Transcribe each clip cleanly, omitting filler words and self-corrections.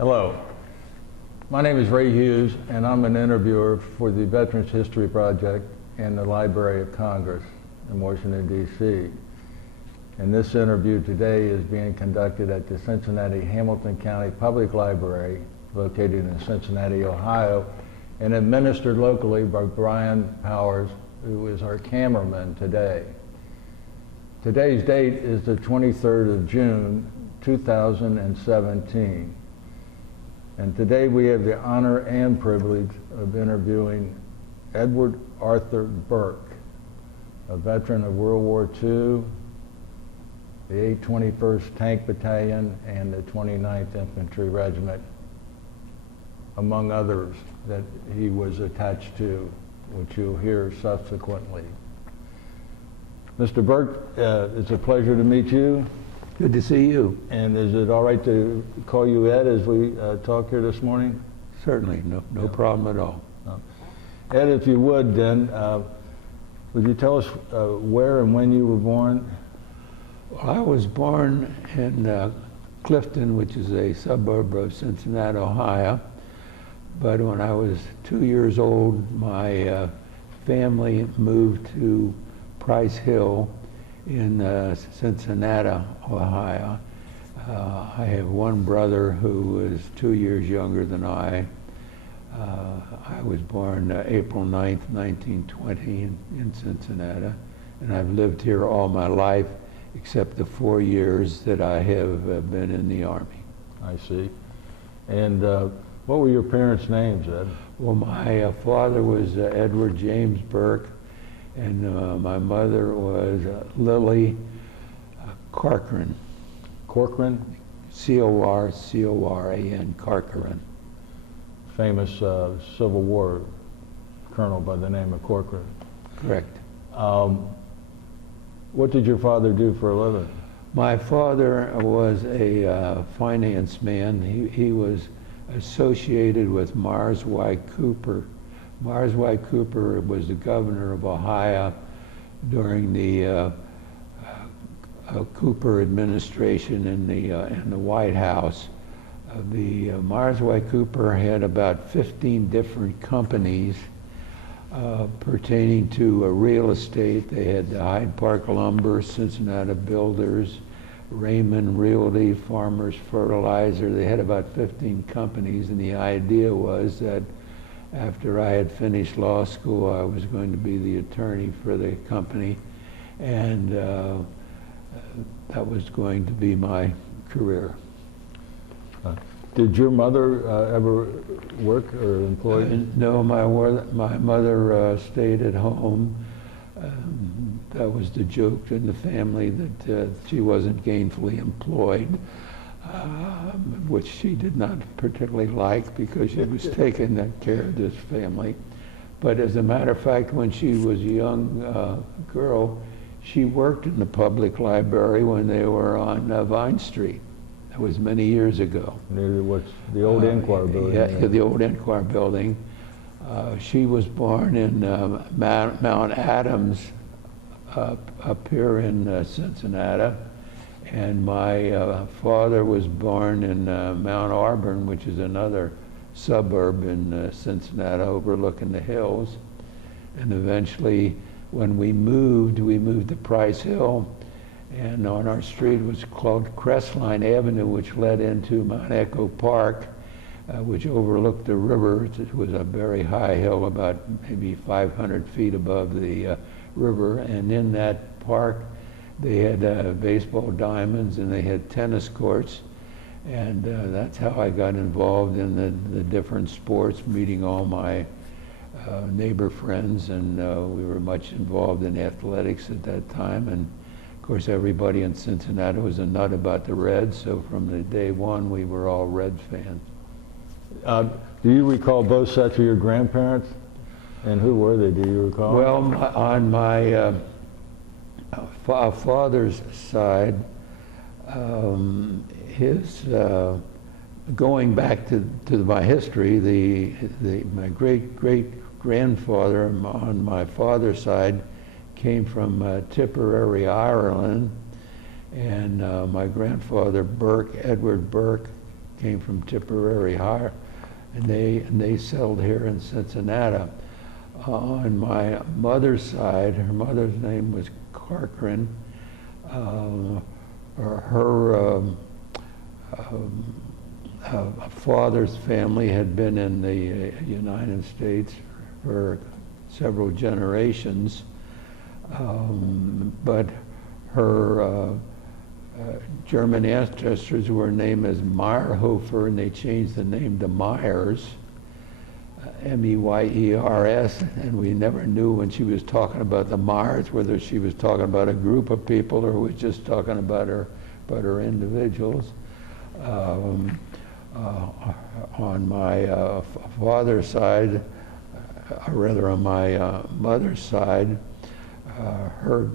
Hello, my name is Ray Hughes, and I'm an interviewer for the Veterans History Project and the Library of Congress in Washington, D.C. And this interview today is being conducted at the Cincinnati Hamilton County Public Library, located in Cincinnati, Ohio, and administered locally by Brian Powers, who is our cameraman today. Today's date is the 23rd of June, 2017. And today we have the honor and privilege of interviewing Edward Arthur Burke, a veteran of World War II, the 821st Tank Battalion, and the 29th Infantry Regiment, among others that he was attached to, which you'll hear subsequently. Mr. Burke, it's a pleasure to meet you. Good to see you. And is it all right to call you Ed as we talk here this morning? Certainly, no problem at all. Ed, if you would then, would you tell us where and when you were born? Well, I was born in Clifton, which is a suburb of Cincinnati, Ohio. But when I was 2 years old, my family moved to Price Hill in Cincinnati, Ohio. I have one brother who is 2 years younger than I. I was born April 9th, 1920 in Cincinnati, and I've lived here all my life except the 4 years that I have been in the Army. I see. And what were your parents' names, Ed? Well, my father was Edward James Burke, and my mother was Lily Corcoran. Corcoran? C-O-R-C-O-R-A-N, Corcoran. Famous Civil War colonel by the name of Corcoran. Correct. What did your father do for a living? My father was a finance man. He was associated with Mars Y. Cooper. Mars Y. Cooper was the governor of Ohio during the Cooper administration in the White House. The Mars Y. Cooper had about 15 different companies pertaining to real estate. They had the Hyde Park Lumber, Cincinnati Builders, Raymond Realty, Farmers Fertilizer. They had about 15 companies, and the idea was that after I had finished law school, I was going to be the attorney for the company, and that was going to be my career. Did your mother ever work or employ? No, my mother stayed at home. That was the joke in the family, that she wasn't gainfully employed, which she did not particularly like because she was taking care of this family. But as a matter of fact, when she was a young girl, she worked in the public library when they were on Vine Street. That was many years ago. What's the old Enquirer building? Yeah, the old Enquirer building. She was born in Mount Adams up here in Cincinnati, and my father was born in Mount Auburn, which is another suburb in Cincinnati overlooking the hills. And eventually, when we moved to Price Hill, and on our street was called Crestline Avenue, which led into Mount Echo Park, which overlooked the river. It was a very high hill, about maybe 500 feet above the river, and in that park they had baseball diamonds and they had tennis courts, and that's how I got involved in the different sports, meeting all my neighbor friends, and we were much involved in athletics at that time. And of course everybody in Cincinnati was a nut about the Reds, so from the day one we were all Reds fans. Do you recall both sets of your grandparents? And who were they, do you recall? Well, on my father's side, his going back to my history, my great-great-grandfather on my father's side came from Tipperary, Ireland, and my grandfather, Burke, Edward Burke, came from Tipperary, and they settled here in Cincinnati. On my mother's side, her mother's name was Corcoran. Her father's family had been in the United States for several generations, but her German ancestors were named as Meyerhofer, and they changed the name to Myers, M-E-Y-E-R-S, and we never knew when she was talking about the Myers whether she was talking about a group of people or was just talking about her individuals. On my father's side, or rather on my mother's side, her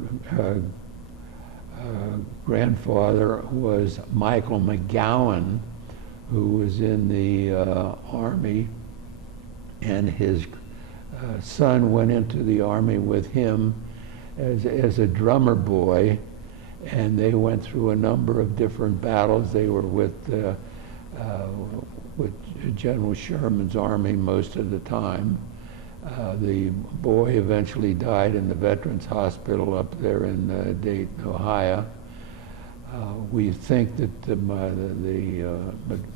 grandfather was Michael McGowan, who was in the Army, and his son went into the Army with him as a drummer boy, and they went through a number of different battles. They were with General Sherman's army most of the time. The boy eventually died in the Veterans Hospital up there in Dayton, Ohio. We think that the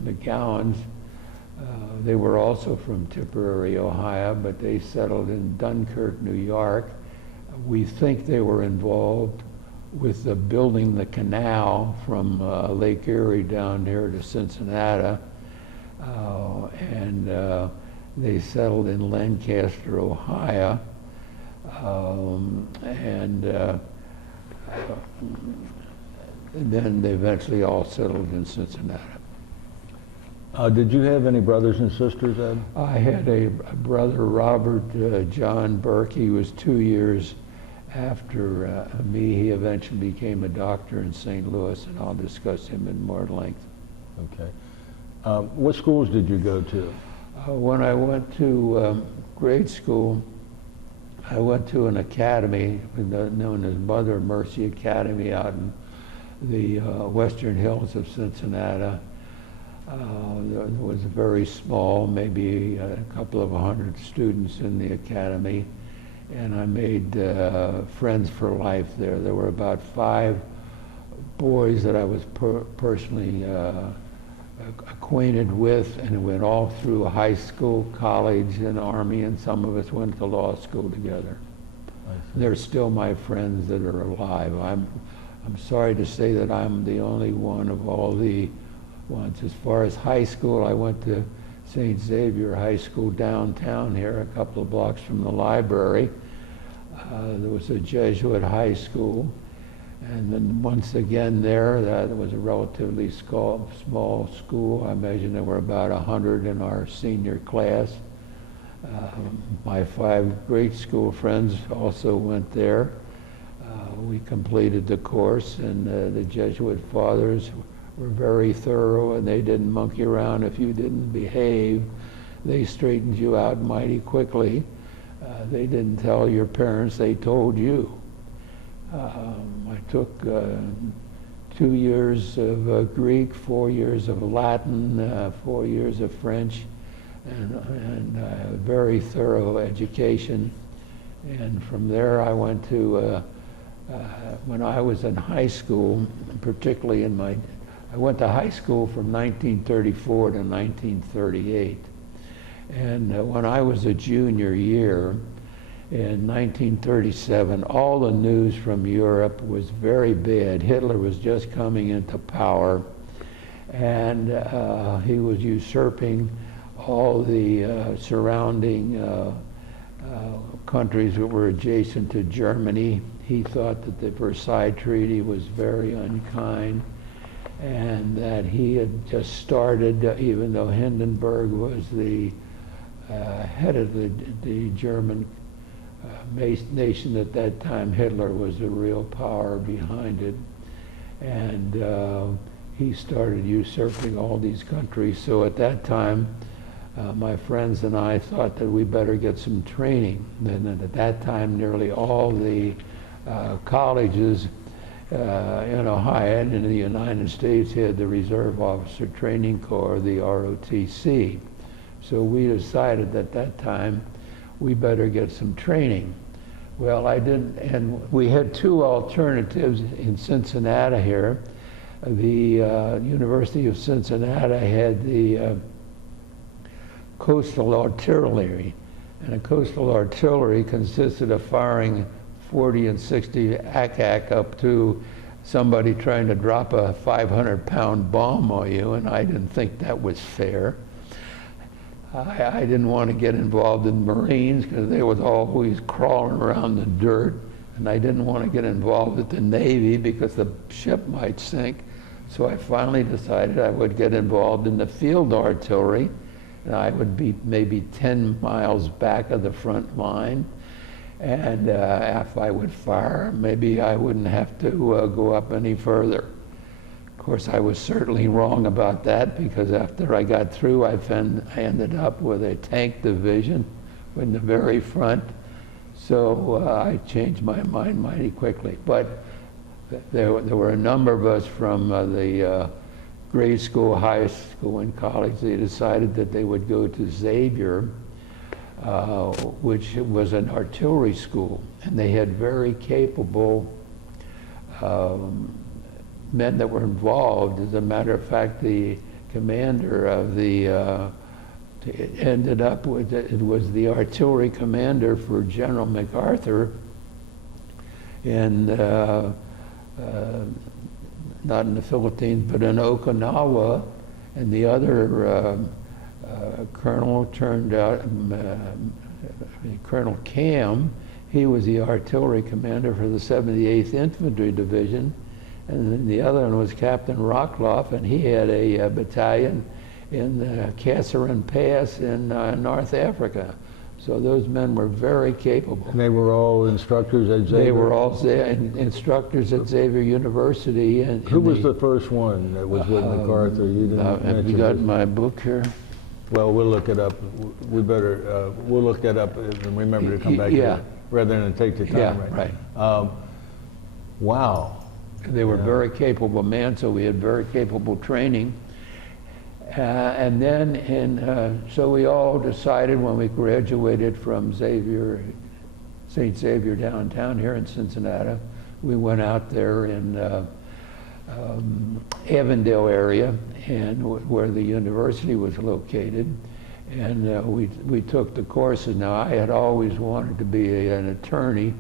McGowans, they were also from Tipperary, Ohio, but they settled in Dunkirk, New York. We think they were involved with building the canal from Lake Erie down here to Cincinnati, and they settled in Lancaster, Ohio, and then they eventually all settled in Cincinnati. Did you have any brothers and sisters, Ed? I had a brother, Robert John Burke. He was 2 years after me. He eventually became a doctor in St. Louis, and I'll discuss him in more length. Okay. What schools did you go to? When I went to grade school, I went to an academy known as Mother Mercy Academy out in the western hills of Cincinnati. It was very small, maybe a couple of 100 students in the academy, and I made friends for life there. There were about 5 boys that I was personally acquainted with, and it went all through high school, college, and Army, and some of us went to law school together. They're still my friends that are alive. I'm sorry to say that I'm the only one of all the ones. As far as high school, I went to St. Xavier High School downtown here, a couple of blocks from the library. There was a Jesuit high school, and then once again there, that was a relatively small school. I imagine there were about 100 in our senior class. My 5 grade school friends also went there. We completed the course, and the Jesuit fathers were very thorough, and they didn't monkey around. If you didn't behave, they straightened you out mighty quickly. They didn't tell your parents, they told you. I took 2 years of Greek, 4 years of Latin, 4 years of French, and a very thorough education. And from there I went to, when I was in high school, particularly I went to high school from 1934 to 1938. And when I was a junior year, in 1937, all the news from Europe was very bad. Hitler was just coming into power, and he was usurping all the surrounding countries that were adjacent to Germany. He thought that the Versailles Treaty was very unkind, and that he had just started, even though Hindenburg was the head of the German nation at that time, Hitler was the real power behind it, and he started usurping all these countries. So at that time, my friends and I thought that we better get some training. And at that time, nearly all the colleges in Ohio and in the United States had the Reserve Officer Training Corps, the ROTC. So we decided at that time we better get some training. Well, I didn't, and we had two alternatives in Cincinnati here. The University of Cincinnati had the coastal artillery, and the coastal artillery consisted of firing 40 and 60 ack up to somebody trying to drop a 500-pound bomb on you, and I didn't think that was fair. I didn't want to get involved in Marines because they was always crawling around the dirt, and I didn't want to get involved with the Navy because the ship might sink. So I finally decided I would get involved in the field artillery, and I would be maybe 10 miles back of the front line. And if I would fire, maybe I wouldn't have to go up any further. Of course, I was certainly wrong about that, because after I got through, I ended up with a tank division in the very front. So I changed my mind mighty quickly. But there were a number of us from the grade school, high school, and college. They decided that they would go to Xavier, which was an artillery school, and they had very capable men that were involved. As a matter of fact, the commander of the ended up with, it was the artillery commander for General MacArthur in not in the Philippines, but in Okinawa, and the other colonel turned out, Colonel Cam, he was the artillery commander for the 78th Infantry Division, and then the other one was Captain Rockloff, and he had a battalion in the Kasserine Pass in North Africa. So those men were very capable. And they were all instructors at Xavier? They were all instructors at Xavier University. And who was the first one that was with MacArthur? You didn't have you got my book here? Well, we'll look it up. We better, we'll look that up and remember to come back to it, rather than take the time. Right. Wow. They were very capable men, so we had very capable training. And then, so we all decided when we graduated from Xavier, St. Xavier downtown here in Cincinnati, we went out there in Avondale area, and where the university was located, and we took the courses. Now, I had always wanted to be an attorney,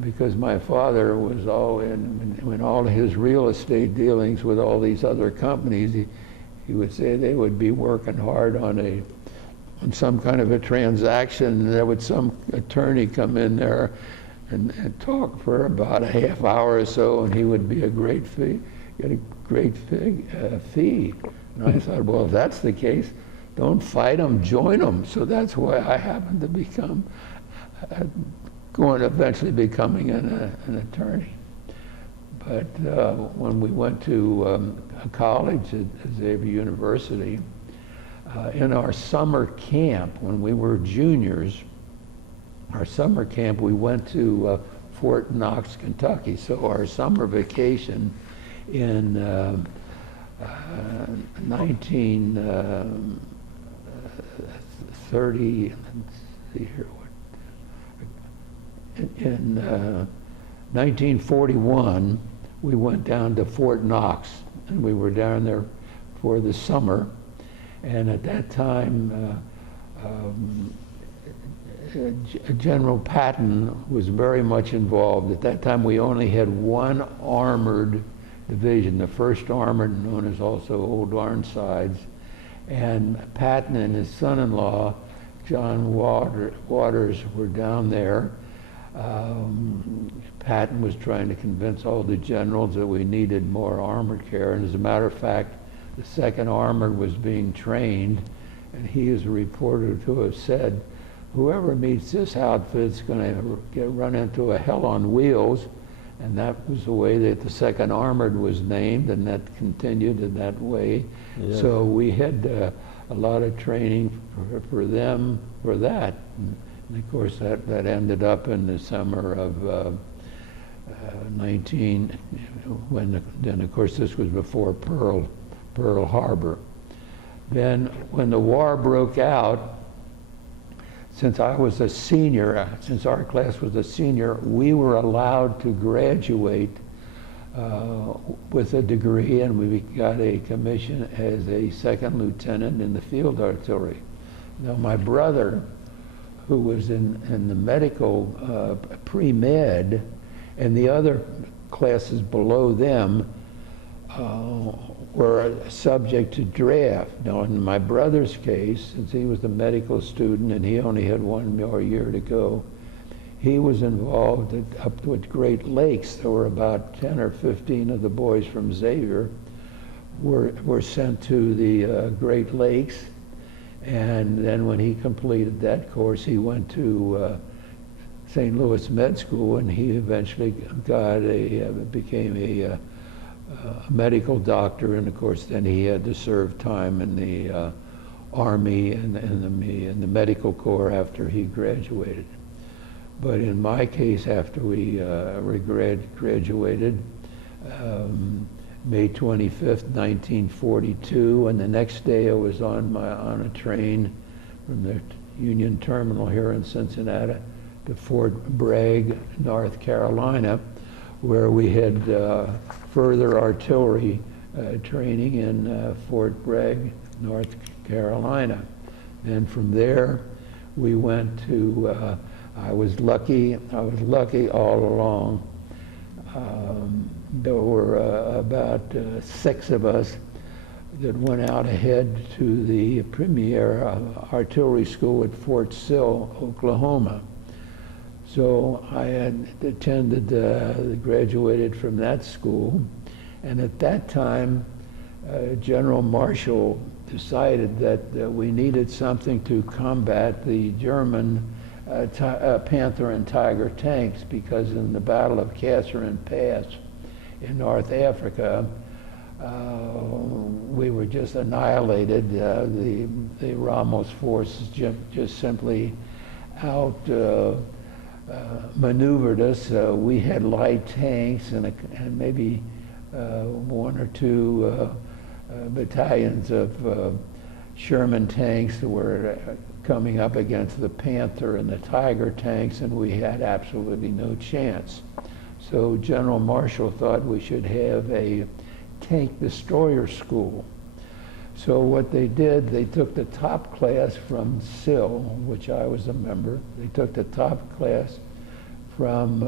because my father was in all his real estate dealings with all these other companies, he would say they would be working hard on some kind of a transaction, and there would some attorney come in there and talk for about a half hour or so, and he would be get a great fee. And I thought, well, if that's the case, don't fight them, join them. So that's why I happened to become eventually becoming an attorney. But when we went to college at Xavier University, in our summer camp, when we were juniors, our summer camp, we went to Fort Knox, Kentucky. So our summer vacation in 1930, let's see here, in 1941, we went down to Fort Knox, and we were down there for the summer. And at that time, General Patton was very much involved. At that time, we only had one armored division, the 1st Armored, known as also Old Ironsides. And Patton and his son-in-law, John Waters, were down there. Patton was trying to convince all the generals that we needed more armored care, and as a matter of fact, the 2nd Armored was being trained, and he is reported to have said, whoever meets this outfit's going to run into a hell on wheels, and that was the way that the 2nd Armored was named, and that continued in that way. Yeah. So we had a lot of training for them for that. And of course, that ended up in the summer of then of course this was before Pearl Harbor. Then when the war broke out, since I was a senior, since our class was a senior, we were allowed to graduate with a degree, and we got a commission as a second lieutenant in the field artillery. Now my brother, who was in the medical pre-med, and the other classes below them were subject to draft. Now in my brother's case, since he was a medical student and he only had one more year to go, he was involved up with Great Lakes. There were about 10 or 15 of the boys from Xavier were sent to the Great Lakes, and then when he completed that course, he went to St. Louis Med School, and he eventually became a medical doctor, and of course then he had to serve time in the Army and in the Medical Corps after he graduated. But in my case, after we graduated, May 25th, 1942, and the next day I was on a train from the Union Terminal here in Cincinnati to Fort Bragg, North Carolina, where we had further artillery training in Fort Bragg, North Carolina. And from there, we went to, I was lucky all along. There were about 6 of us that went out ahead to the premier artillery school at Fort Sill, Oklahoma. So I had attended, graduated from that school, and at that time, General Marshall decided that we needed something to combat the German Panther and Tiger tanks, because in the Battle of Kasserine Pass in North Africa, we were just annihilated. The Ramos forces just simply out maneuvered us. We had light tanks and maybe 1 or 2 battalions of Sherman tanks that were coming up against the Panther and the Tiger tanks, and we had absolutely no chance. So General Marshall thought we should have a tank destroyer school. So what they did, they took the top class from Sill, which I was a member. They took the top class from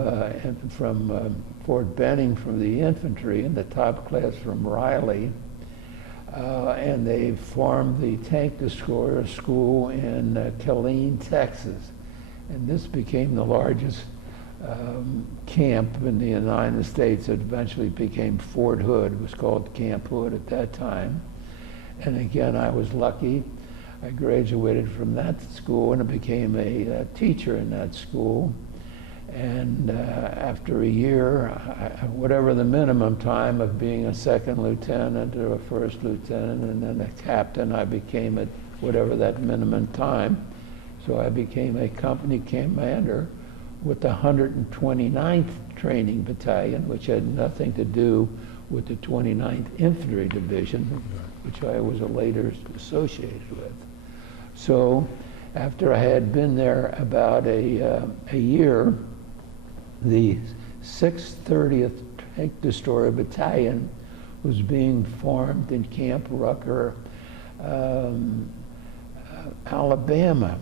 Fort Benning from the infantry, and the top class from Riley. And they formed the tank destroyer school in Killeen, Texas. And this became the largest camp in the United States. It eventually became Fort Hood. It was called Camp Hood at that time. And again, I was lucky. I graduated from that school and I became a teacher in that school. And after a year, whatever the minimum time of being a second lieutenant or a first lieutenant and then a captain, I became at whatever that minimum time. So I became a company commander with the 129th Training Battalion, which had nothing to do with the 29th Infantry Division, which I was later associated with. So after I had been there about a year, the 630th Tank Destroyer Battalion was being formed in Camp Rucker, Alabama.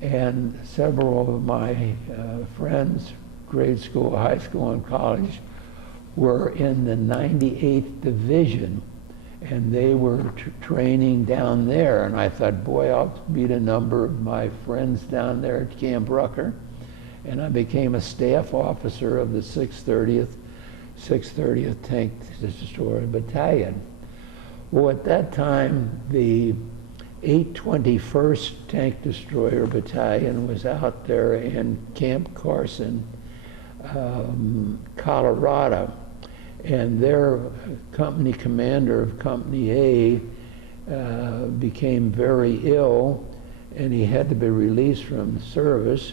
And several of my friends, grade school, high school, and college, were in the 98th Division, and they were training down there. And I thought, boy, I'll meet a number of my friends down there at Camp Rucker. And I became a staff officer of the 630th Tank Destroyer Battalion. Well, at that time, the 821st Tank Destroyer Battalion was out there in Camp Carson, Colorado. And their company commander of Company A became very ill, and he had to be released from service.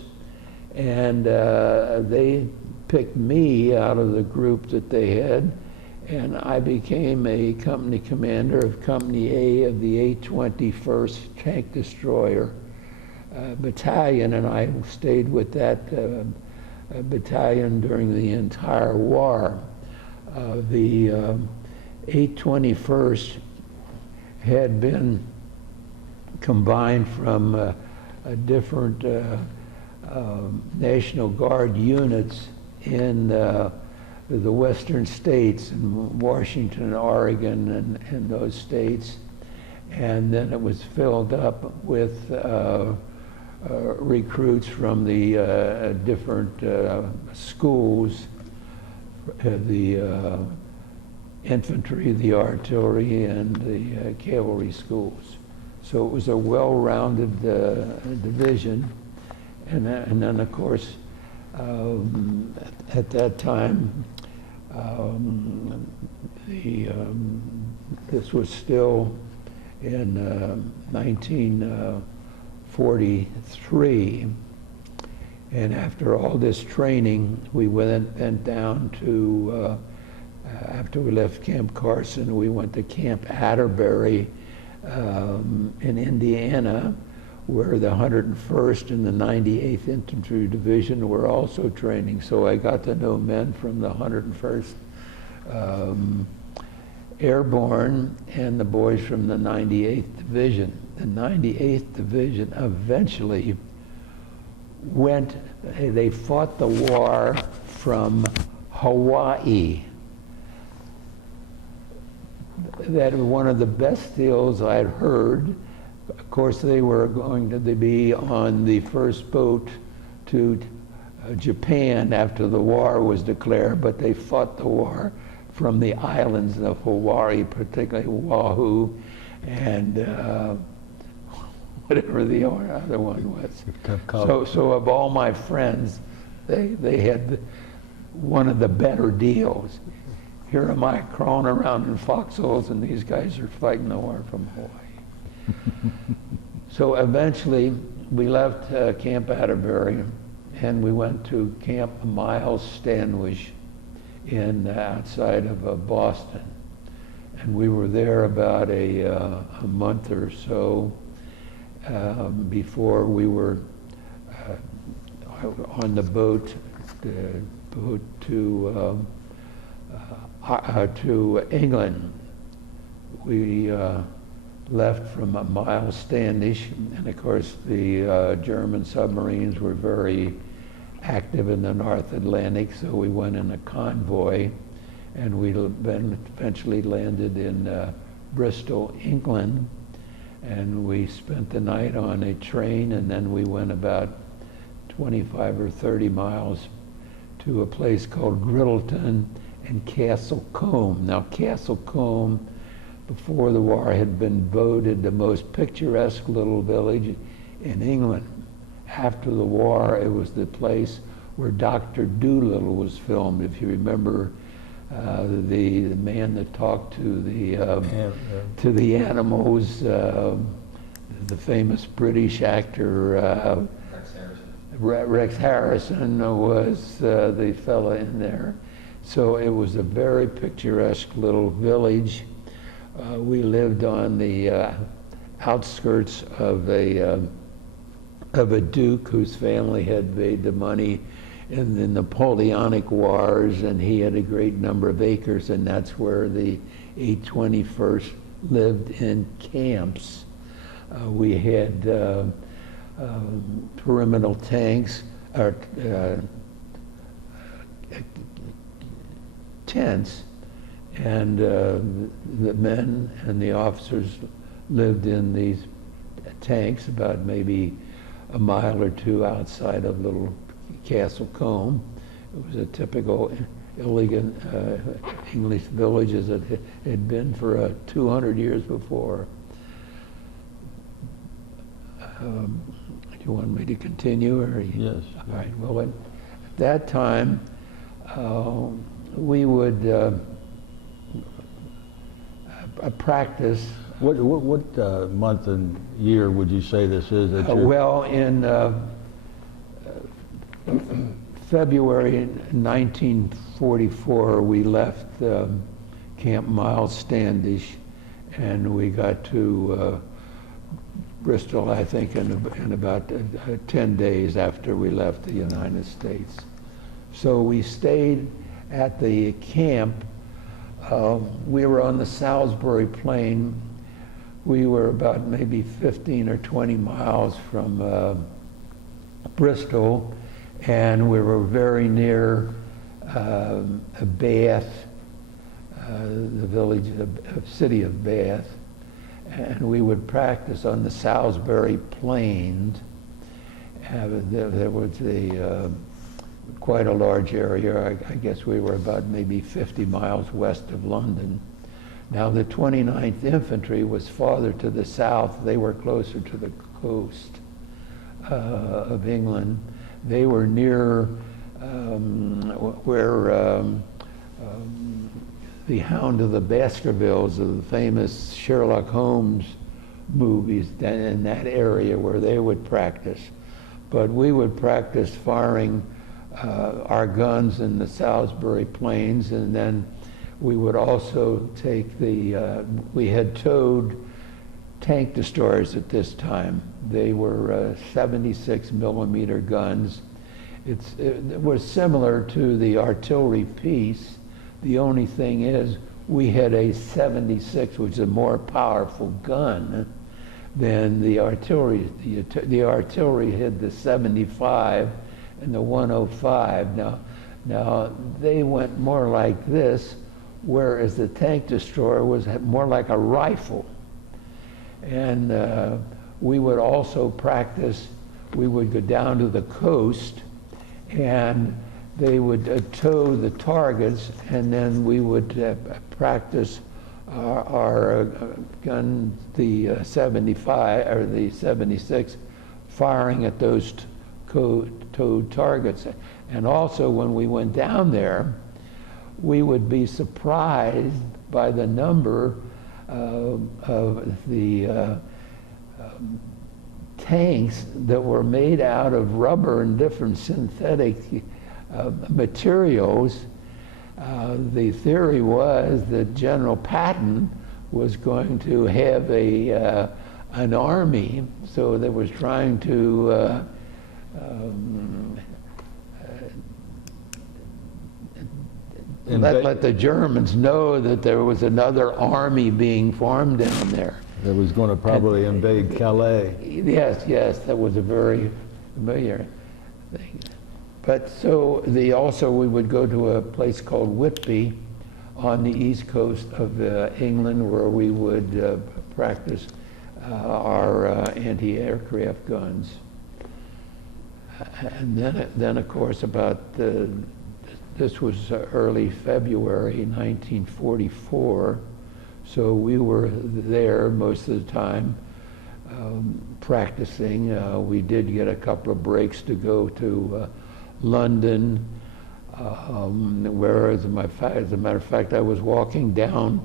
And they picked me out of the group that they had, and I became a company commander of Company A of the 821st Tank Destroyer Battalion, and I stayed with that battalion during the entire war. The 821st had been combined from different National Guard units in the western states, in Washington, Oregon, and those states. And then it was filled up with recruits from the different schools, the infantry, the artillery, and the cavalry schools. So it was a well-rounded division. And then, of course, at that time, this was still in 1943, and after all this training, we went down to, after we left Camp Carson, we went to Camp Atterbury in Indiana, where the 101st and the 98th Infantry Division were also training. So I got to know men from the 101st Airborne and the boys from the 98th Division. The 98th Division eventually they fought the war from Hawaii. That was one of the best deals I'd heard. Of course, they were going to be on the first boat to Japan after the war was declared, but they fought the war from the islands of Hawaii, particularly Oahu, and whatever the other one was. So of all my friends, they had one of the better deals. Here am I crawling around in foxholes, and these guys are fighting the war from Hawaii. So eventually, we left Camp Atterbury, and we went to Camp Miles Standish outside of Boston. And we were there about a month or so before we were on the boat to England. We left from Miles Standish, and of course the German submarines were very active in the North Atlantic, so we went in a convoy, and we eventually landed in Bristol, England, and we spent the night on a train, and then we went about 25 or 30 miles to a place called Griddleton and Castle Combe. Now, Castle Combe, before the war, had been voted the most picturesque little village in England. After the war, it was the place where Dr. Dolittle was filmed. If you remember, the man that talked to the animals, the famous British actor Rex Harrison was the fella in there. So it was a very picturesque little village. We lived on the outskirts of a duke whose family had made the money in the Napoleonic Wars, and he had a great number of acres, and that's where the 821st lived in camps. We had perimeter tanks, or tents, and the men and the officers lived in these tanks about maybe a mile or two outside of little Castle Combe. It was a typical elegant English village as it had been for 200 years before. Do you want me to continue? Or Yes. All right. Well, at that time, we would practice. What month and year would you say this is? Well, in February 1944, we left Camp Miles Standish, and we got to Bristol, I think, in about 10 days after we left the United States. So we stayed at the camp. We were on the Salisbury Plain. We were about maybe 15 or 20 miles from Bristol, and we were very near Bath, the village, city of Bath, and we would practice on the Salisbury Plains. There was quite a large area. I guess we were about maybe 50 miles west of London. Now the 29th Infantry was farther to the south. They were closer to the coast of England. They were near where the Hound of the Baskervilles, of the famous Sherlock Holmes movies, in that area where they would practice. But we would practice firing our guns in the Salisbury Plains, and then we would also take we had towed tank destroyers at this time. They were 76 millimeter guns. It was similar to the artillery piece. The only thing is we had a 76, which is a more powerful gun than the artillery. The artillery had the 75 and the 105. Now they went more like this, whereas the tank destroyer was more like a rifle. And we would also practice, we would go down to the coast, and they would tow the targets, and then we would practice our gun, the 75 or the 76, firing at those towed targets. And also when we went down there, we would be surprised by the number of the tanks that were made out of rubber and different synthetic materials. The theory was that General Patton was going to have an army, so they was trying to let the Germans know that there was another army being formed down there. That was going to probably invade Calais. Yes, that was a very familiar thing. But so also we would go to a place called Whitby on the east coast of England, where we would practice our anti-aircraft guns. And then of course this was early February 1944, so we were there most of the time practicing. We did get a couple of breaks to go to London, where as a matter of fact, I was walking down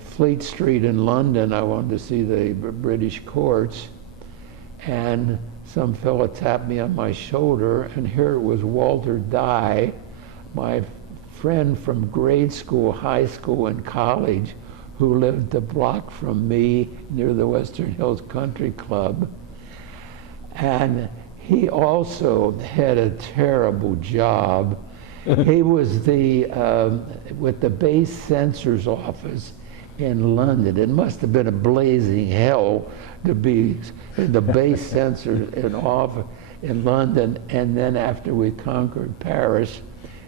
Fleet Street in London. I wanted to see the British courts, and some fella tapped me on my shoulder, and here it was Walter Dye, my friend from grade school, high school, and college, who lived a block from me near the Western Hills Country Club. And he also had a terrible job. He was with the base censor's office in London. It must have been a blazing hell to be in the base censor in London, and then after we conquered Paris,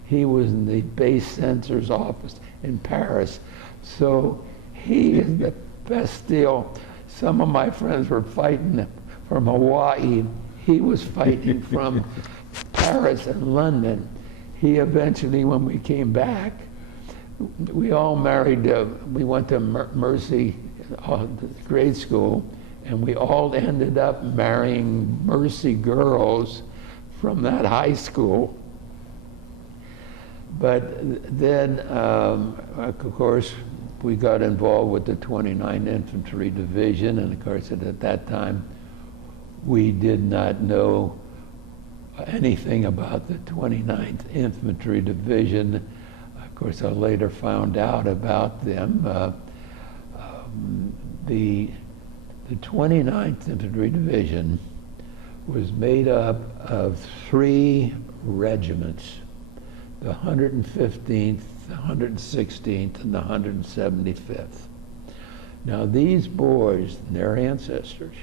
he was in the base censor's office in Paris. So he is the best deal. Some of my friends were fighting from Hawaii. He was fighting from Paris and London. He eventually, when we came back, we all married, we went to Mercy grade school, and we all ended up marrying Mercy girls from that high school. But then, of course, we got involved with the 29th Infantry Division, and of course at that time we did not know anything about the 29th Infantry Division. Of course, I later found out about them. The 29th Infantry Division was made up of 3 regiments, the 115th, the 116th, and the 175th. Now these boys and their ancestors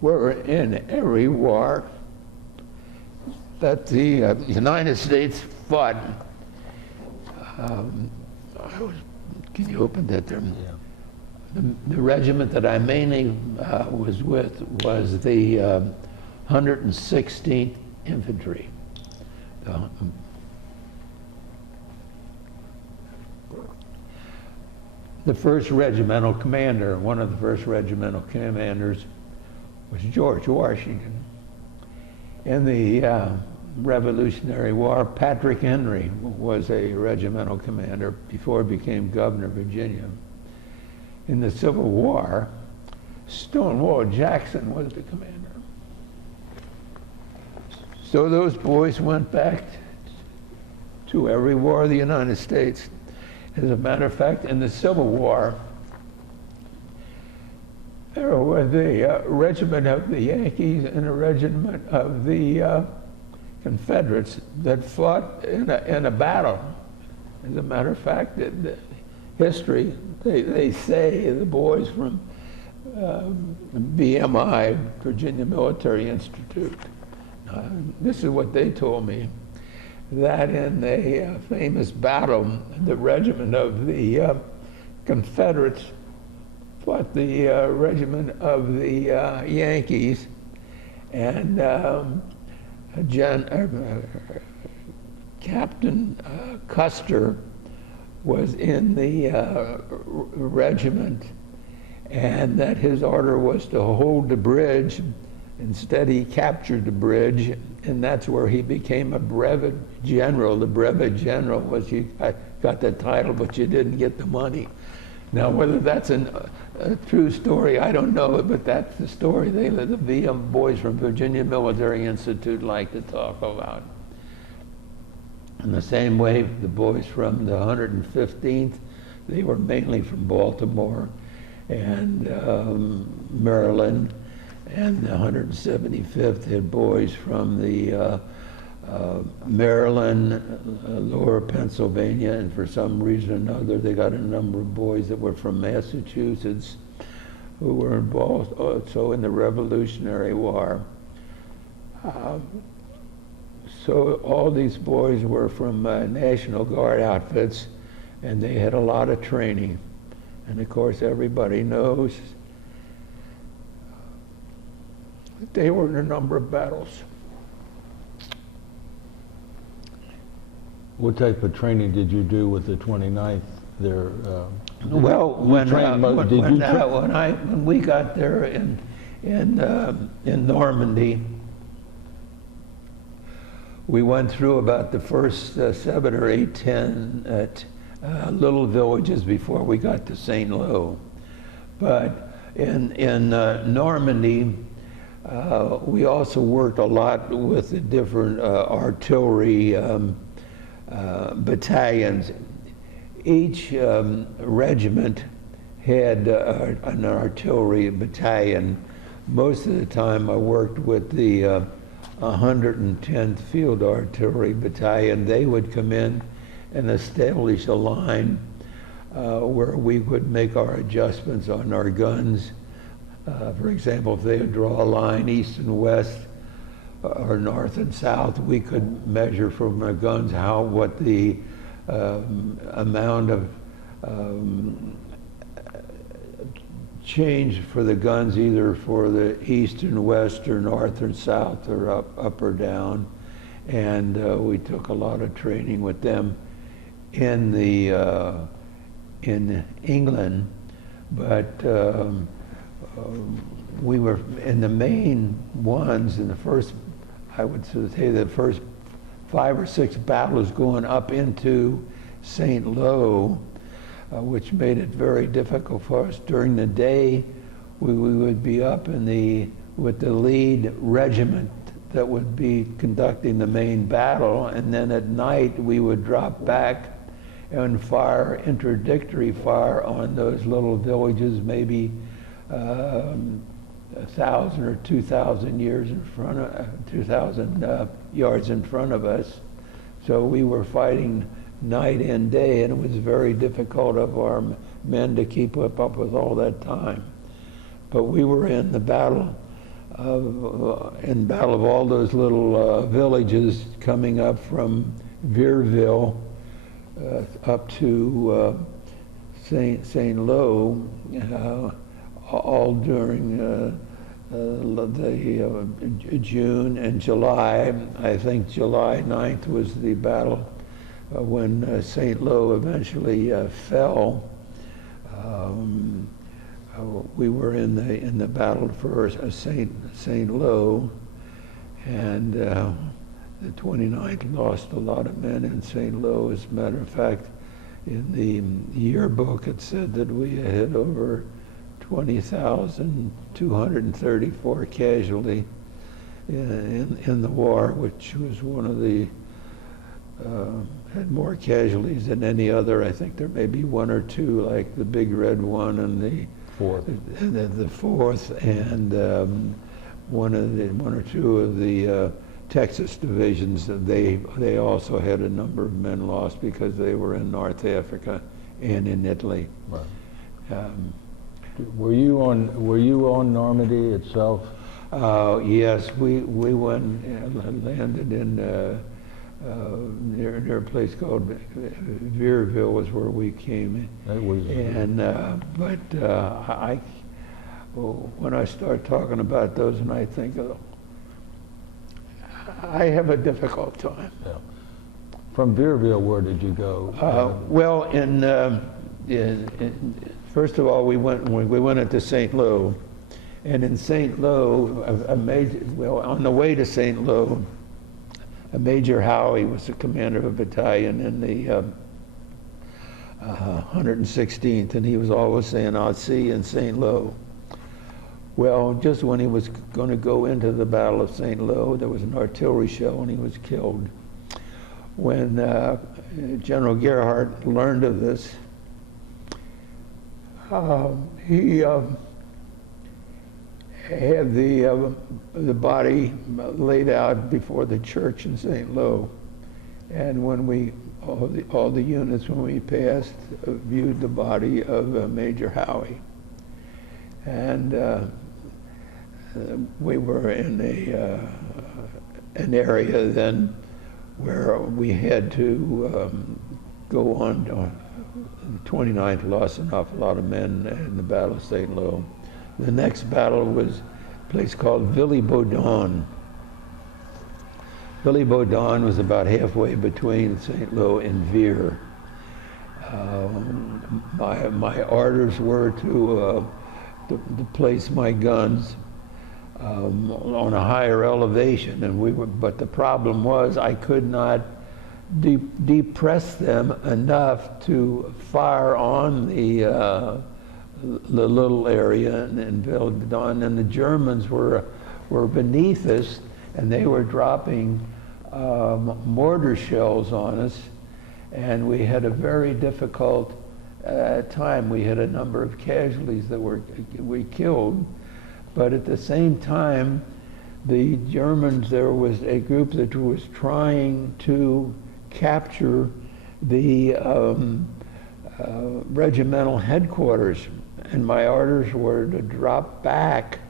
were in every war that the United States fought. Can you open that there? Yeah. The regiment that I mainly was with was the 116th Infantry. The first regimental commander, one of the first regimental commanders, was George Washington. In the Revolutionary War, Patrick Henry was a regimental commander before he became governor of Virginia. In the Civil War, Stonewall Jackson was the commander. So those boys went back to every war of the United States. As a matter of fact, in the Civil War, there was a regiment of the Yankees and a regiment of the Confederates that fought in a battle. As a matter of fact, the history, they say the boys from VMI, Virginia Military Institute, this is what they told me, that in a famous battle, the regiment of the Confederates fought the regiment of the Yankees, and Captain Custer was in the regiment, and that his order was to hold the bridge. Instead, he captured the bridge, and that's where he became a brevet general. The brevet general was, you got the title, but you didn't get the money. Now, whether that's a true story, I don't know, but that's the story the VM boys from Virginia Military Institute like to talk about. In the same way, the boys from the 115th, they were mainly from Baltimore and Maryland, and the 175th had boys from the Maryland, Lower Pennsylvania, and for some reason or another, they got a number of boys that were from Massachusetts who were involved also in the Revolutionary War. So all these boys were from National Guard outfits, and they had a lot of training. And of course, everybody knows that they were in a number of battles. What type of training did you do with the 29th there? Well, when we got there in Normandy, we went through about the first 7 or 8, 10 little villages before we got to St. Lo. But in Normandy, we also worked a lot with the different artillery battalions. Each regiment had an artillery battalion. Most of the time I worked with the 110th Field Artillery Battalion. They would come in and establish a line where we would make our adjustments on our guns. For example, if they would draw a line east and west or north and south, we could measure from our guns what the amount of change for the guns, either for the east and west or north or south or up or down. And we took a lot of training with them in England, but we were in the main ones in the first, I would say the first 5 or 6 battles going up into St. Lo, which made it very difficult for us. During the day, we would be up with the lead regiment that would be conducting the main battle, and then at night we would drop back and fire interdictory fire on those little villages, maybe 1,000 or 2,000 yards in front of us. So we were fighting night and day, and it was very difficult of our men to keep up with all that time. But we were in the battle of all those little villages coming up from Vierville up to Saint Lo, all during June and July. I think July 9th was the battle when Saint Lo eventually fell. We were in the battle for Saint Lo, and the 29th lost a lot of men in Saint Lo. As a matter of fact, in the yearbook it said that we had over 20,234 casualty in the war, which was one of the had more casualties than any other. I think there may be one or two, like the Big Red One and the Fourth, and one or two of the Texas divisions. They also had a number of men lost because they were in North Africa and in Italy. right. Were you on Normandy itself? Yes, we landed in near a place called Vierville was where we came in. That was, And when I start talking about those, and I think, I have a difficult time. yeah. From Vierville, where did you go? Well, first of all, we went into Saint Lo, and in Saint Lo, on the way to Saint Lo, Major Howie was the commander of a battalion in the 116th, and he was always saying, "I'll see you in Saint Lo." Well, just when he was going to go into the Battle of Saint Lo, there was an artillery shell, and he was killed. When General Guerre learned of this, he had the body laid out before the church in Saint Lo, and when all the units, when we passed, viewed the body of Major Howie, and we were in an area then where we had to go on. The 29th lost an awful lot of men in the Battle of Saint Lo. The next battle was a place called Villy-Baudon. Villy-Baudon was about halfway between Saint Lo and Vire. My orders were to place my guns on a higher elevation, and but the problem was I could not depress them enough to fire on the little area in Villy-Baudon, and the Germans were beneath us, and they were dropping mortar shells on us, and we had a very difficult time. We had a number of casualties that we killed, but at the same time, the Germans, there was a group that was trying to capture the regimental headquarters, and my orders were to drop back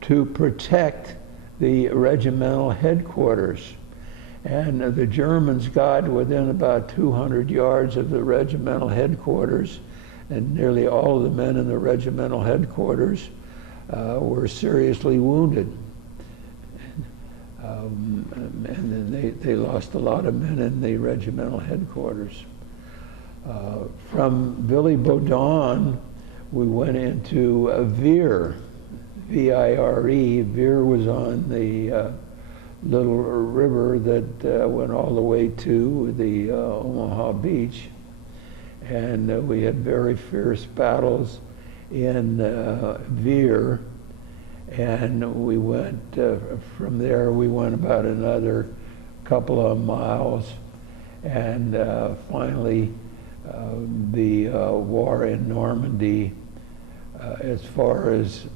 to protect the regimental headquarters. And the Germans got within about 200 yards of the regimental headquarters, and nearly all of the men in the regimental headquarters were seriously wounded. And they lost a lot of men in the regimental headquarters. From Villy-Baudon, we went into Vire, V-I-R-E. Vire was on the little river that went all the way to the Omaha Beach. And we had very fierce battles. in Veer, and we went from there. We went about another couple of miles, and finally the war in Normandy, as far as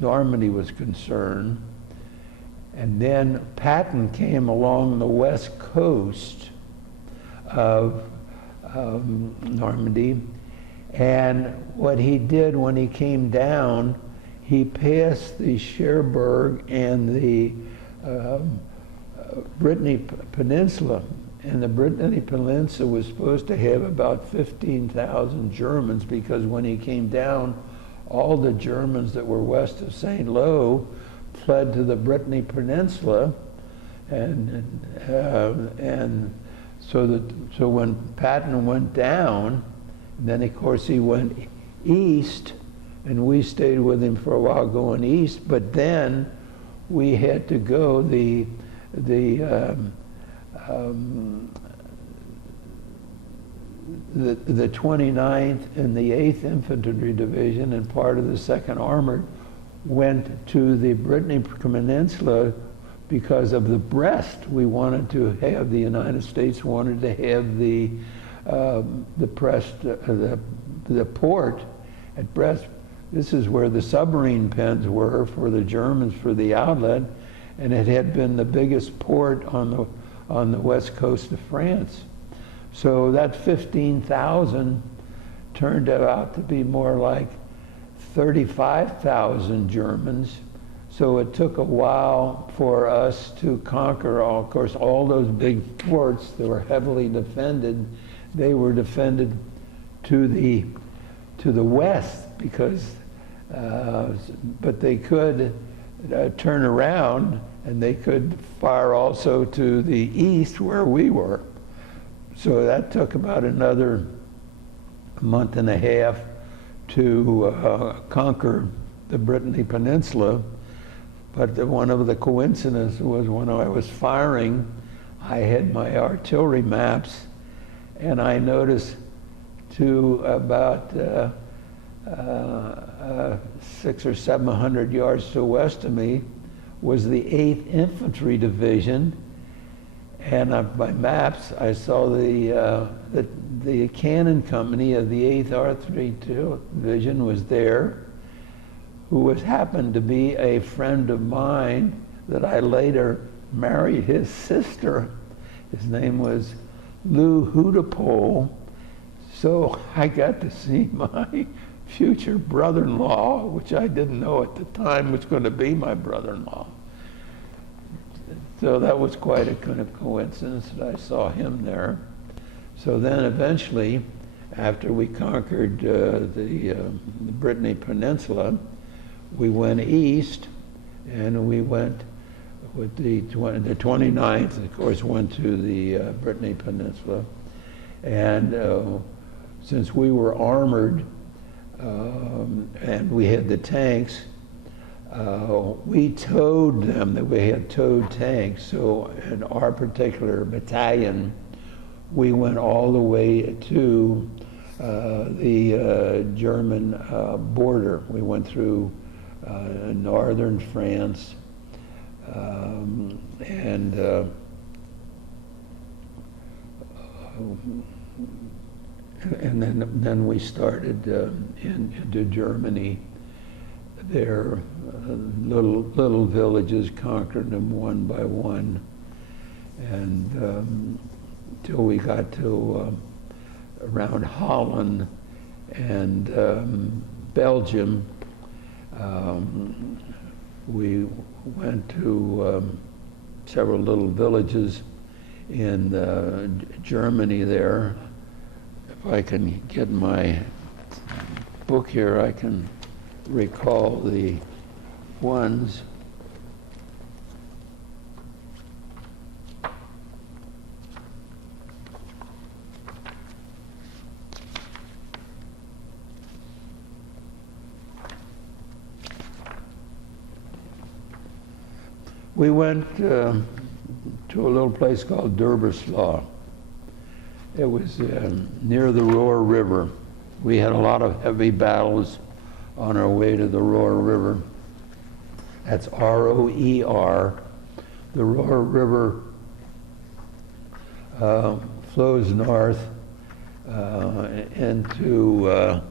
Normandy was concerned. And then Patton came along the west coast of Normandy, and what he did when he came down, he passed the Cherbourg and the Brittany Peninsula. And the Brittany Peninsula was supposed to have about 15,000 Germans, because when he came down, all the Germans that were west of St. Lo fled to the Brittany Peninsula, and so when Patton went down, then of course he went east, and we stayed with him for a while going east. But then we had to go the 29th and the 8th Infantry Division and part of the 2nd Armored went to the Brittany Peninsula because of the Brest. We wanted to have, the United States wanted to have the port at Brest. This is where the submarine pens were for the Germans for the outlet, and it had been the biggest port on the west coast of France. So that 15,000 turned out to be more like 35,000 Germans. So it took a while for us to conquer of course, all those big forts that were heavily defended. They were defended to the west, because, but they could turn around, and they could fire also to the east where we were. So that took about another month and a half to conquer the Brittany Peninsula. But one of the coincidences was when I was firing, I had my artillery maps, and I noticed to about 600 or 700 yards to the west of me was the 8th Infantry Division. And on my maps, I saw the cannon company of the 8th Artillery Division was there, who happened to be a friend of mine that I later married his sister. His name was Lou Hudapole. So I got to see my future brother-in-law, which I didn't know at the time was going to be my brother-in-law. So that was quite a kind of coincidence that I saw him there. So then eventually, after we conquered the Brittany Peninsula, we went east, and we went with the 29th, of course, went to the Brittany Peninsula. And since we were armored and we had the tanks, we towed them, that we had towed tanks. So in our particular battalion, we went all the way to the German border. We went through northern France, and then we started into Germany. Their little villages, conquered them one by one, and till we got to around Holland and Belgium. We went to several little villages in Germany there. If I can get my book here, I can recall the ones. We went to a little place called Derbeslaw. It was near the Roer River. We had a lot of heavy battles on our way to the Roer River. That's R-O-E-R. The Roer River flows north into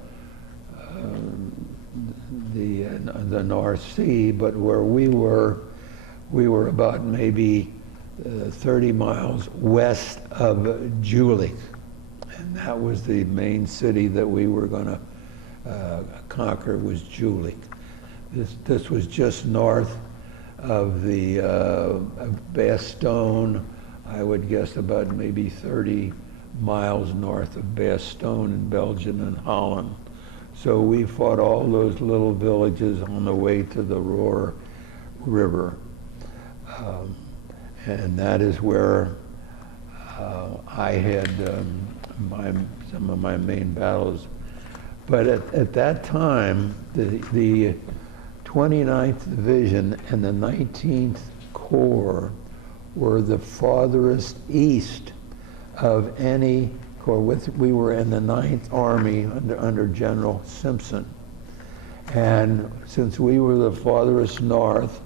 the North Sea, but where we were about maybe 30 miles west of Jülich, and that was the main city that we were going to conquer, was Jülich. This was just north of the Bastogne. I would guess about maybe 30 miles north of Bastogne in Belgium and Holland. So we fought all those little villages on the way to the Roer River. And that is where I had some of my main battles. But at that time, the 29th Division and the 19th Corps were the farthest east of any corps. We were in the 9th Army under General Simpson. And since we were the farthest north,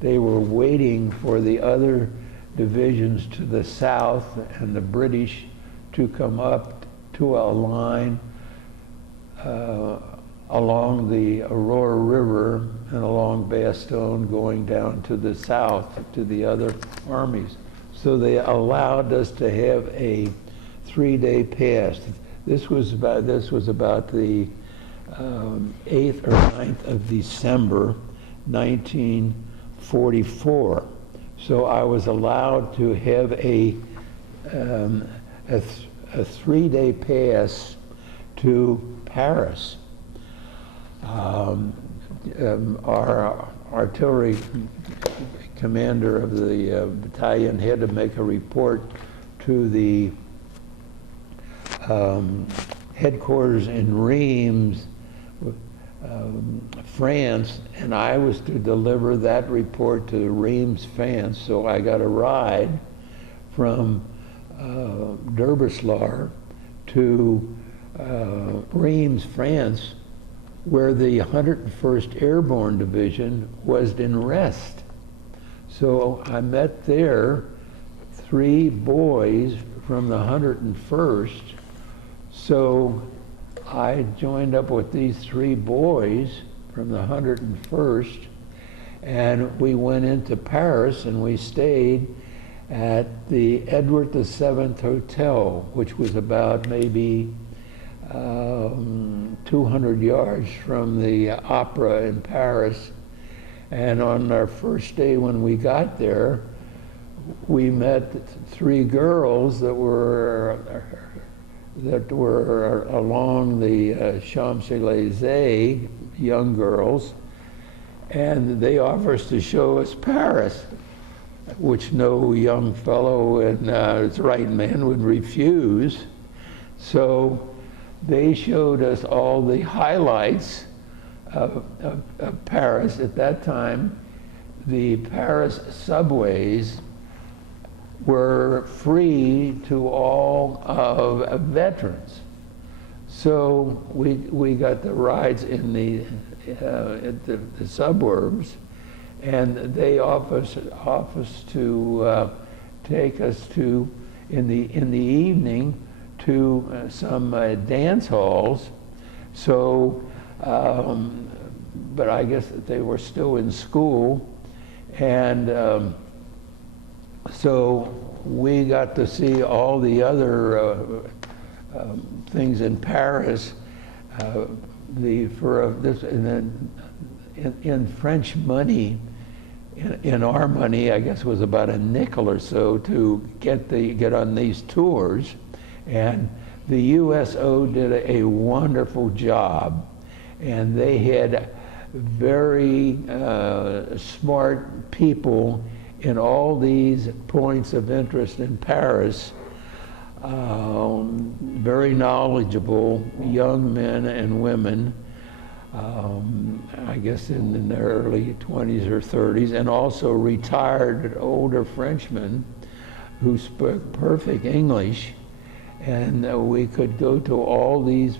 they were waiting for the other divisions to the south and the British to come up to a line along the Roer River and along Bastogne, going down to the south to the other armies. So they allowed us to have a 3-day pass. This was about the 8th or 9th of December, 1944. So I was allowed to have a 3-day pass to Paris. Our artillery commander of the battalion had to make a report to the headquarters in Reims, France, and I was to deliver that report to Reims, France. So I got a ride from Derbyshire to Reims, France, where the 101st Airborne Division was in rest. So I met there 3 boys from the 101st. So I joined up with these 3 boys from the 101st, and we went into Paris, and we stayed at the Edward VII Hotel, which was about maybe 200 yards from the opera in Paris. And on our first day when we got there, we met 3 girls that were along the Champs-Elysees, young girls, and they offered us to show us Paris, which no young fellow in his right man would refuse. So they showed us all the highlights of Paris. At that time, the Paris subways were free to all of veterans. So we got the rides in the suburbs, and they offered to take us to in the evening to some dance halls. So, but I guess that they were still in school, and so we got to see all the other things in Paris. In French money, in our money, I guess it was about a nickel or so to get on these tours, and the USO did a wonderful job, and they had very smart people in all these points of interest in Paris, very knowledgeable young men and women, I guess in their early 20s or 30s, and also retired older Frenchmen who spoke perfect English, and we could go to all these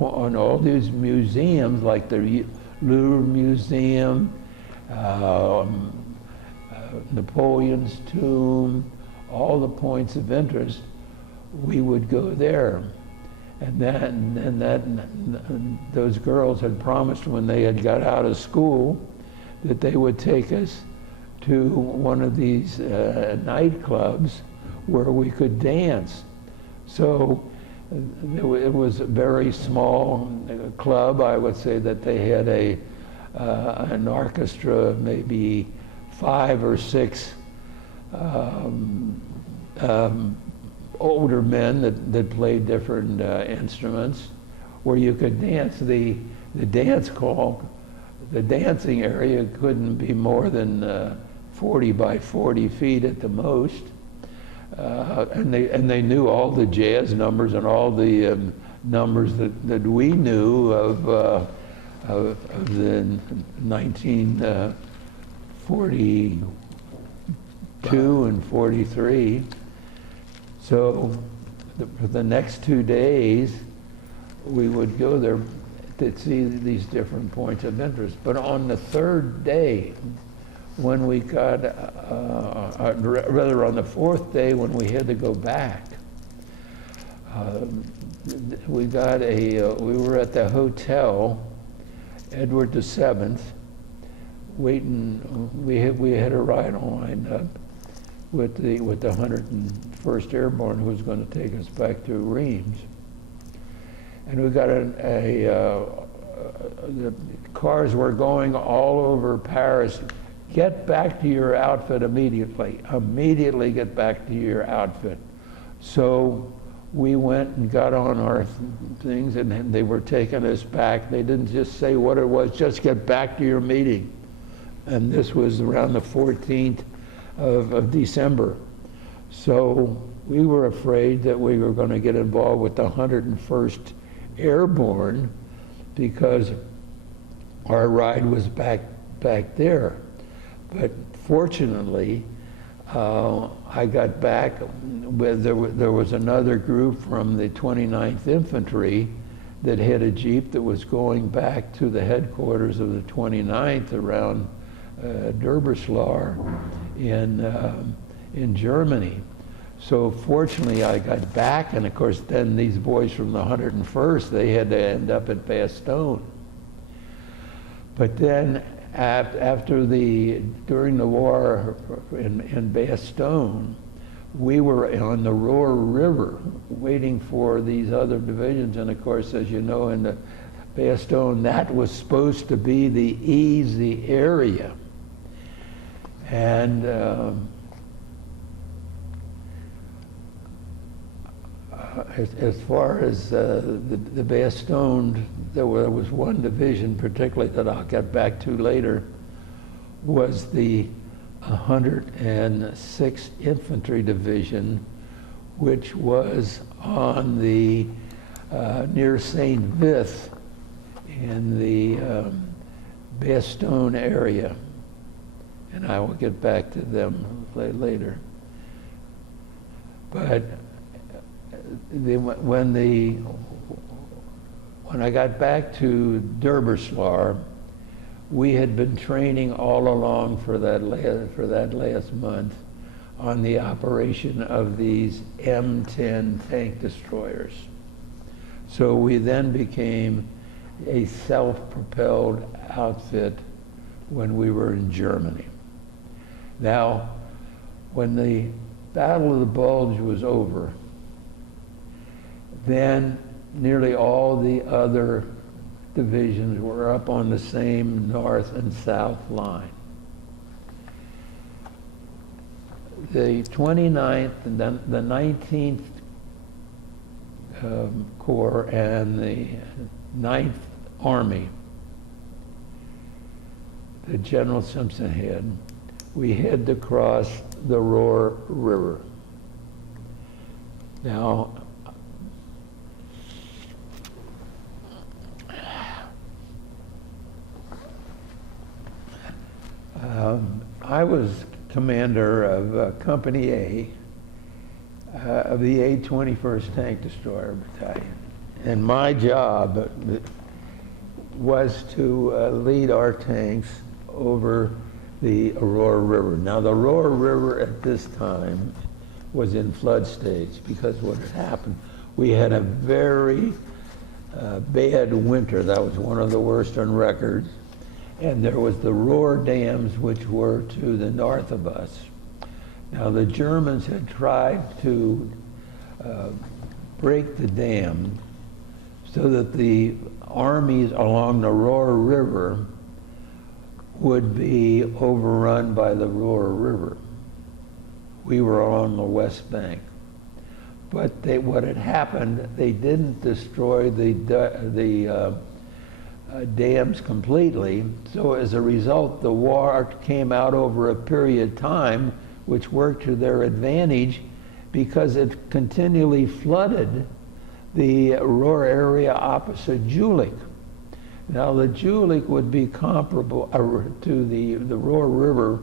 on all these museums, like the Louvre Museum, Napoleon's tomb, all the points of interest, we would go there. And those girls had promised when they had got out of school that they would take us to one of these nightclubs where we could dance. So it was a very small club. I would say that they had an orchestra, maybe 5 or 6 older men that played different instruments, where you could dance. The dance hall, the dancing area couldn't be more than 40 by 40 feet at the most. And they knew all the jazz numbers and all the numbers that we knew of the 1942 and 43. So for the next 2 days, we would go there to see these different points of interest. But on the 3rd day, when we got, rather on the 4th day when we had to go back, we were at the hotel, Edward VII, waiting. We had a ride lined up with the 101st Airborne, who was going to take us back to Reims. And we got the cars were going all over Paris. Get back to your outfit immediately. Immediately get back to your outfit. So we went and got on our things, and they were taking us back. They didn't just say what it was, just get back to your meeting. And this was around the 14th of December. So we were afraid that we were going to get involved with the 101st Airborne, because our ride was back there. But fortunately, I got back with, there was another group from the 29th Infantry that had a Jeep that was going back to the headquarters of the 29th around Derbyshire in Germany. So fortunately I got back, and of course then these boys from the 101st, they had to end up at Bastogne. But then during the war in Bastogne, we were on the Roer River waiting for these other divisions, and of course, as you know, in the Bastogne, that was supposed to be the easy area. And as far as the Bastogne, there was one division particularly that I'll get back to later, was the 106th Infantry Division, which was on the near St. Vith in the Bastogne area. And I will get back to them later. But when I got back to Derbyshire, we had been training all along for that last month on the operation of these M10 tank destroyers. So we then became a self-propelled outfit when we were in Germany. Now, when the Battle of the Bulge was over, then nearly all the other divisions were up on the same north and south line. The 29th and then the 19th Corps and the 9th Army that General Simpson had, we had to cross the Roer River. Now, I was commander of Company A of the 821st Tank Destroyer Battalion. And my job was to lead our tanks over the Roer River. Now the Roer River at this time was in flood stage, because what had happened, we had a very bad winter. That was one of the worst on record. And there was the Roer dams, which were to the north of us. Now the Germans had tried to break the dam so that the armies along the Roer River would be overrun by the Roer River. We were on the west bank. But what had happened, they didn't destroy the dams completely. So as a result, the war came out over a period of time which worked to their advantage, because it continually flooded the Roer area opposite Jülich. Now the Jülich would be comparable to the Roer River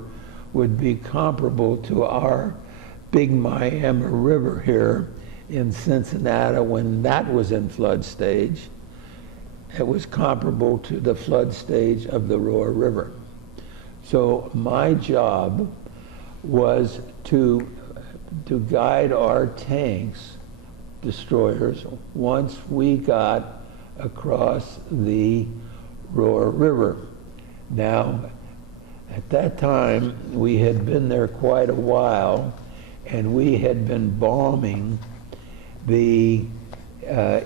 would be comparable to our Big Miami River here in Cincinnati when that was in flood stage. It was comparable to the flood stage of the Roer River. So my job was to guide our tanks, destroyers, once we got across the Roer River. Now, at that time, we had been there quite a while, and we had been bombing the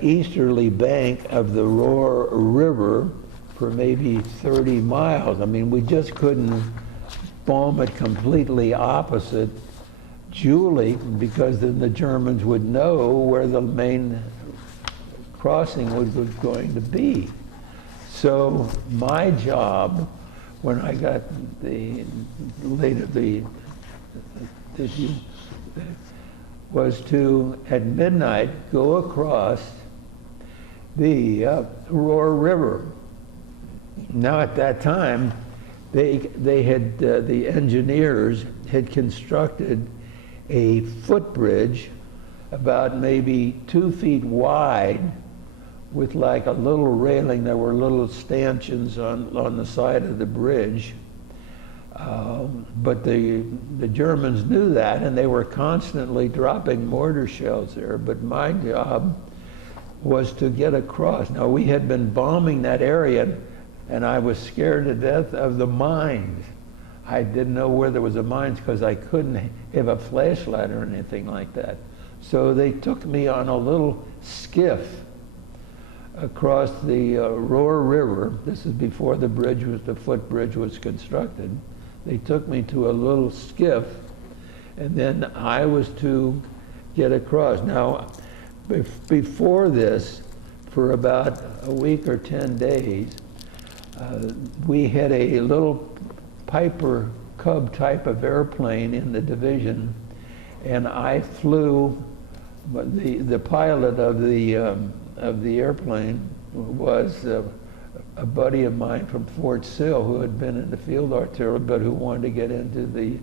easterly bank of the Roer River for maybe 30 miles. I mean, we just couldn't bomb it completely opposite Jülich, because then the Germans would know where the main crossing was going to be. So my job, when I got was to, at midnight, go across the Roer River. Now at that time, they had, the engineers had constructed a footbridge about maybe 2 feet wide with like a little railing. There were little stanchions on the side of the bridge. But the Germans knew that, and they were constantly dropping mortar shells there. But my job was to get across. Now, we had been bombing that area, and I was scared to death of the mines. I didn't know where there was a mines because I couldn't have a flashlight or anything like that. So they took me on a little skiff across the Roer River. This is before the footbridge was constructed. They took me to a little skiff, and then I was to get across. Now, before this, for about a week or 10 days, we had a little Piper Cub type of airplane in the division, and I flew. The pilot of the airplane was a buddy of mine from Fort Sill, who had been in the field artillery but who wanted to get into the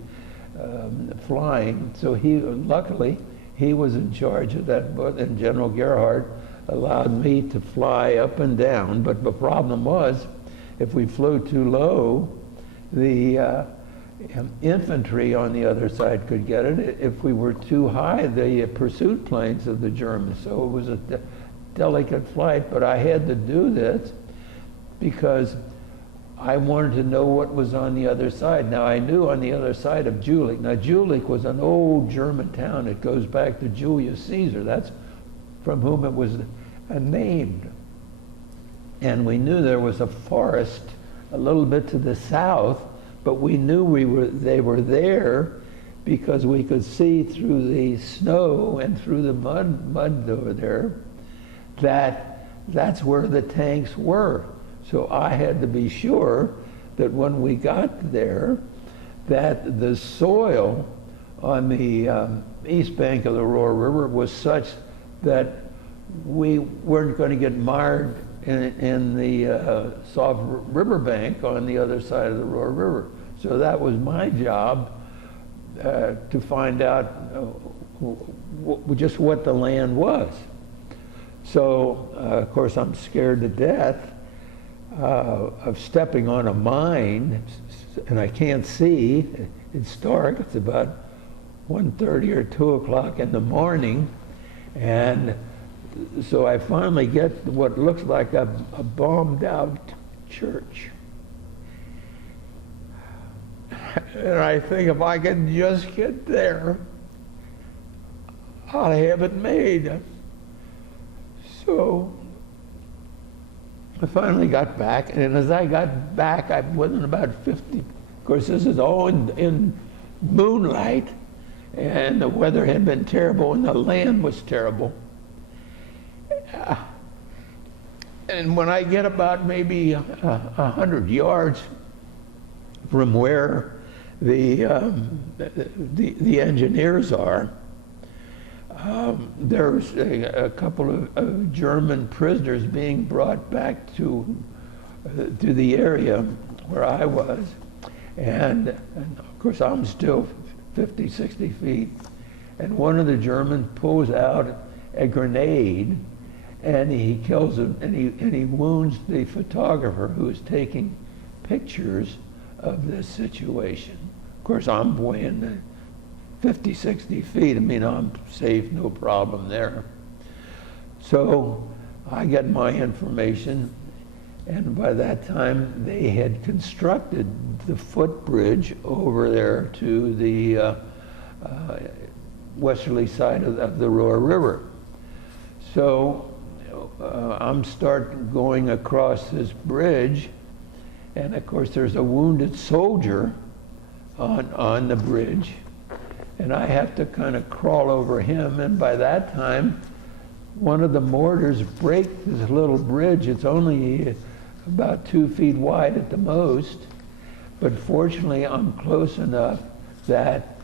flying. So luckily he was in charge of that, and General Gerhardt allowed me to fly up and down. But the problem was, if we flew too low, the infantry on the other side could get it. If we were too high, the pursuit planes of the Germans. So it was a delicate flight, but I had to do this because I wanted to know what was on the other side. Now, I knew on the other side of Jülich. Now, Jülich was an old German town. It goes back to Julius Caesar. That's from whom it was named. And we knew there was a forest a little bit to the south, but we knew they were there because we could see through the snow and through the mud over there that's where the tanks were. So I had to be sure that when we got there, that the soil on the east bank of the Roer River was such that we weren't going to get mired in the soft riverbank on the other side of the Roer River. So that was my job, to find out just what the land was. So, of course, I'm scared to death of stepping on a mine, and I can't see. It's dark. It's about 1:30 or 2 o'clock in the morning, and so I finally get what looks like a bombed out church. And I think if I can just get there, I'll have it made. So I finally got back, and as I got back, I wasn't about 50. Of course, this is all in moonlight, and the weather had been terrible, and the land was terrible. And when I get about maybe 100 yards from where the engineers are, there's a couple of German prisoners being brought back to the area where I was. And of course, I'm still 50, 60 feet. And one of the Germans pulls out a grenade, and he kills him, and he wounds the photographer who is taking pictures of this situation. Of course, I'm weighing 50, 60 feet. I mean, I'm safe, no problem there. So I get my information, and by that time they had constructed the footbridge over there to the westerly side of the Roer River. So I'm going across this bridge, and of course there's a wounded soldier on the bridge, and I have to kind of crawl over him, and by that time one of the mortars break this little bridge. It's only about 2 feet wide at the most, but fortunately I'm close enough that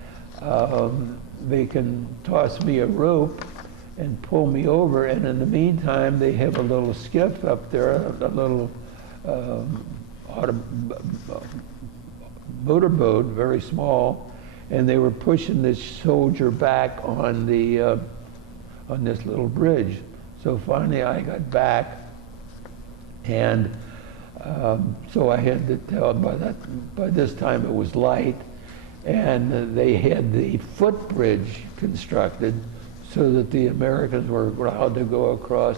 they can toss me a rope and pull me over, and in the meantime they have a little skiff up there, a little motorboat, very small, and they were pushing this soldier back on this little bridge. So finally I got back, and so I had to tell, by this time it was light, and they had the footbridge constructed so that the Americans were allowed to go across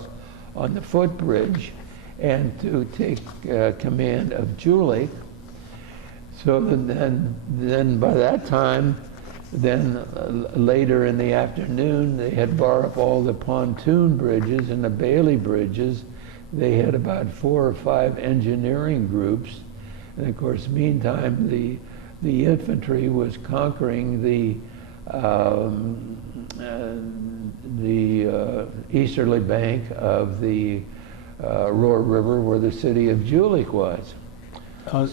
on the footbridge and to take command of Julie. So then by that time, later in the afternoon, they had brought up all the pontoon bridges and the Bailey bridges. They had about 4 or 5 engineering groups, and of course, meantime, the infantry was conquering the easterly bank of the Roer River, where the city of Jülich was.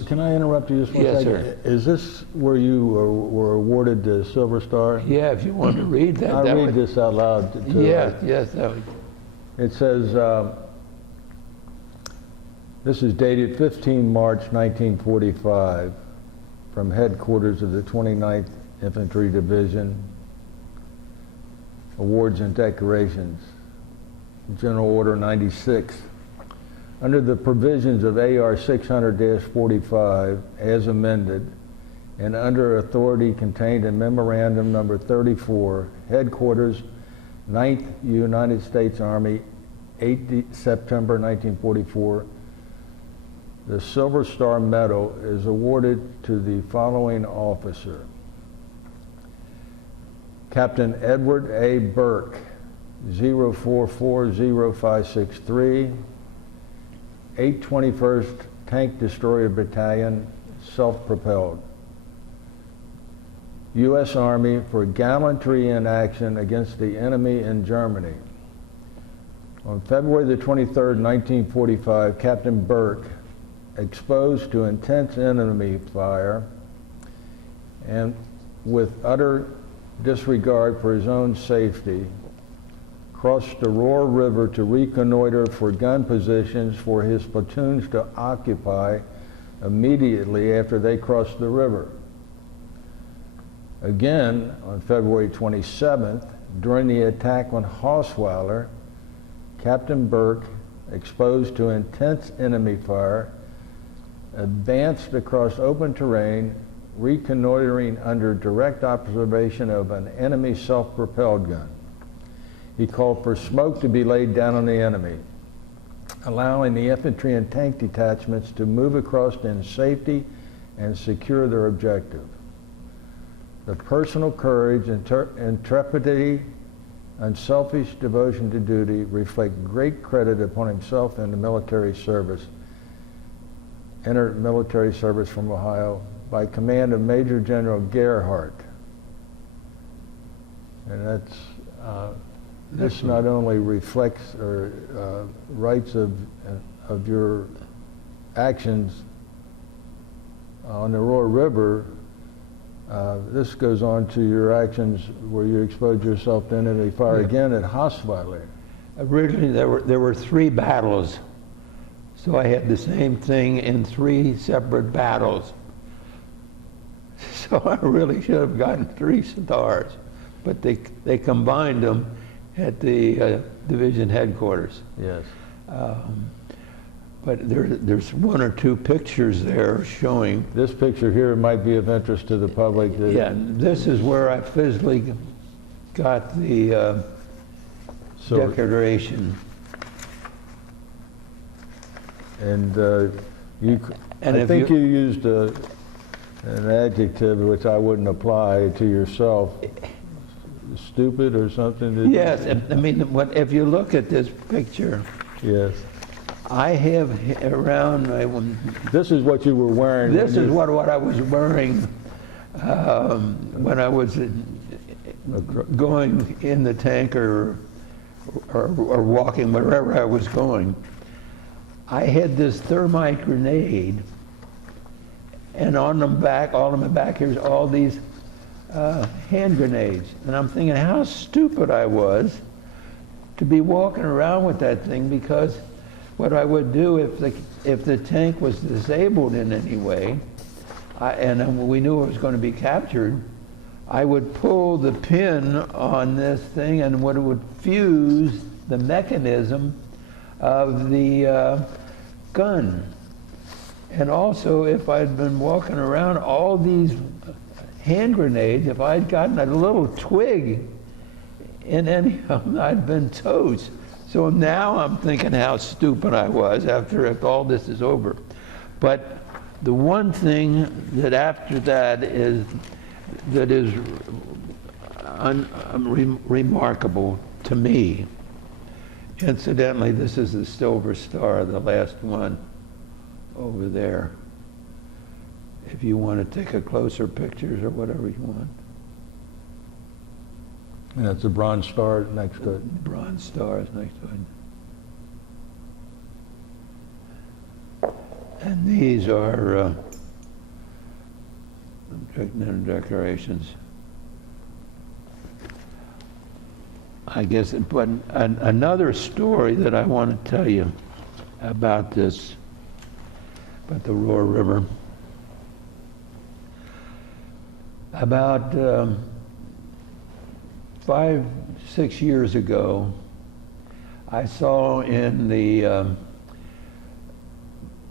Can I interrupt you just for a second? Yes, sir. Is this where you were awarded the Silver Star? Yeah, if you want to read that. I'll read this out loud. Yes. It says, this is dated 15 March 1945 from headquarters of the 29th Infantry Division. Awards and decorations. General Order 96. Under the provisions of AR 600-45 as amended, and under authority contained in Memorandum Number 34, Headquarters, 9th United States Army, 8 September 1944, the Silver Star Medal is awarded to the following officer: Captain Edward A. Burke, 0440-563, 821st Tank Destroyer Battalion, self-propelled. U.S. Army for gallantry in action against the enemy in Germany. On February the 23rd, 1945, Captain Burke, exposed to intense enemy fire and with utter disregard for his own safety, crossed the Roer River to reconnoiter for gun positions for his platoons to occupy immediately after they crossed the river. Again, on February 27th, during the attack on Hausweiler, Captain Burke, exposed to intense enemy fire, advanced across open terrain, reconnoitering under direct observation of an enemy self-propelled gun. He called for smoke to be laid down on the enemy, allowing the infantry and tank detachments to move across in safety and secure their objective. The personal courage, intrepidity, unselfish devotion to duty reflect great credit upon himself and the military service. Entered military service from Ohio by command of Major General Guerre. And that's this not only reflects or rights of your actions on the Roer River. This goes on to your actions where you exposed yourself to enemy fire again at Hasweiler. Originally, there were 3 battles, so I had the same thing in 3 separate battles. So I really should have gotten 3 stars, but they combined them at the division headquarters. Yes. But there's 1 or 2 pictures there showing. This picture here might be of interest to the public. Yeah, this is where I physically got the decoration. And I think you used an adjective which I wouldn't apply to yourself. Stupid or something? Yes, I mean, if you look at this picture, yes, I have around. This is what you were wearing. This is what I was wearing when I was going in the tank or walking wherever I was going. I had this thermite grenade, and on the back, all on my back, here's all these hand grenades. And I'm thinking how stupid I was to be walking around with that thing, because what I would do if the tank was disabled in any way, and we knew it was going to be captured, I would pull the pin on this thing and it would fuse the mechanism of the gun. And also, if I'd been walking around all these hand grenades, if I'd gotten a little twig in any of them, I'd been toast. So now I'm thinking how stupid I was after all this is over. But the one thing that after that is remarkable to me, incidentally, this is the Silver Star, the last one over there. If you want to take a closer pictures or whatever you want. And it's a Bronze Star next to it. Bronze Star is next to it. And these are decorations. I guess, but another story that I want to tell you about this, about the Roer River. About 5-6 years ago, I saw in the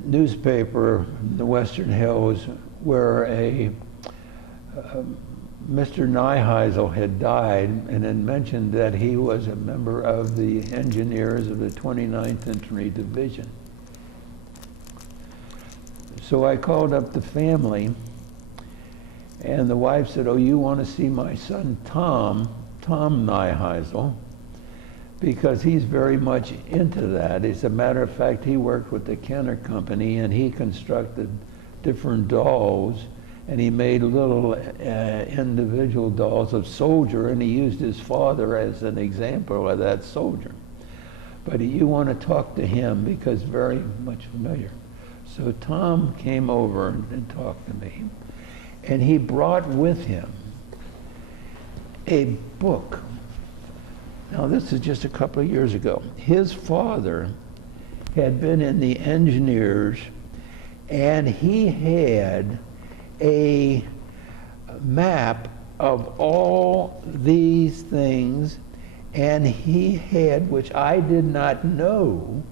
newspaper, the Western Hills, where Mr. Nordhausen had died, and had mentioned that he was a member of the engineers of the 29th Infantry Division. So I called up the family, and the wife said, "Oh, you want to see my son Tom Nordhausen, because he's very much into that. As a matter of fact, he worked with the Kenner Company, and he constructed different dolls, and he made little individual dolls of soldier, and he used his father as an example of that soldier. But you want to talk to him because very much familiar." So Tom came over and talked to me, and he brought with him a book. Now, this is just a couple of years ago. His father had been in the engineers, and he had a map of all these things, And he had, which I did not know,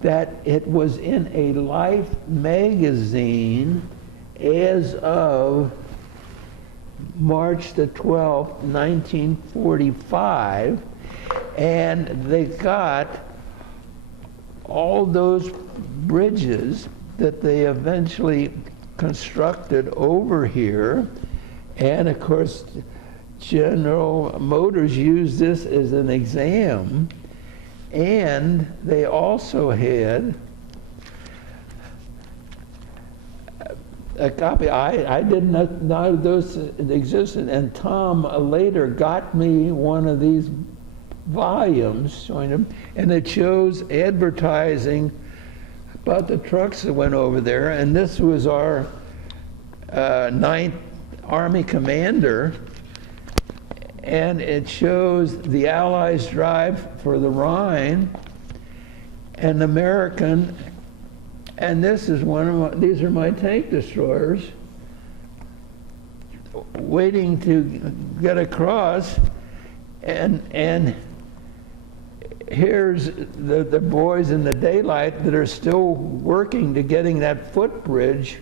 that it was in a Life magazine as of March the 12th, 1945, and they got all those bridges that they eventually constructed over here. And of course, General Motors used this as an exam. And they also had a copy. I did not know those existed, and Tom later got me one of these volumes showing them, and it shows advertising about the trucks that went over there. And this was our 9th Army commander, and it shows the Allies' drive for the Rhine, and American. And this is these are my tank destroyers waiting to get across, and here's the boys in the daylight that are still working to getting that footbridge.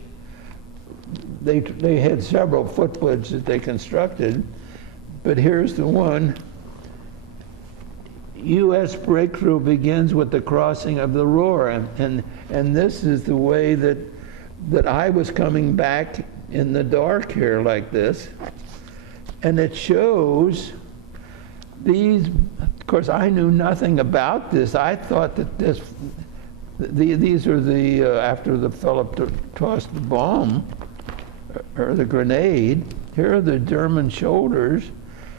They had several footbridges that they constructed, but here's the one. U.S. breakthrough begins with the crossing of the Roer, and this is the way that I was coming back in the dark here like this, and it shows these. Of course, I knew nothing about this. I thought that these are the after the Philip tossed the bomb or the grenade. Here are the German shoulders,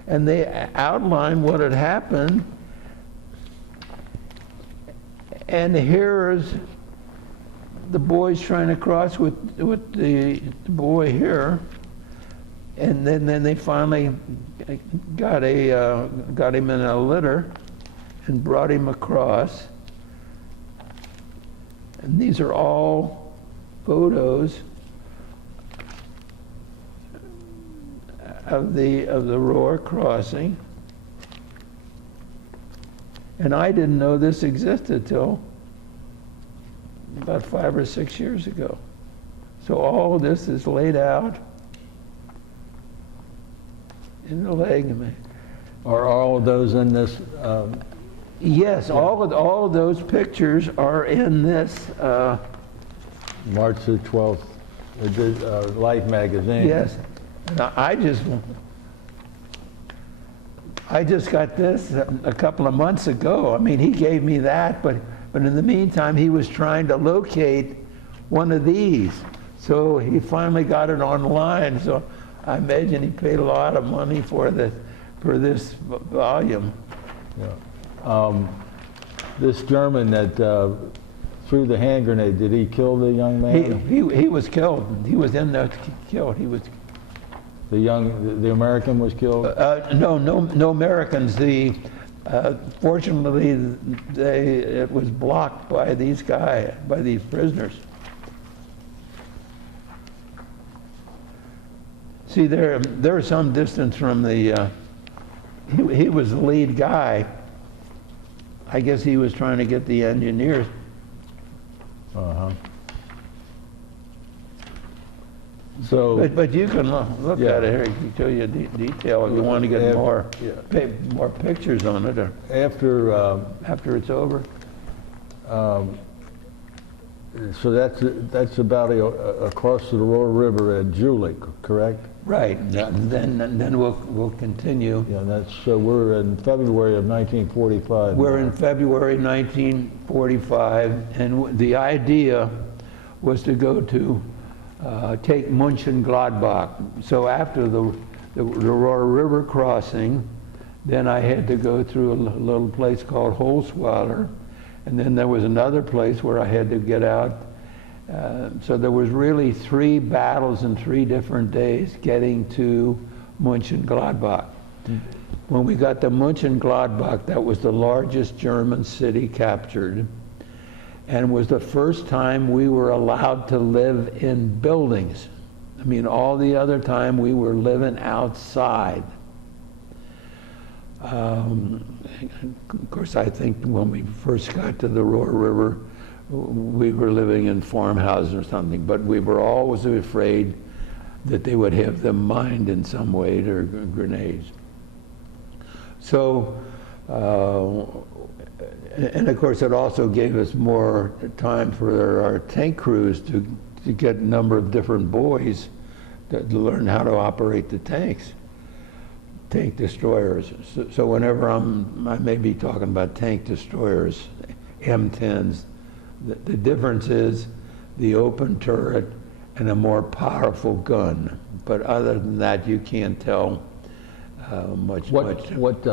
and they outline what had happened. And here's the boys trying to cross with the boy here, and then they finally got him in a litter and brought him across. And these are all photos of the Roer crossing. And I didn't know this existed till about 5 or 6 years ago. So all of this is laid out in the leg. Are all of those in this? Yes, yeah. all of those pictures are in this. March the 12th, Life magazine. Yes. Now, I just got this a couple of months ago. I mean, he gave me that, but in the meantime, he was trying to locate one of these. So he finally got it online. So I imagine he paid a lot of money for this volume. Yeah. This German that threw the hand grenade, did he kill the young man? He was killed. He was in there killed. He was. The American was killed? No Americans. Fortunately, it was blocked by these prisoners. See, they're some distance from the. He was the lead guy. I guess he was trying to get the engineers. Uh-huh. So, but you can look at it here. I can show you detail if you want to get more pictures on it. Or after it's over. So that's about across the Roer River at Jülich, correct? Right. Then we'll continue. Yeah. So we're in February of 1945. We're in February 1945, and the idea was to go to. Take Mönchengladbach. So after the Roer River crossing, then I had to go through a little place called Holzweiler, and then there was another place where I had to get out. So there was really 3 battles in 3 different days getting to Mönchengladbach. Mm-hmm. When we got to Mönchengladbach, that was the largest German city captured, and was the first time we were allowed to live in buildings. I mean, all the other time we were living outside. Of course, I think when we first got to the Roer River, we were living in farmhouses or something, but we were always afraid that they would have them mined in some way, or grenades. So, and of course, it also gave us more time for our tank crews to get a number of different boys to learn how to operate the tanks, tank destroyers. So whenever I may be talking about tank destroyers, M10s, the difference is the open turret and a more powerful gun. But other than that, you can't tell much. What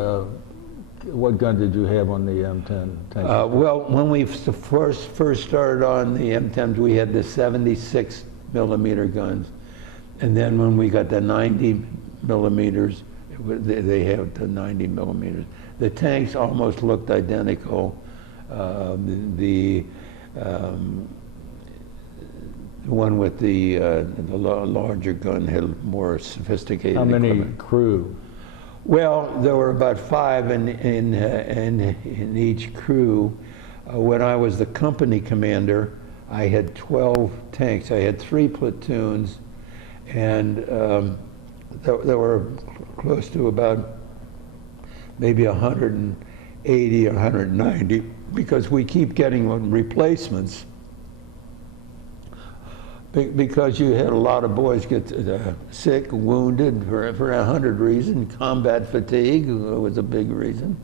gun did you have on the M10 tank? Well, when we first started on the M10s, we had the 76 millimeter guns, and then when we got the 90 millimeters, they have the 90 millimeters. The tanks almost looked identical. The one with the larger gun had more sophisticated How many equipment. crew? Well, there were about 5 in each crew. When I was the company commander, I had 12 tanks. I had 3 platoons, and there were close to about maybe 180 or 190, because we keep getting replacements. Because you had a lot of boys get sick, wounded for 100 reasons. Combat fatigue was a big reason.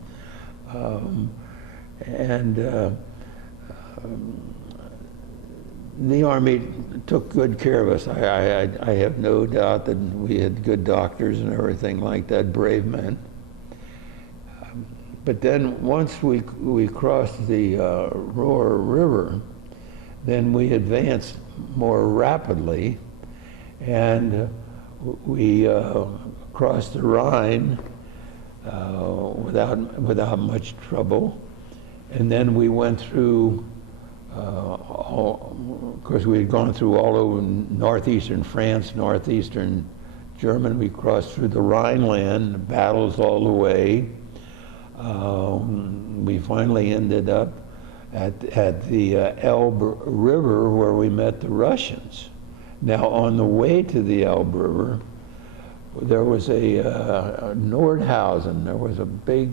The Army took good care of us. I have no doubt that we had good doctors and everything like that, brave men. But then once we crossed the Roer River, then we advanced more rapidly, and we crossed the Rhine without much trouble. And then we went through, of course, we had gone through all over northeastern France, northeastern Germany. We crossed through the Rhineland, battles all the way. We finally ended up at the Elbe River, where we met the Russians. Now, on the way to the Elbe River, there was a Nordhausen. There was a big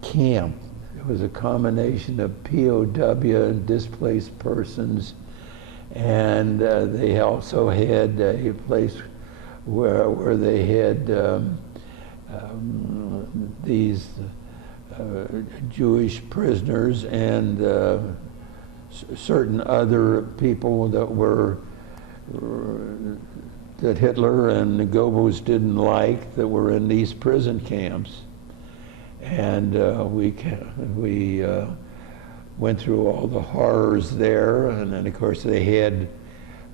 camp. It was a combination of POW, displaced persons, and they also had a place where they had these Jewish prisoners and certain other people that Hitler and the Goebbels didn't like, that were in these prison camps. And we went through all the horrors there, and then of course they had.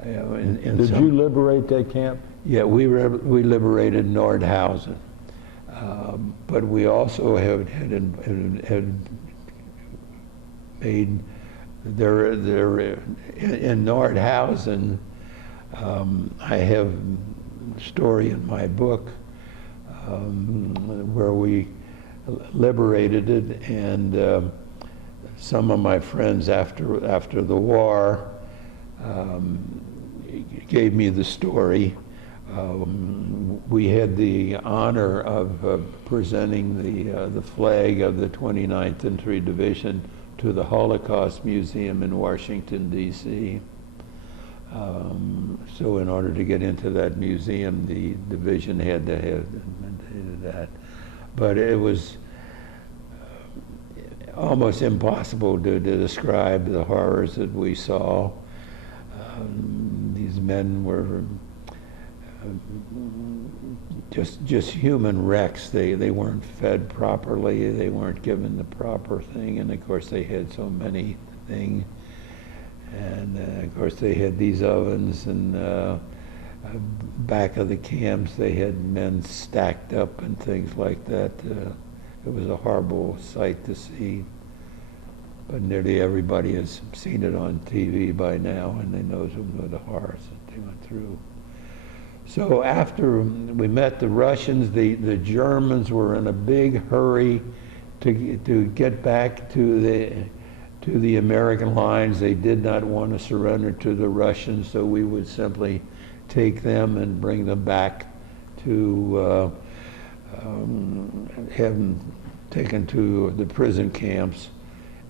Did you liberate that camp? Yeah, we liberated Nordhausen. But we also had made in Nordhausen. I have a story in my book where we liberated it, and some of my friends after the war gave me the story. We had the honor of presenting the flag of the 29th Infantry Division to the Holocaust Museum in Washington, D.C. So in order to get into that museum, the division had to have that. But it was almost impossible to describe the horrors that we saw. These men were just human wrecks. They weren't fed properly. They weren't given the proper thing. And of course, they had so many things. And of course, they had these ovens, and back of the camps, they had men stacked up and things like that. It was a horrible sight to see. But nearly everybody has seen it on TV by now, and they know some of the horrors that they went through. So after we met the Russians, the Germans were in a big hurry to get back to the American lines. They did not want to surrender to the Russians, so we would simply take them and bring them back to have them taken to the prison camps.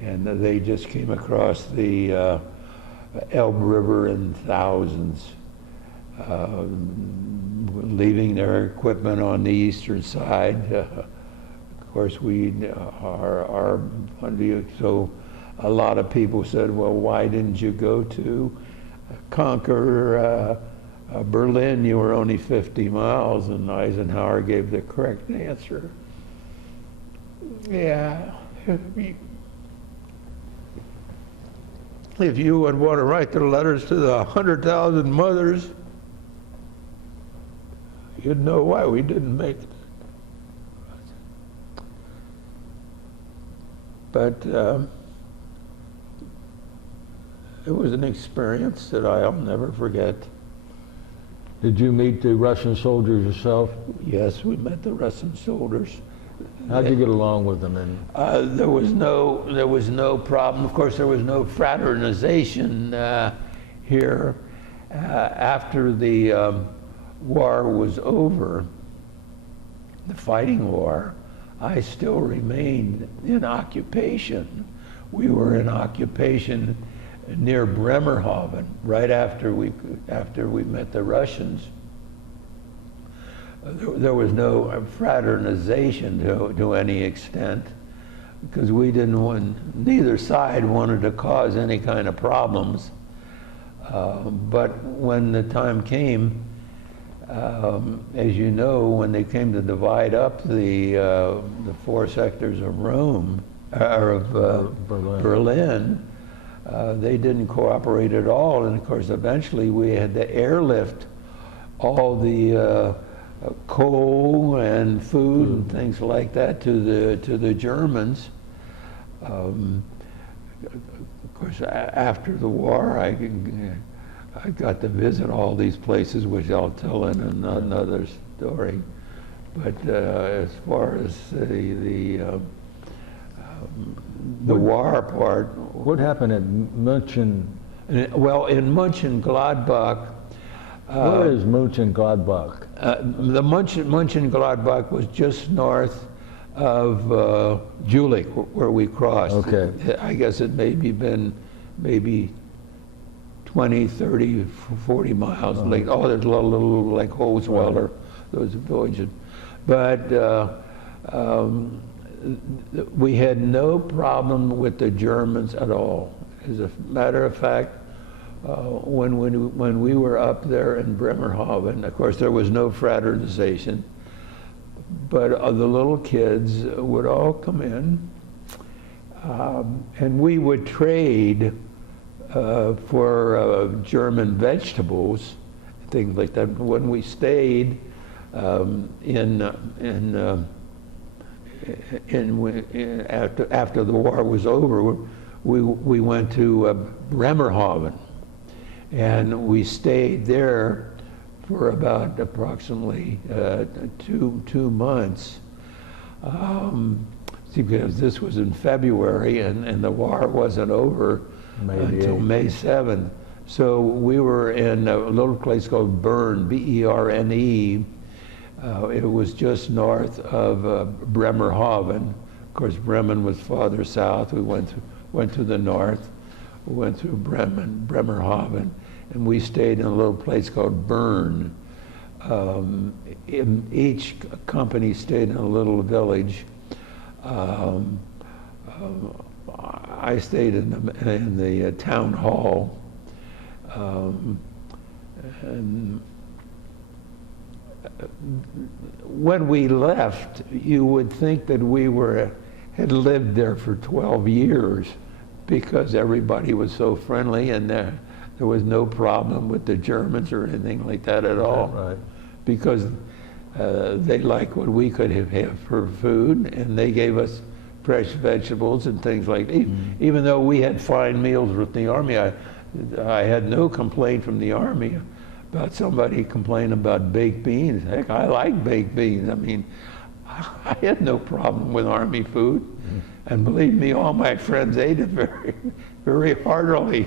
And they just came across the Elbe River in thousands, leaving their equipment on the eastern side. Of course, so a lot of people said, well, why didn't you go to conquer Berlin? You were only 50 miles, and Eisenhower gave the correct answer. Yeah. If you would want to write the letters to the 100,000 mothers, you'd know why we didn't make it. But it was an experience that I'll never forget. Did you meet the Russian soldiers yourself? Yes, we met the Russian soldiers. How'd you get along with them? There was no problem. Of course, there was no fraternization here. After the war was over, the fighting war, I still remained in occupation. We were in occupation near Bremerhaven right after we met the Russians. There was no fraternization to any extent, because we didn't want, neither side wanted to cause any kind of problems. But when the time came, as you know, when they came to divide up the 4 sectors of Rome, or of Berlin, they didn't cooperate at all. And of course, eventually we had to airlift all the coal and food and things like that to the Germans. Of course, after the war, I got to visit all these places, which I'll tell in another story. But as far as the war part, what happened at München? Well, in Mönchengladbach. Where is Mönchengladbach? The Mönchengladbach was just north of Jülich, where we crossed. Okay. I guess it been 20, 30, 40 miles. Like, there's a little like Holzweiler, those villages. But we had no problem with the Germans at all. As a matter of fact, when we were up there in Bremerhaven, of course there was no fraternization, but the little kids would all come in, and we would trade for German vegetables, things like that. When we stayed after the war was over, we went to Bremerhaven, and we stayed there for about approximately 2 months. Because this was in February, and the war wasn't over until May 7th. So we were in a little place called Bern, B-E-R-N-E. It was just north of Bremerhaven. Of course, Bremen was farther south. We went to the north. We went through Bremerhaven, and we stayed in a little place called Bern. Each company stayed in a little village. I stayed in the town hall, and when we left, you would think that we had lived there for 12 years, because everybody was so friendly, and there was no problem with the Germans or anything like that at all. Right. Because they liked what we could have for food, and they gave us fresh vegetables and things like that. Even though we had fine meals with the Army, I had no complaint from the Army. about somebody complaining about baked beans. Heck, I like baked beans. I mean, I had no problem with Army food. And believe me, all my friends ate it very, very heartily.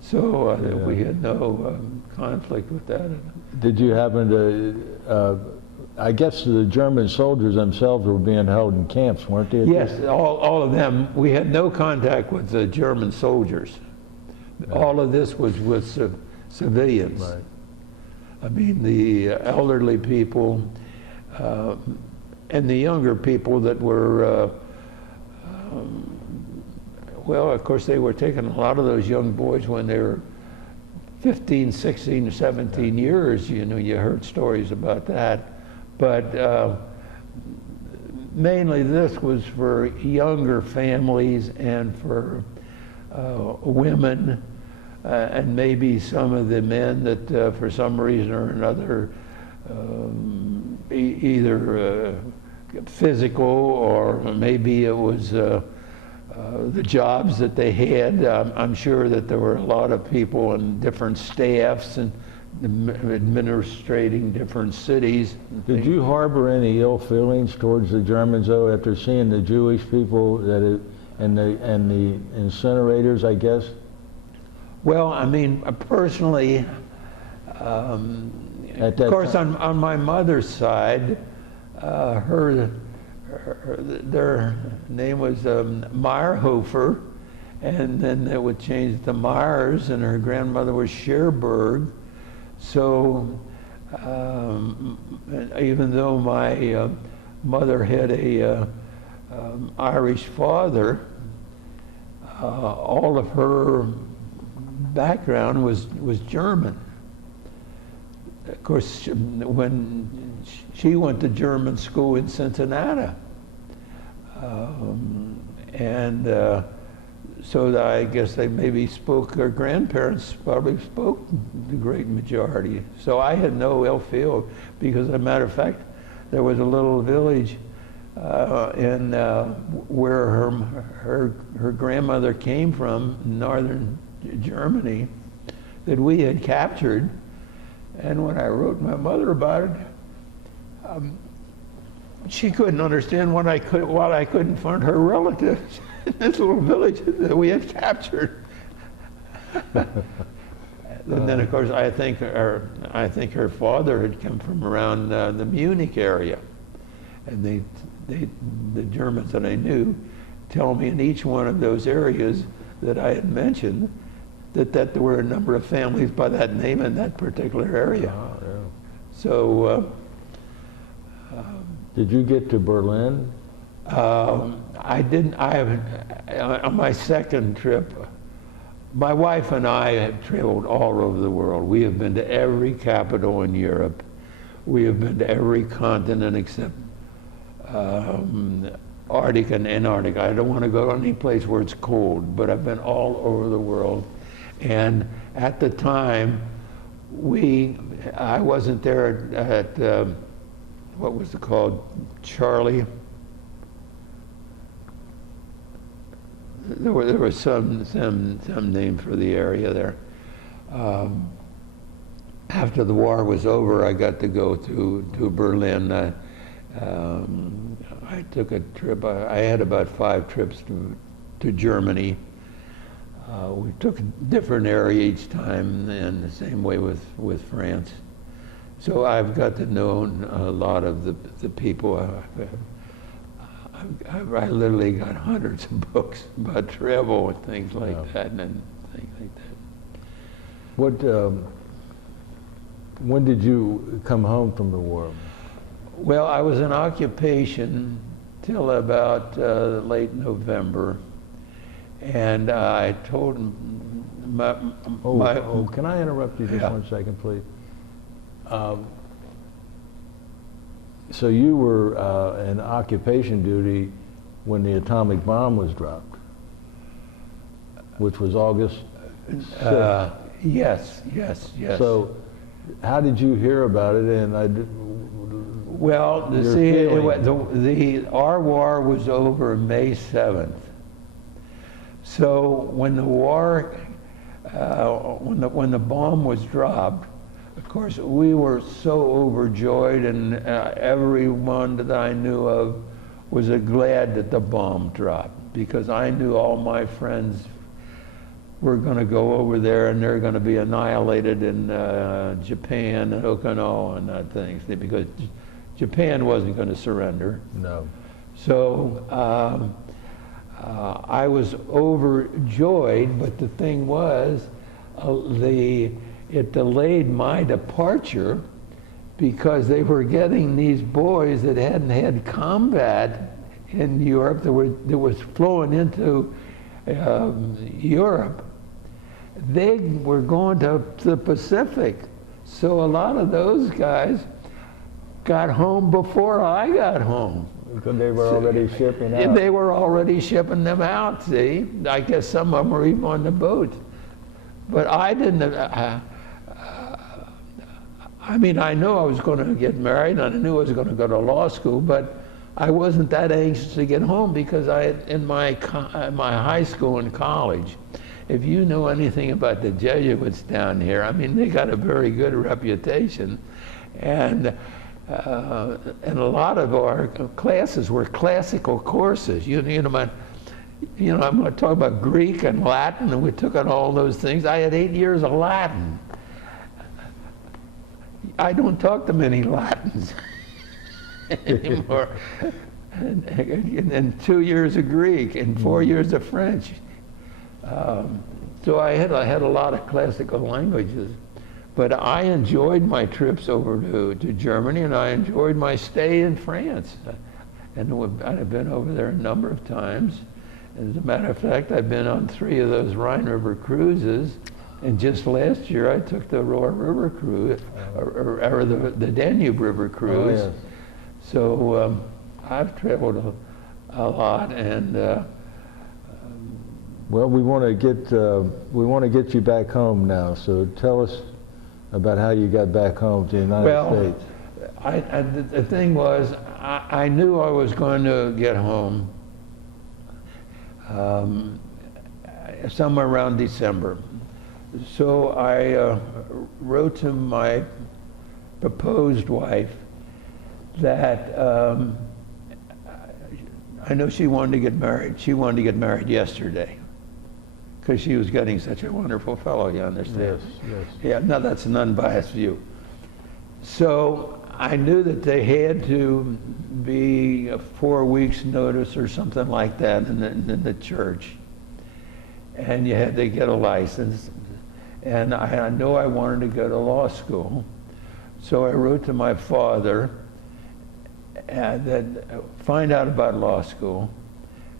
So we had no conflict with that. Did you happen to, I guess the German soldiers themselves were being held in camps, weren't they? Yes, all of them. We had no contact with the German soldiers. Right. All of this was with civilians. Right. I mean, the elderly people and the younger people that were, well, of course, they were taking a lot of those young boys when they were 15, 16, or 17 years. You know, you heard stories about that. But mainly this was for younger families and for women and maybe some of the men that for some reason or another either physical or maybe it was the jobs that they had. I'm sure that there were a lot of people in different staffs and administrating different cities. Did you harbor any ill feelings towards the Germans, though, after seeing the Jewish people and the incinerators, I guess? Well, I mean, personally, of course, on my mother's side, their name was Meyerhofer, and then it would change to Myers, and her grandmother was Scherberg. So even though my mother had a Irish father, all of her background was German. Of course, when she went to German school in Cincinnati, so that I guess they maybe spoke, her grandparents probably spoke the great majority. So I had no ill feel because, as a matter of fact, there was a little village in where her grandmother came from, northern Germany, that we had captured. And when I wrote my mother about it, she couldn't understand why I couldn't find her relatives in this little village that we had captured. And then, of course, I think her father had come from around the Munich area, and the Germans that I knew tell me in each one of those areas that I had mentioned that there were a number of families by that name in that particular area. Oh, yeah. So. Did you get to Berlin? I didn't. On my second trip, my wife and I have traveled all over the world. We have been to every capital in Europe. We have been to every continent except Arctic and Antarctica. I don't want to go to any place where it's cold, but I've been all over the world. And at the time, I wasn't there at what was it called, Charlie? There was some name for the area there. After the war was over, I got to go to Berlin. I took a trip. I had about 5 trips to Germany. We took a different area each time, and the same way with France. So I've got to know a lot of the people. I literally got hundreds of books about travel and things like that, and things like that. What? When did you come home from the war? Well, I was in occupation till about late November, and I told my. Can I interrupt you just 1 second, please? So you were in occupation duty when the atomic bomb was dropped, which was August 6th. Yes. So how did you hear about it? And our war was over May 7th. So when the war, when the bomb was dropped, Of course, we were so overjoyed, and everyone that I knew of was glad that the bomb dropped, because I knew all my friends were going to go over there and they're going to be annihilated in Japan and Okinawa and that things, because Japan wasn't going to surrender. No. So I was overjoyed, but the thing was, it delayed my departure because they were getting these boys that hadn't had combat in Europe that was flowing into Europe. They were going to the Pacific. So a lot of those guys got home before I got home. Because they were already shipping out. They were already shipping them out, see? I guess some of them were even on the boat. But I didn't, I mean, I knew I was going to get married, and I knew I was going to go to law school, but I wasn't that anxious to get home because in my high school and college, if you know anything about the Jesuits down here, I mean, they got a very good reputation. And a lot of our classes were classical courses. I'm going to talk about Greek and Latin, and we took on all those things. I had 8 years of Latin. I don't talk to many Latins anymore. And 2 years of Greek and 4 years of French. So I had a lot of classical languages. But I enjoyed my trips over to Germany, and I enjoyed my stay in France. And I've been over there a number of times. As a matter of fact, I've been on 3 of those Rhine River cruises. And just last year, I took the Roer River cruise, or the Danube River cruise. Oh, yes. So I've traveled a lot, and well, we want to get you back home now. So tell us about how you got back home to the United States. The thing was, I knew I was going to get home somewhere around December. So I wrote to my proposed wife that I know she wanted to get married. She wanted to get married yesterday because she was getting such a wonderful fellow, you understand? Yes. Yeah, no, that's an unbiased view. So I knew that they had to be a 4 weeks notice or something like that in the church. And you had to get a license. And I knew I wanted to go to law school. So I wrote to my father that find out about law school.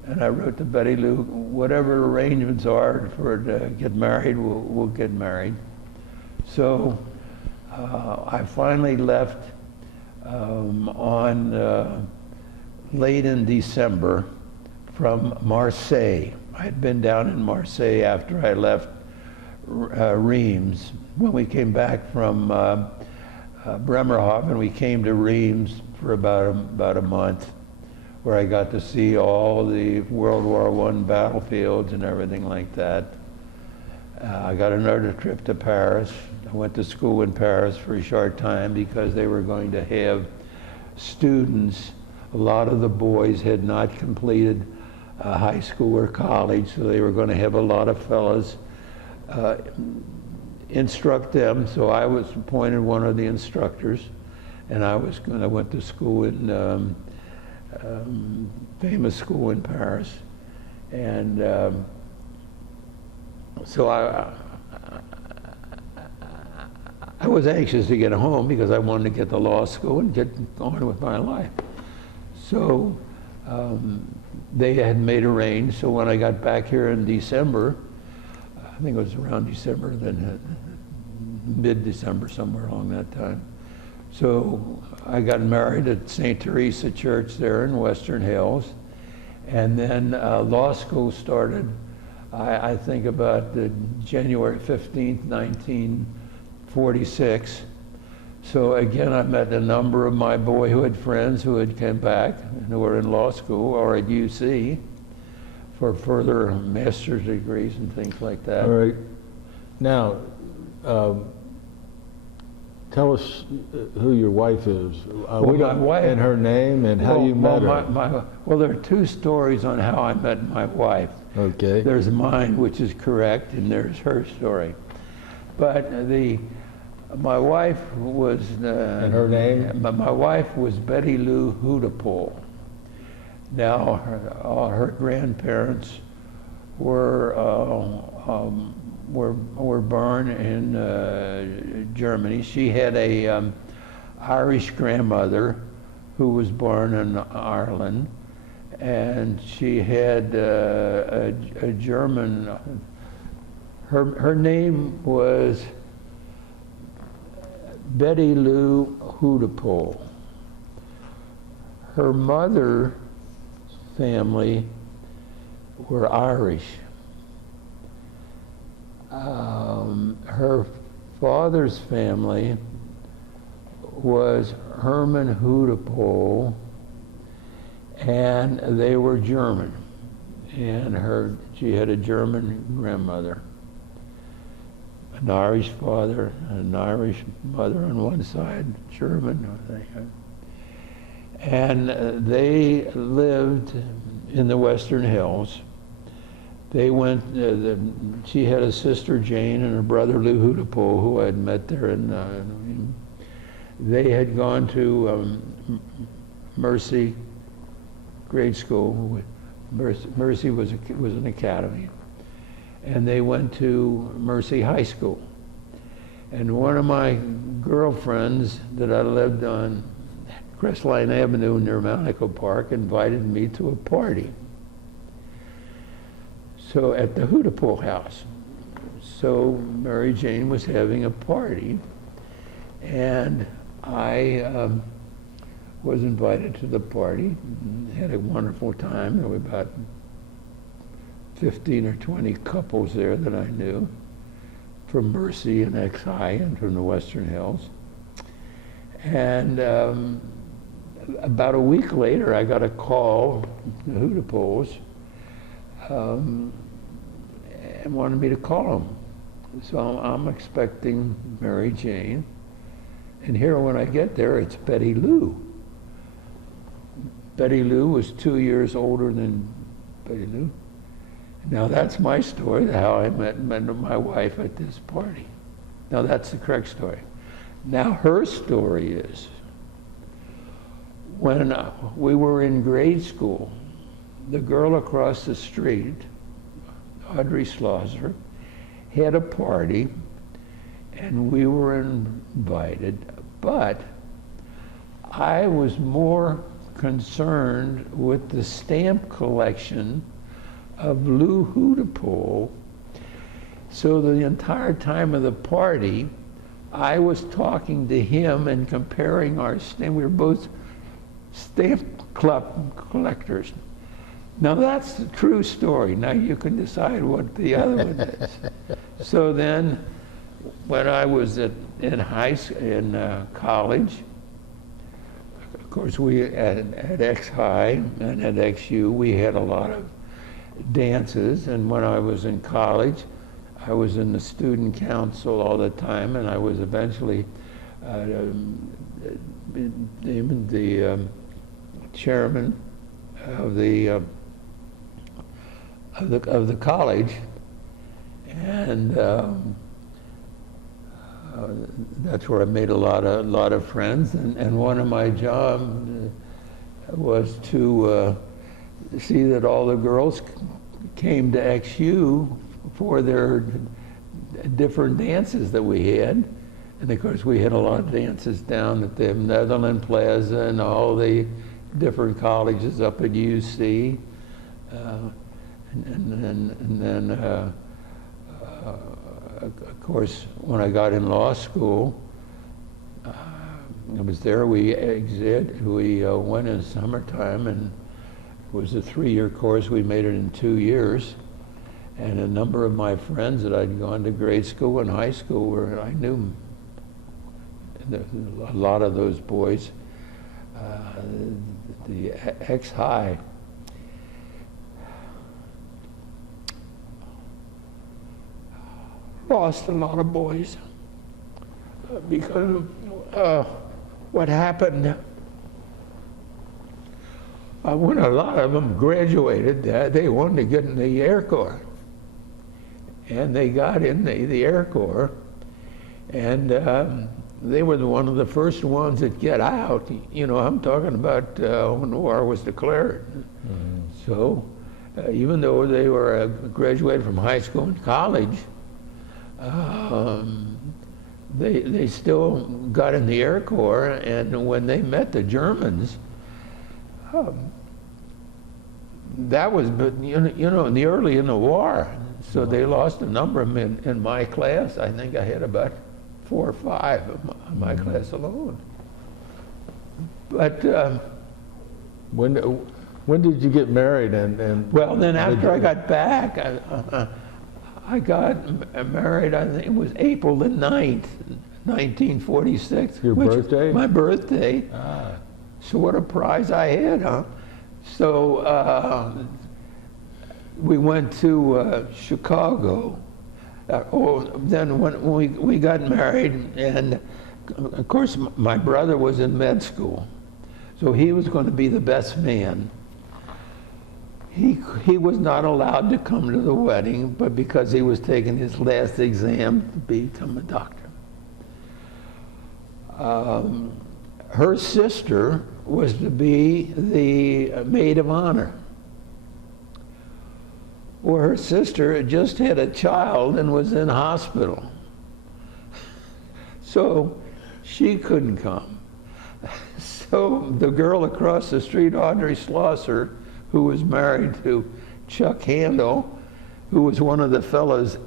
And I wrote to Betty Lou, whatever arrangements are for to get married, we'll get married. So I finally left on late in December from Marseille. I had been down in Marseille after I left Reims. When we came back from Bremerhaven, we came to Reims for about a month, where I got to see all the World War I battlefields and everything like that. I got another trip to Paris. I went to school in Paris for a short time because they were going to have students. A lot of the boys had not completed high school or college, so they were going to have a lot of fellas instruct them. So I was appointed one of the instructors, and I went to school in famous school in Paris, and so I was anxious to get home because I wanted to get to law school and get on with my life. So they had made arrangements. So when I got back here in December, I think it was around December, then mid-December, somewhere along that time. So I got married at St. Teresa Church there in Western Hills. And then law school started, I think about January 15th, 1946. So again, I met a number of my boyhood friends who had come back and who were in law school or at UC for further master's degrees and things like that. All right. Now, Tell us who your wife is. Well, my wife, and her name and how you met her. Well, there are two stories on how I met my wife. Okay. There's mine, which is correct, and there's her story. But my wife was... and her name? My wife was Betty Lou Hudapole. Now, her grandparents were born in Germany. She had a Irish grandmother who was born in Ireland, and she had a German. Her name was Betty Lou Hudapole. Her mother's family were Irish. Her father's family was Herman Hudapole, and they were German. And she had a German grandmother, an Irish father, an Irish mother on one side, German. And they lived in the Western Hills. They went, she had a sister, Jane, and a brother, Lou Hudapole, who I had met there. And they had gone to Mercy grade school. Mercy was an academy. And they went to Mercy High School. And one of my girlfriends that I lived on Crestline Avenue near Mount Echo Park invited me to a party. So at the Hudapole house. So Mary Jane was having a party, and I was invited to the party. Had a wonderful time. There were about 15 or 20 couples there that I knew from Mercy and X-High and from the Western Hills. And about a week later, I got a call, the Hudapoles, and wanted me to call them. So I'm expecting Mary Jane, and here when I get there, it's Betty Lou. Betty Lou was 2 years older than Betty Lou. Now that's my story, how I met my wife at this party. Now that's the correct story. Now her story is, when we were in grade school, the girl across the street, Audrey Schlosser, had a party, and we were invited, but I was more concerned with the stamp collection of Lou Hudapole. So the entire time of the party, I was talking to him and comparing our stamp. We were both stamp club collectors. Now that's the true story. Now you can decide what the other one is. So then, when I was in college, of course we at X-High and at XU we had a lot of dances. And when I was in college, I was in the student council all the time, and I was eventually named the chairman of the college, and that's where I made a lot of friends. And one of my jobs was to see that all the girls came to XU for their different dances that we had. And of course, we had a lot of dances down at the Netherland Plaza and all the different colleges up at UC. And then, of course, when I got in law school, I was there. We went in summertime, and it was a 3-year course. We made it in 2 years. And a number of my friends that I'd gone to grade school and high school I knew a lot of those boys. The X-High. Lost a lot of boys. because what happened, when a lot of them graduated, they wanted to get in the Air Corps. And they got in the Air Corps, and they were one of the first ones that get out. You know, I'm talking about when the war was declared. Mm-hmm. So even though they were graduated from high school and college, they still got in the Air Corps, and when they met the Germans, that was, you know, in the war. So they lost a number of them in my class. I think I had about 4 or 5 of my class alone. But when did you get married? Well, then after I got back, I got married. I think it was April the 9th, 1946. Your birthday? My birthday. Ah. So what a prize I had, huh? So we went to Chicago. Then when we got married, and of course my brother was in med school, so he was going to be the best man. He was not allowed to come to the wedding, but because he was taking his last exam to become a doctor. Her sister was to be the maid of honor. Well, her sister had just had a child and was in hospital. So she couldn't come. So the girl across the street, Audrey Schlosser, who was married to Chuck Handel, who was one of the fellows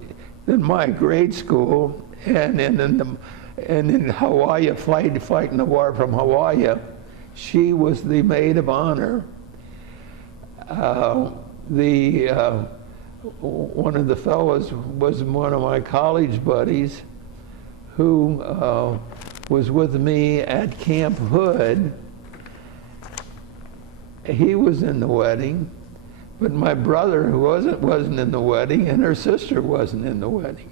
in my grade school and in Hawaii, fighting the war from Hawaii, she was the maid of honor. One of the fellows was one of my college buddies who was with me at Camp Hood. He was in the wedding, but my brother wasn't in the wedding, and her sister wasn't in the wedding.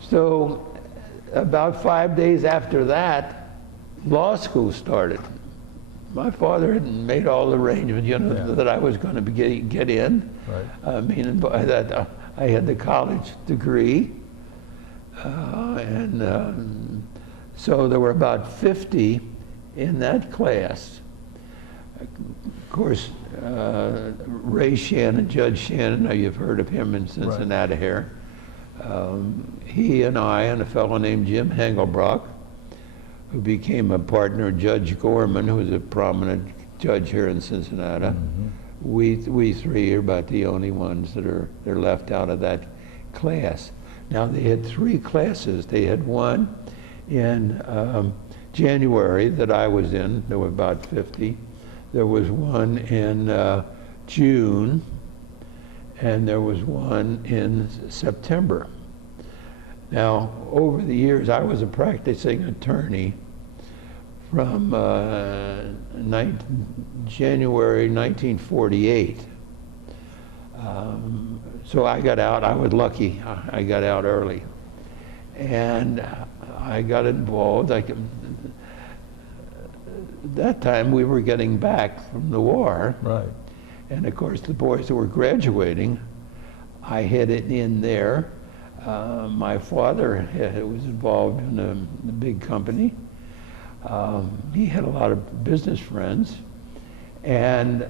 So about 5 days after that, law school started. My father had made all the arrangements, you know, that I was going to get in. Right. Meaning by that, I had the college degree, and so there were about 50 in that class. Of course, Ray Shannon, Judge Shannon, now you've heard of him in Cincinnati right. Here. He and I and a fellow named Jim Hengelbrock, who became a partner of Judge Gorman, who was a prominent judge here in Cincinnati. Mm-hmm. We three are about the only ones that are left out of that class. Now they had 3 classes. They had one in January that I was in. There were about 50. There was one in June, and there was one in September. Now, over the years, I was a practicing attorney from January 1948. So I got out. I was lucky. I got out early. And I got involved. That time, we were getting back from the war. Right. And, of course, the boys that were graduating, I had it in there. My father was involved in a big company. He had a lot of business friends, and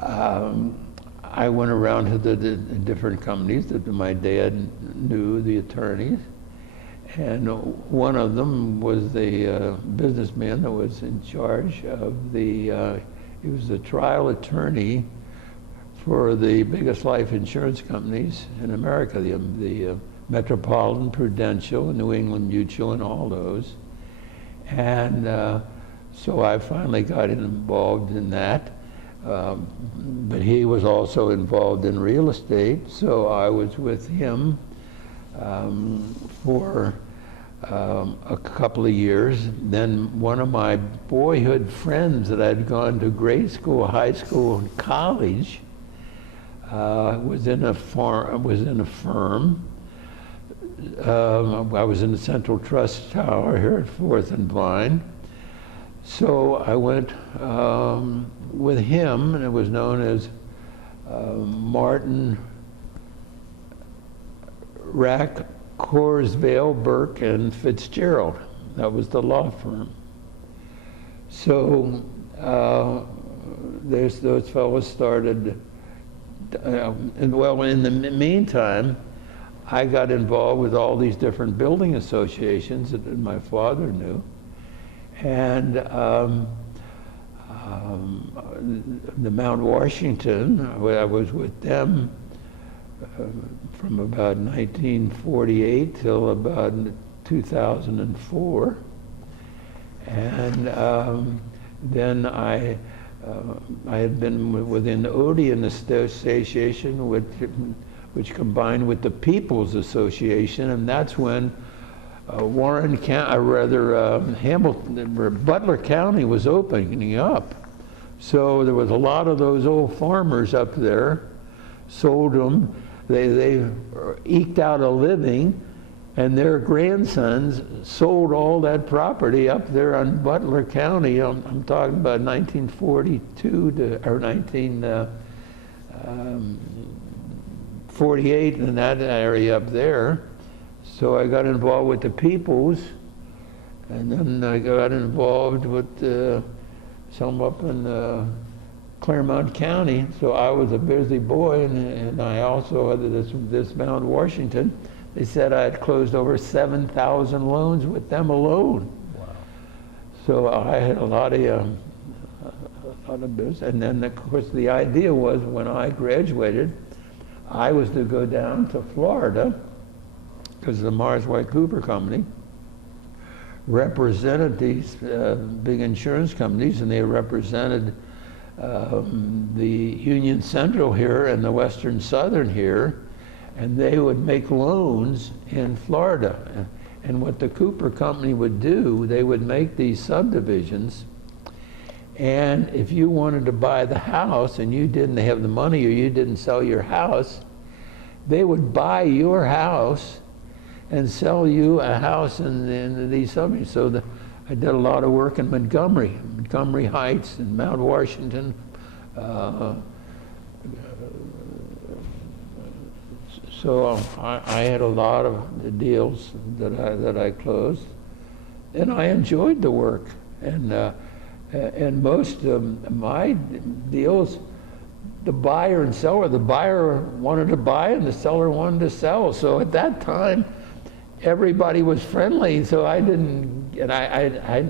I went around to the different companies that my dad knew, the attorneys, and one of them was the businessman that was in charge of he was the trial attorney for the biggest life insurance companies in America, the Metropolitan, Prudential, and New England Mutual, and all those. And so I finally got involved in that. But he was also involved in real estate, so I was with him for a couple of years. Then one of my boyhood friends that I'd gone to grade school, high school, and college was in a firm I was in the Central Trust Tower here at 4th and Vine. So I went with him, and it was known as Martin Rack, Corsvale, Burke, and Fitzgerald. That was the law firm. So those fellows started, and well, in the meantime, I got involved with all these different building associations that my father knew. And the Mount Washington, I was with them from about 1948 till about 2004. And then I had been within the Odeon Association, which combined with the People's Association, and that's when Warren County, Hamilton, Butler County was opening up. So there was a lot of those old farmers up there, sold them, they eked out a living, and their grandsons sold all that property up there on Butler County. I'm talking about 1942 or 1948 in that area up there. So I got involved with the Peoples, and then I got involved with some up in Claremont County. So I was a busy boy, and I also had this Mount Washington. They said I had closed over 7,000 loans with them alone. Wow. So I had a lot of business. And then, of course, the idea was when I graduated, I was to go down to Florida, because the Mars White Cooper Company represented these big insurance companies, and they represented the Union Central here and the Western Southern here, and they would make loans in Florida. And what the Cooper Company would do, they would make these subdivisions, and if you wanted to buy the house and you didn't have the money or you didn't sell your house, they would buy your house and sell you a house in these subdivisions. So I did a lot of work in Montgomery Heights and Mount Washington. So I had a lot of the deals that I closed, and I enjoyed the work. And most of my deals, the buyer and seller, the buyer wanted to buy and the seller wanted to sell. So at that time, everybody was friendly. So I didn't, and I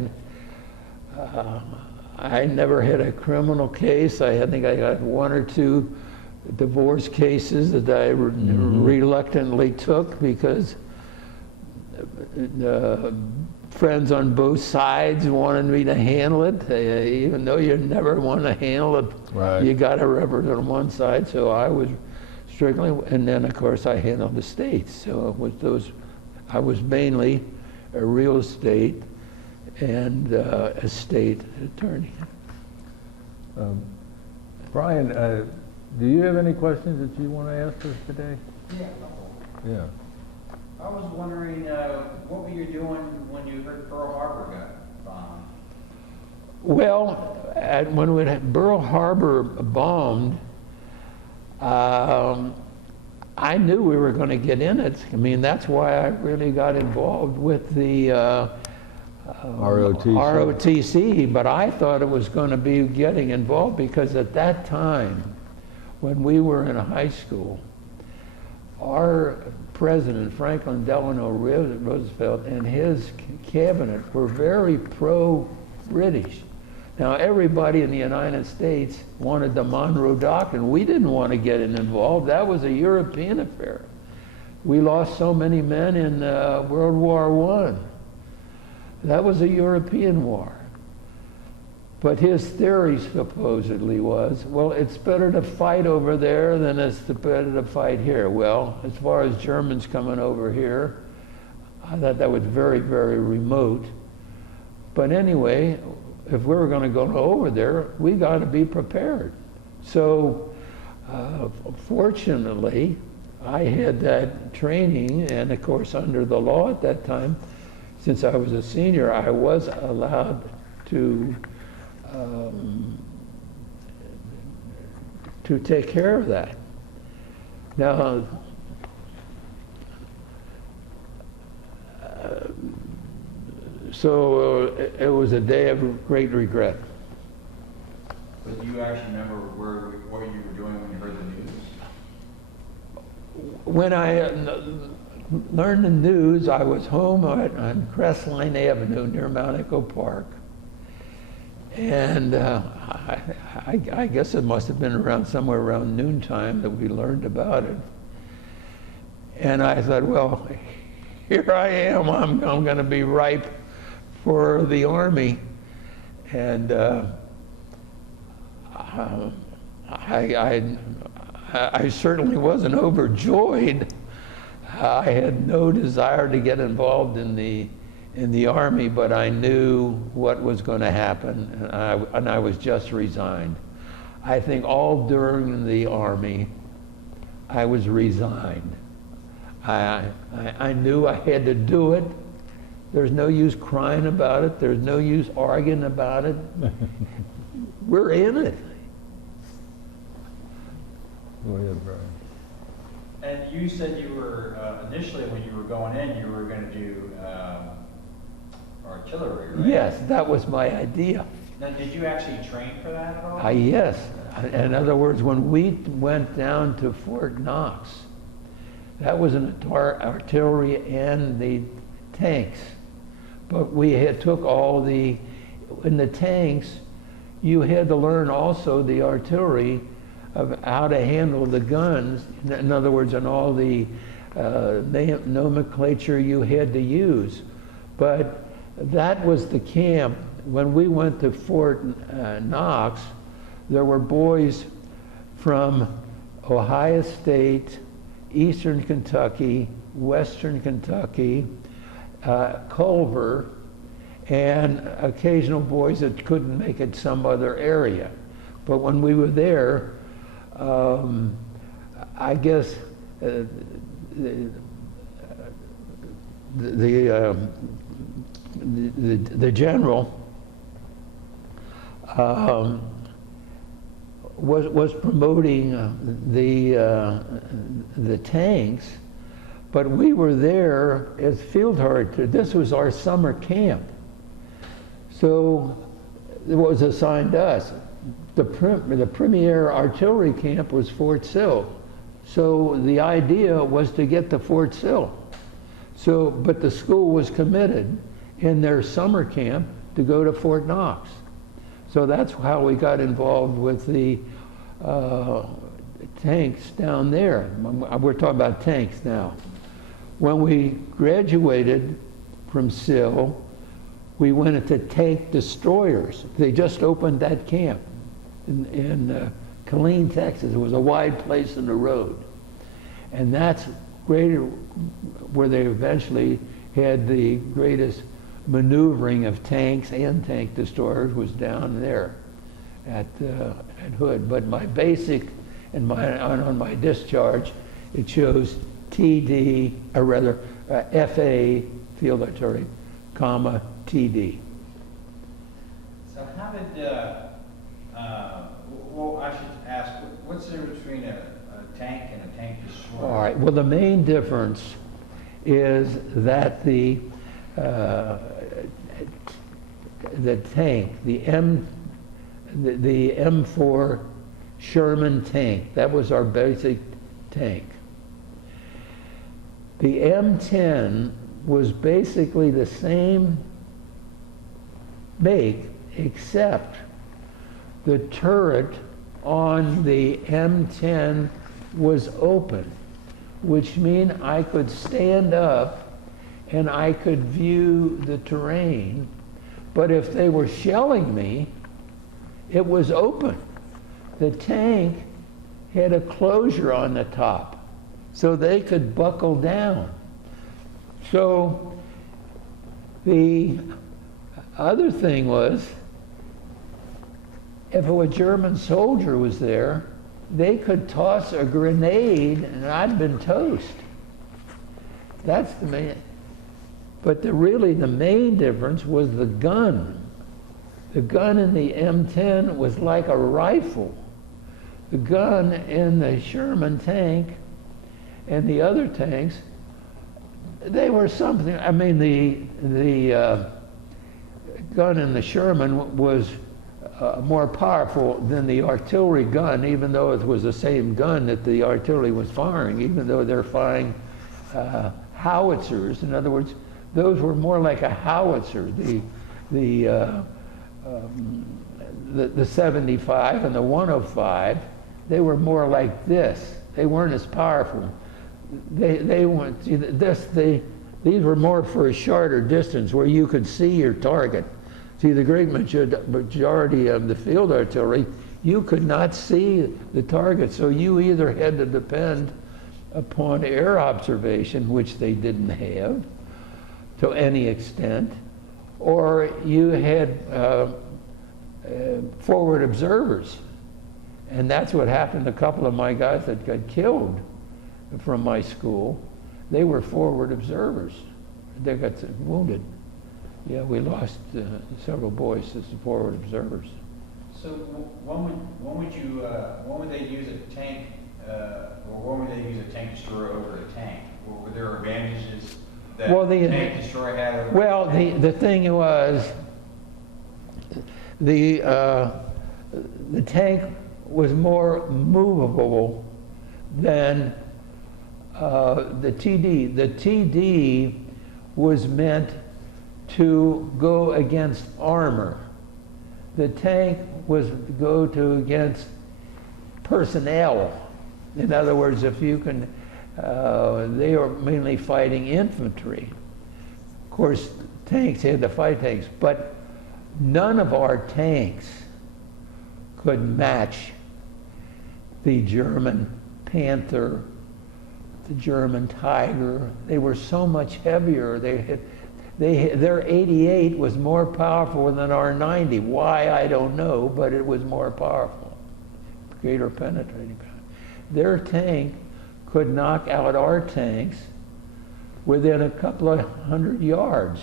never had a criminal case. I think I got one or two divorce cases that I reluctantly took because friends on both sides wanted me to handle it. Even though you never want to handle it, right, you got to represent on one side. So I was strictly, and then of course I handled the estates. So with those, I was mainly a real estate and estate attorney. Brian, do you have any questions that you want to ask us today? Yeah. Yeah. I was wondering, what were you doing when you heard Pearl Harbor got bombed? Well, when we had Pearl Harbor bombed, I knew we were going to get in it. I mean, that's why I really got involved with the ROTC, but I thought it was going to be getting involved because at that time, when we were in high school, our President, Franklin Delano Roosevelt, and his cabinet were very pro-British. Now, everybody in the United States wanted the Monroe Doctrine. We didn't want to get involved. That was a European affair. We lost so many men in World War I. That was a European war. But his theory supposedly was, well, it's better to fight over there than it's better to fight here. Well, as far as Germans coming over here, I thought that was very, very remote. But anyway, if we were going to go over there, we got to be prepared. So fortunately, I had that training, and of course, under the law at that time, since I was a senior, I was allowed to take care of that. Now, so it was a day of great regret. But do you actually remember what you were doing when you heard the news? When I learned the news, I was home on Crestline Avenue near Mount Echo Park. And I guess it must have been around somewhere around noontime that we learned about it. And I thought, well, here I am. I'm going to be ripe for the Army. And I certainly wasn't overjoyed. I had no desire to get involved in the Army, but I knew what was going to happen, and I was just resigned. I think all during the Army, I was resigned. I knew I had to do it. There's no use crying about it. There's no use arguing about it. We're in it. Go ahead, Brian. And you said you were, initially when you were going in, you were going to do artillery, right? Yes, that was my idea. Now, did you actually train for that at all? Yes. In other words, when we went down to Fort Knox, that was an artillery and the tanks. But we had took all in the tanks, you had to learn also the artillery of how to handle the guns. In other words, and all the nomenclature you had to use. But that was the camp. When we went to Fort Knox, there were boys from Ohio State, Eastern Kentucky, Western Kentucky, Culver, and occasional boys that couldn't make it some other area. But when we were there, I guess the general was promoting the tanks, but we were there as field artillery. This was our summer camp, so it was assigned to us. The premier artillery camp was Fort Sill, so the idea was to get to Fort Sill. So, but the school was committed in their summer camp to go to Fort Knox. So that's how we got involved with the tanks down there. We're talking about tanks now. When we graduated from Sill, we went into tank destroyers. They just opened that camp in Killeen, Texas. It was a wide place in the road. And that's where they eventually had the greatest maneuvering of tanks and tank destroyers was down there at Hood. But my basic and on my discharge, it shows TD, or rather FA, field artillery, comma, TD. So how did, well, I should ask, what's the difference between a tank and a tank destroyer? All right, well, the main difference is that the tank, the M4 Sherman tank, that was our basic tank. The M10 was basically the same make, except the turret on the M10 was open, which means I could stand up and I could view the terrain, but if they were shelling me, it was open. The tank had a closure on the top, so they could buckle down. So the other thing was, if a German soldier was there, they could toss a grenade and I'd been toast. That's the main. But really the main difference was the gun. The gun in the M10 was like a rifle. The gun in the Sherman tank and the other tanks, they were something. I mean, the gun in the Sherman was more powerful than the artillery gun, even though it was the same gun that the artillery was firing, even though they're firing howitzers. In other words, those were more like a howitzer. The 75 and the 105, they were more like this. They weren't as powerful. They weren't. These were more for a shorter distance where you could see your target. See, the great majority of the field artillery, you could not see the target, so you either had to depend upon air observation, which they didn't have to any extent, or you had forward observers. And that's what happened to a couple of my guys that got killed from my school. They were forward observers. They got wounded. Yeah, we lost several boys as forward observers. So when would they use a tank, or when would they use a tank destroyer over a tank? Or were there advantages that tank destroyer had over well, a tank? the thing was, the tank was more movable than the TD. The TD was meant to go against armor. The tank was to go against personnel. In other words, if you can, they were mainly fighting infantry. Of course, tanks had to fight tanks, but none of our tanks could match the German Panther, the German Tiger. They were so much heavier. Their 88 was more powerful than our 90. Why, I don't know, but it was more powerful. Greater penetrating power. Their tank could knock out our tanks within a couple of 100 yards.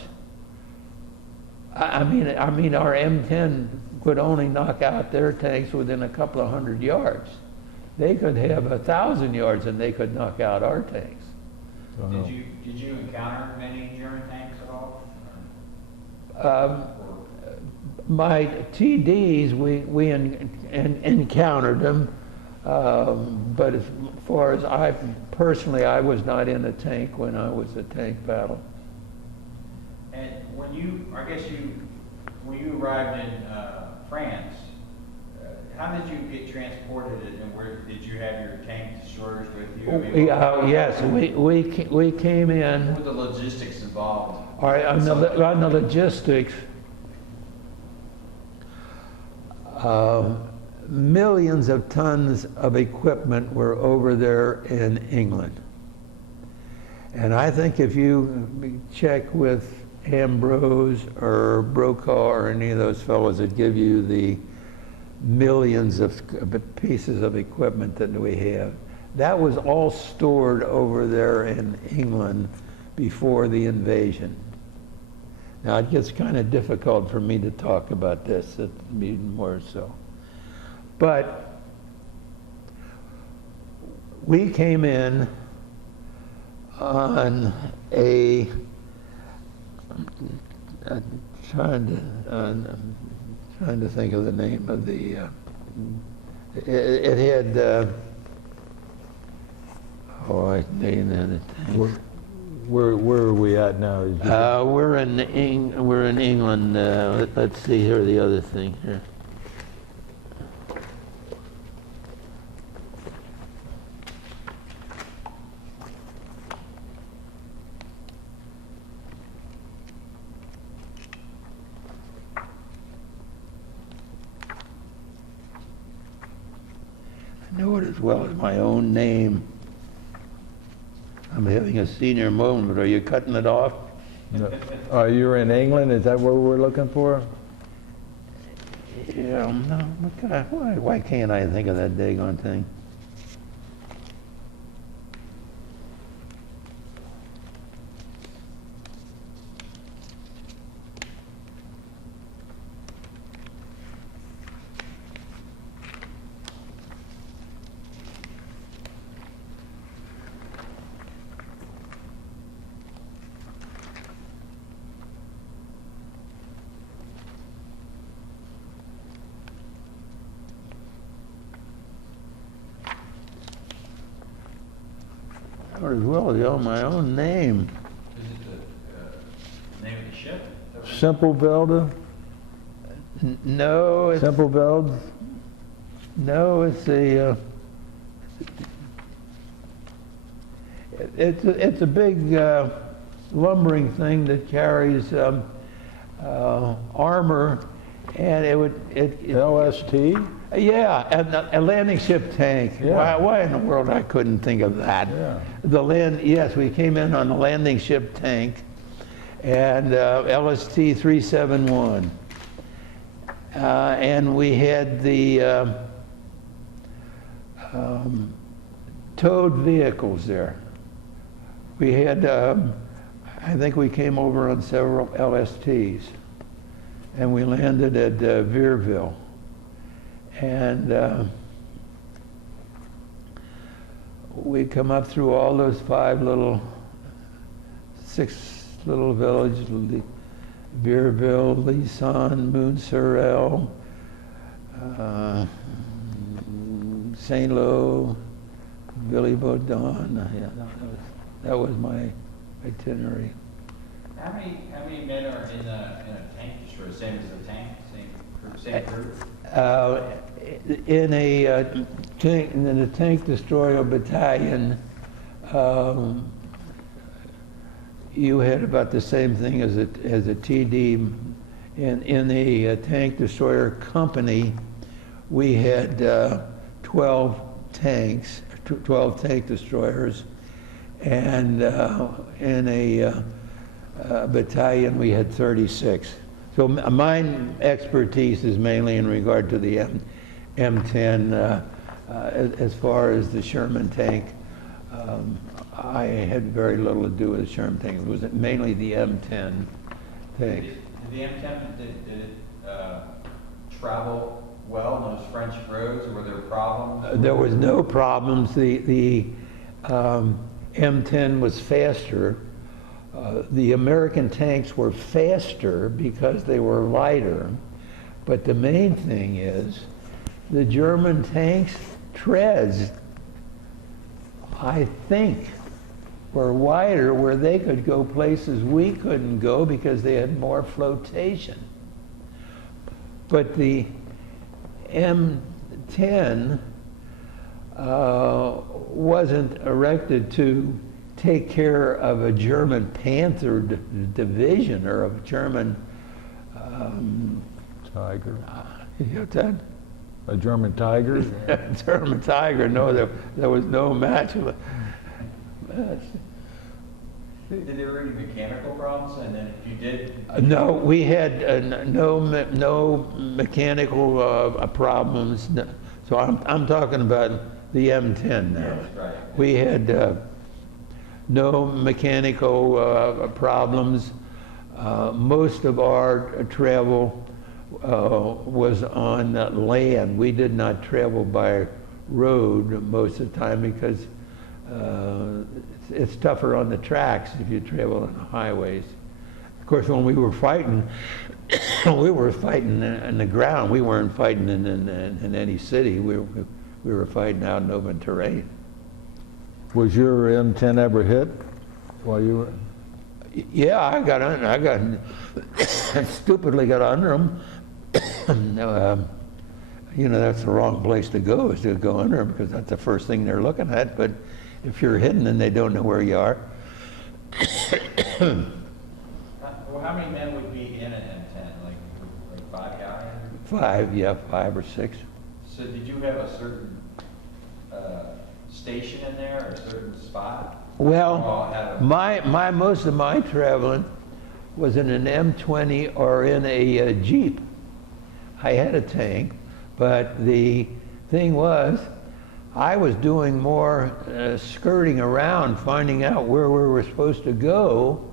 I mean, our M10 could only knock out their tanks within a couple of 100 yards. They could have 1,000 yards and they could knock out our tanks. Did you encounter many German tanks at all? My TDs, we encountered them, but as far as I was not in a tank when I was at tank battle. And when you arrived in France, how did you get transported, and where did you have your tank destroyers with you? I mean, Yes, we came in. What were the logistics involved? All right, on the logistics, millions of tons of equipment were over there in England. And I think if you check with Ambrose or Brokaw or any of those fellows that give you the millions of pieces of equipment that we have, that was all stored over there in England before the invasion. Now it gets kind of difficult for me to talk about this, even more so. But we came in on a trying to think of the name of the it had Where are we at now? we're in England. Let's see here, the other thing here. I know it as well as my own name. I'm having a senior moment. Are you cutting it off? No. You're in England? Is that where we're looking for? Yeah, no, God, why can't I think of that daggone thing? I would as well yell my own name. Is it the name of the ship? Simplevelde? No, it's, Simplevelde? no, it's a, it's a big lumbering thing that carries armor, and it LST? yeah, and a landing ship tank. Yeah. Why in the world I couldn't think of that? Yeah. Yes, we came in on the landing ship tank, and LST 371. And we had the towed vehicles there. We had, I think we came over on several LSTs, and we landed at Veerville. And we come up through all those six little villages, Veerville, Lisan, Montserrat, St. Lo, Billy Baudon. Yeah, that was my itinerary. How many men are in a tank destroyer? Same as a tank? Same crew? In a tank destroyer battalion, you had about the same thing as a TD. In a tank destroyer company, we had 12 tanks, 12 tank destroyers, and in a battalion we had 36. So my expertise is mainly in regard to the M10. As far as the Sherman tank, I had very little to do with the Sherman tank. It was mainly the M10 tank. Did the M10, did it travel well on those French roads? Were there problems? There was no problems. The M10 was faster. The American tanks were faster because they were lighter, but the main thing is the German tanks' treads, I think, were wider where they could go places we couldn't go because they had more flotation. But the M10 wasn't erected to take care of a German Panther division or a German Tiger. you got that? A German Tiger? German Tiger. No, there was no match. Did there were any mechanical problems? And then if you did? No, we had no mechanical problems. No. So I'm talking about the M10 now. Yes, right. We had no mechanical problems. Most of our travel was on land. We did not travel by road most of the time because it's tougher on the tracks if you travel on the highways. Of course, when we were fighting, we were fighting in the ground. We weren't fighting in any city. We were fighting out in open terrain. Was your M10 ever hit while you were? Yeah, I stupidly got under them. You know, that's the wrong place to go, is to go under them, because that's the first thing they're looking at. But if you're hidden and they don't know where you are. Well, how many men would be in an M10? Like 5 guys? 5, yeah, 5 or 6. So did you have a certain station in there or a certain spot? Well, most of my traveling was in an M20 or in a Jeep. I had a tank, but the thing was, I was doing more skirting around, finding out where we were supposed to go,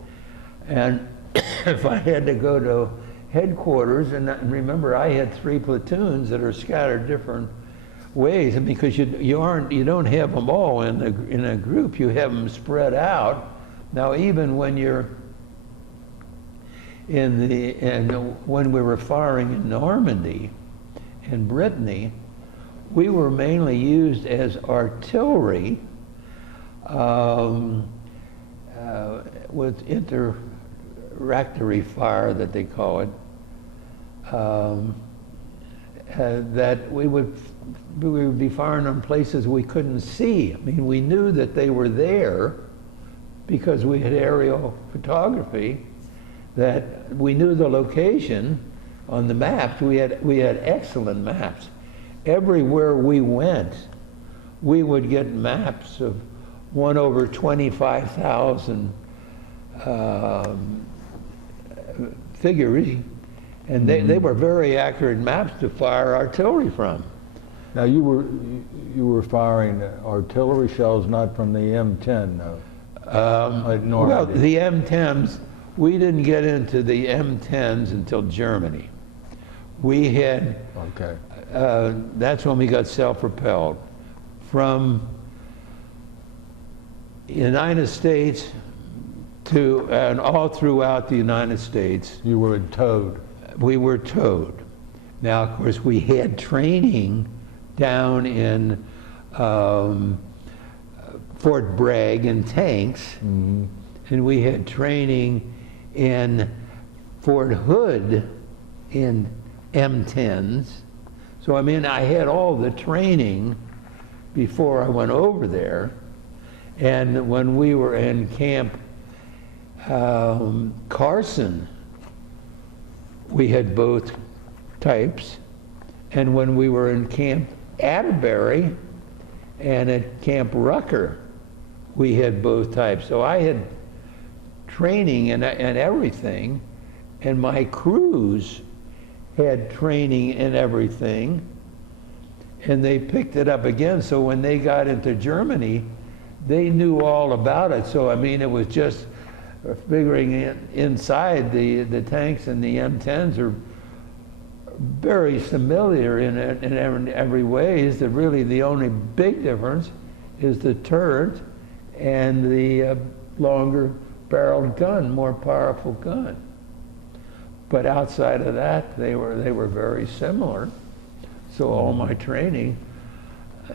and if I had to go to headquarters, and remember I had 3 platoons that are scattered different ways, and because you don't have them all in a group, you have them spread out. Now even when you're when we were firing in Normandy and Brittany, we were mainly used as artillery with interactory fire, that they call it, that we would be firing on places we couldn't see. I mean, we knew that they were there because we had aerial photography, that we knew the location on the maps. We had excellent maps. Everywhere we went, we would get maps of 1/25,000 figures, and they were very accurate maps to fire artillery from. Now you were firing artillery shells, not from the M10, though. Like well, the M10s, we didn't get into the M10s until Germany. We had, okay. that's when we got self-propelled. From the United States to, and all throughout the United States. You were towed. We were towed. Now, of course, we had training down in Fort Bragg in tanks, and we had training in Fort Hood in M10s. So, I mean, I had all the training before I went over there. And when we were in Camp Carson, we had both types. And when we were in Camp Atterbury and at Camp Rucker, we had both types. So I had training and everything, and my crews had training and everything, and they picked it up again. So when they got into Germany, they knew all about it. So I mean, it was just figuring inside the tanks, and the M10s are very similar in every way. Is that really the only big difference is the turret and the longer barreled gun, more powerful gun. But outside of that, they were very similar. So all my training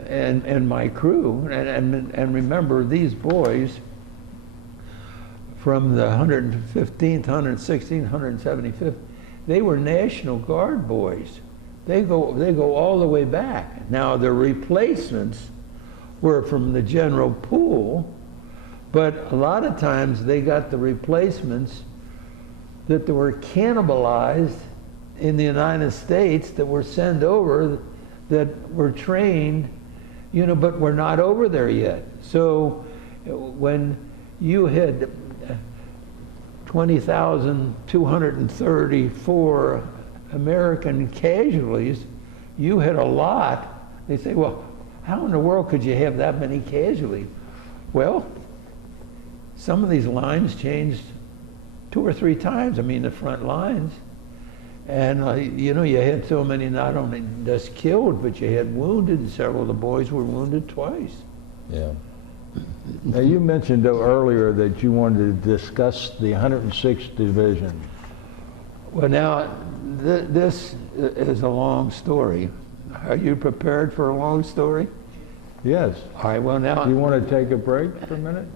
and my crew, and remember, these boys from the 115th, 116th, 175th, they were National Guard boys. They go all the way back. Now the replacements were from the general pool, but a lot of times they got the replacements that they were cannibalized in the United States, that were sent over, that were trained, you know, but were not over there yet. So when you had 20,234 American casualties, you had a lot. They say, well, how in the world could you have that many casualties? Well, some of these lines changed 2 or 3 times. I mean, the front lines. And, you know, you had so many not only just killed, but you had wounded, and several of the boys were wounded twice. Yeah. Now, you mentioned earlier that you wanted to discuss the 106th Division. Well, now, this is a long story. Are you prepared for a long story? Yes. All right, well, now... You want to take a break for a minute?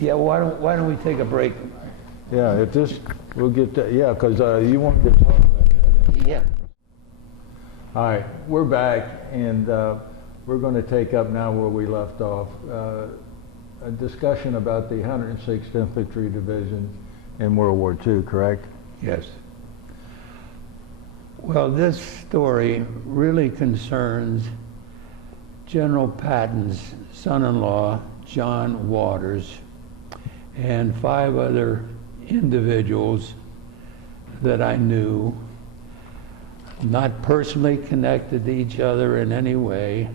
Yeah, why don't we take a break? Yeah, if this, we'll get to, yeah, because you wanted to talk about that. Yeah. All right, we're back, and we're going to take up now where we left off, a discussion about the 106th Infantry Division in World War II, correct? Yes. Well, this story really concerns General Patton's son-in-law, John Waters, and 5 other individuals that I knew. not personally connected to each other in any way,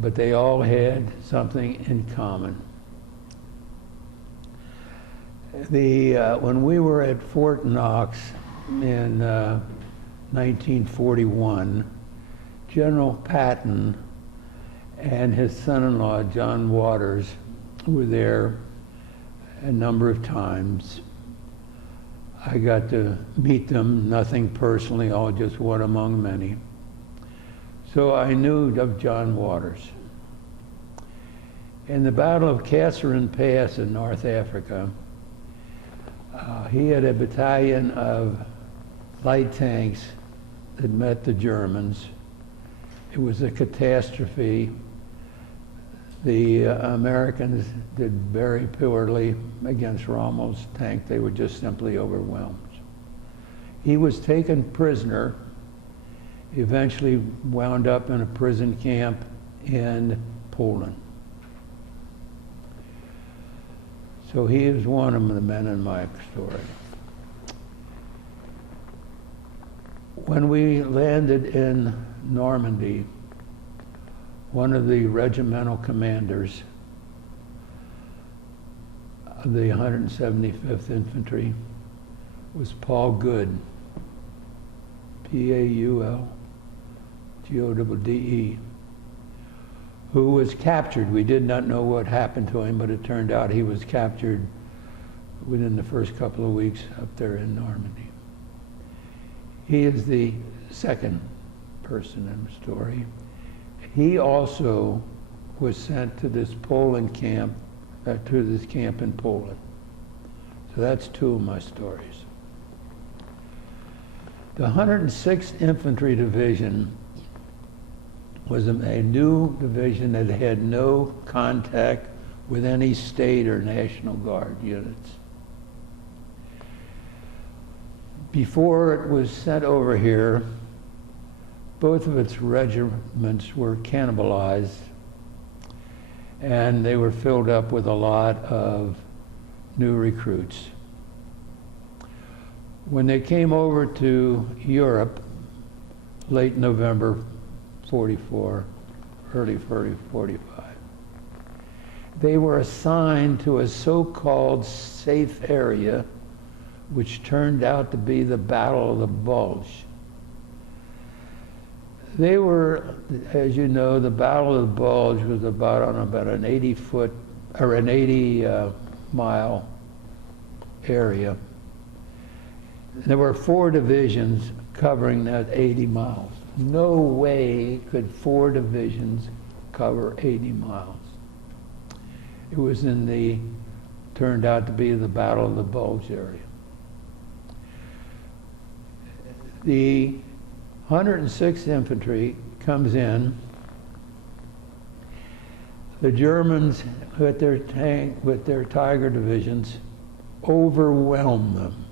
but they all had something in common. When we were at Fort Knox in 1941, General Patton and his son-in-law, John Waters, were there a number of times. I got to meet them, nothing personally, all just one among many. So I knew of John Waters. In the Battle of Kasserine Pass in North Africa, he had a battalion of light tanks that met the Germans. It was a catastrophe. The Americans did very poorly against Rommel's tank. They were just simply overwhelmed. He was taken prisoner, eventually wound up in a prison camp in Poland. So he is one of the men in my story. When we landed in Normandy, one of the regimental commanders of the 175th Infantry was Paul Good, P-A-U-L-G-O-D-D-E, who was captured. We did not know what happened to him, but it turned out he was captured within the first couple of weeks up there in Normandy. He is the second person in the story. He also was sent to this Poland camp, to this camp in Poland. So that's two of my stories. The 106th Infantry Division was a new division that had no contact with any state or National Guard units. Before it was sent over here, both of its regiments were cannibalized, and they were filled up with a lot of new recruits. When they came over to Europe, late November 44, early 45, they were assigned to a so-called safe area, which turned out to be the Battle of the Bulge. They were, as you know, the Battle of the Bulge was about an 80-foot or an 80-mile area. There were 4 divisions covering that 80 miles. No way could 4 divisions cover 80 miles. It was turned out to be the Battle of the Bulge area. The 106th Infantry comes in. The Germans, with their Tiger divisions, overwhelm them.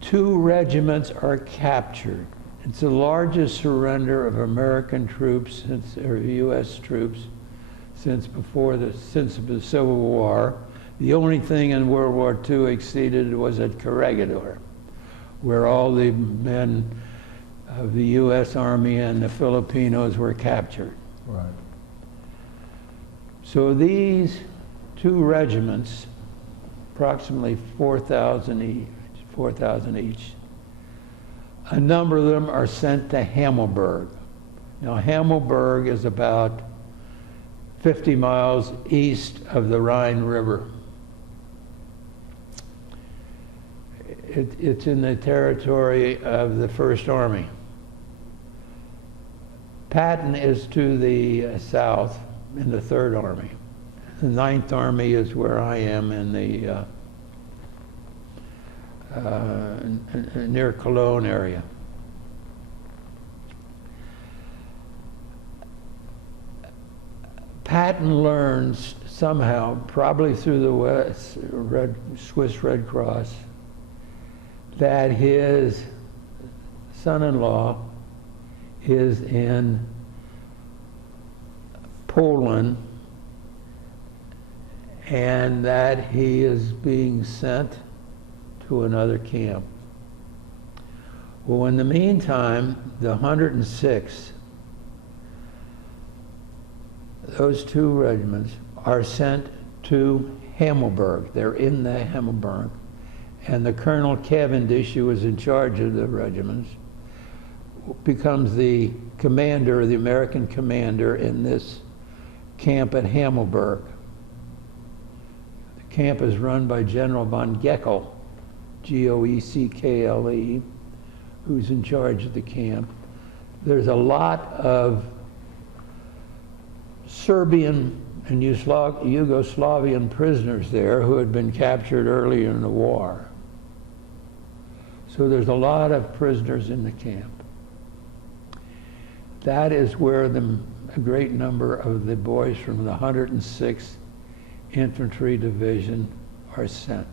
2 regiments are captured. It's the largest surrender of American troops or U.S. troops since the Civil War. The only thing in World War II exceeded was at Corregidor, where all the men of the U.S. Army and the Filipinos were captured. Right. So these 2 regiments, approximately 4,000 each, a number of them are sent to Hammelburg. Now Hammelburg is about 50 miles east of the Rhine River. It's in the territory of the First Army. Patton is to the south in the Third Army. The Ninth Army is where I am in the near Cologne area. Patton learns somehow, probably through the Swiss Red Cross, that his son-in-law is in Poland and that he is being sent to another camp. Well, in the meantime, the 106th, those two regiments are sent to Hammelburg. They're in the Hammelburg. And the Colonel Cavendish, who was in charge of the regiments, becomes the commander, the American commander in this camp at Hammelburg. The camp is run by General von Goeckle, Goeckle, who's in charge of the camp. There's a lot of Serbian and Yugoslavian prisoners there who had been captured earlier in the war. So there's a lot of prisoners in the camp. That is where a great number of the boys from the 106th Infantry Division are sent.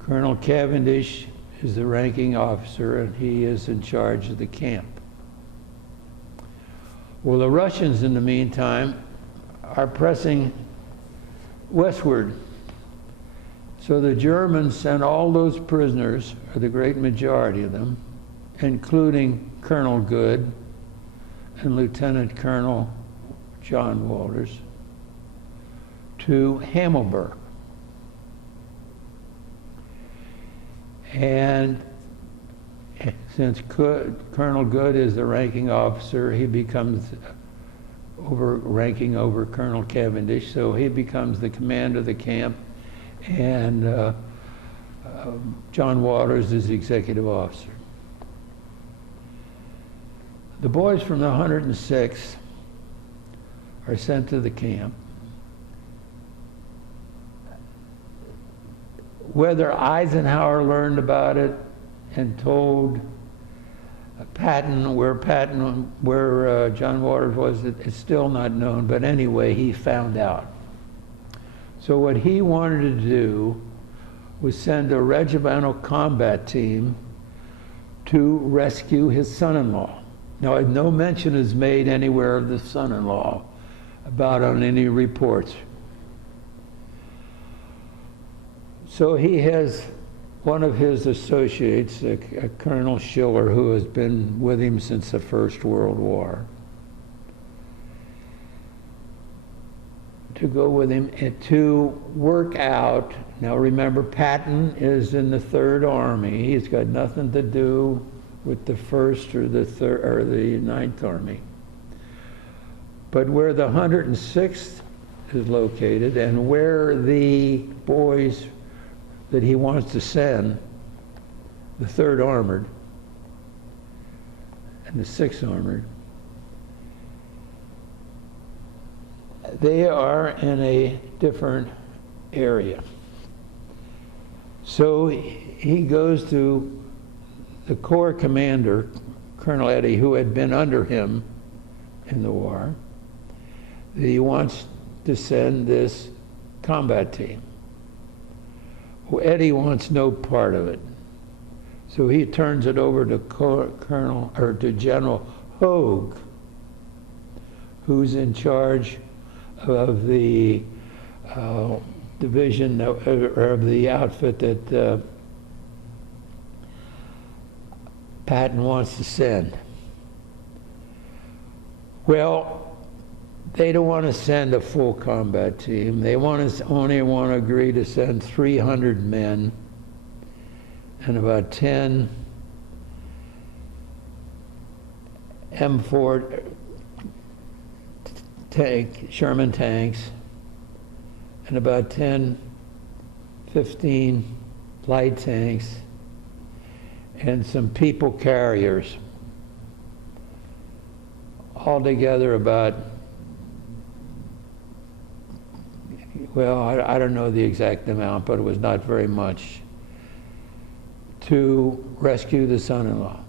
Colonel Cavendish is the ranking officer, and he is in charge of the camp. Well, the Russians, in the meantime, are pressing westward. So the Germans sent all those prisoners, or the great majority of them, including Colonel Good and Lieutenant Colonel John Walters, to Hammelburg. And since Colonel Good is the ranking officer, he becomes ranking over Colonel Cavendish, so he becomes the commander of the camp, and John Walters is the executive officer. The boys from the 106th are sent to the camp. Whether Eisenhower learned about it and told Patton where John Walters was, it's still not known, but anyway, he found out. So what he wanted to do was send a regimental combat team to rescue his son-in-law. Now, no mention is made anywhere of the son-in-law on any reports. So he has one of his associates, a Colonel Schiller, who has been with him since the First World War, to go with him and to work out. Now remember, Patton is in the Third Army. He's got nothing to do with the First or the Third or the Ninth Army. But where the 106th is located and where the boys that he wants to send, the 3rd Armored and the 6th Armored, they are in a different area. So he goes to the Corps commander, Colonel Eddy, who had been under him in the war, that he wants to send this combat team. Well, Eddy wants no part of it. So he turns it over to to General Hogue, who's in charge of the division or of the outfit that Patton wants to send. Well, they don't want to send a full combat team. They only want to agree to send 300 men and about 10 M4 Sherman tanks and about 10, 15 light tanks and some people carriers. Altogether about, well, I don't know the exact amount, but it was not very much, to rescue the son-in-law.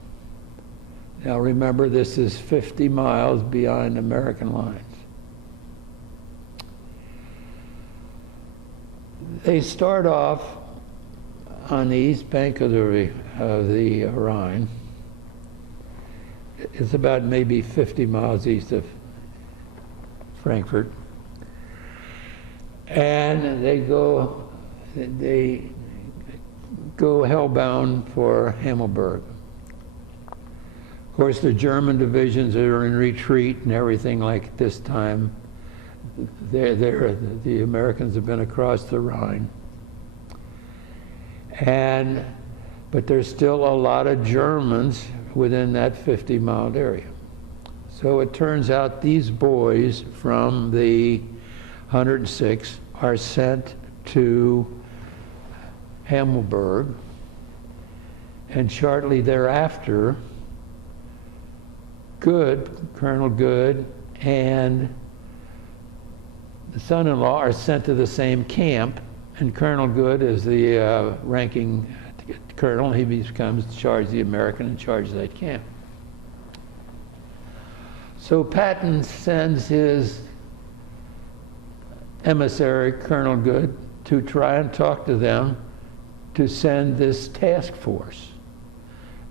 Now remember, this is 50 miles beyond American lines. They start off on the east bank of the Rhine. It's about maybe 50 miles east of Frankfurt. And they go hellbound for Hammelburg. Of course, the German divisions are in retreat and everything like this time. The Americans have been across the Rhine. But there's still a lot of Germans within that 50-mile area. So it turns out these boys from the 106 are sent to Hammelburg, and shortly thereafter, Colonel Good and the son-in-law are sent to the same camp, and Colonel Good is the ranking colonel. He becomes the American in charge of that camp. So Patton sends his emissary, Colonel Good, to try and talk to them to send this task force.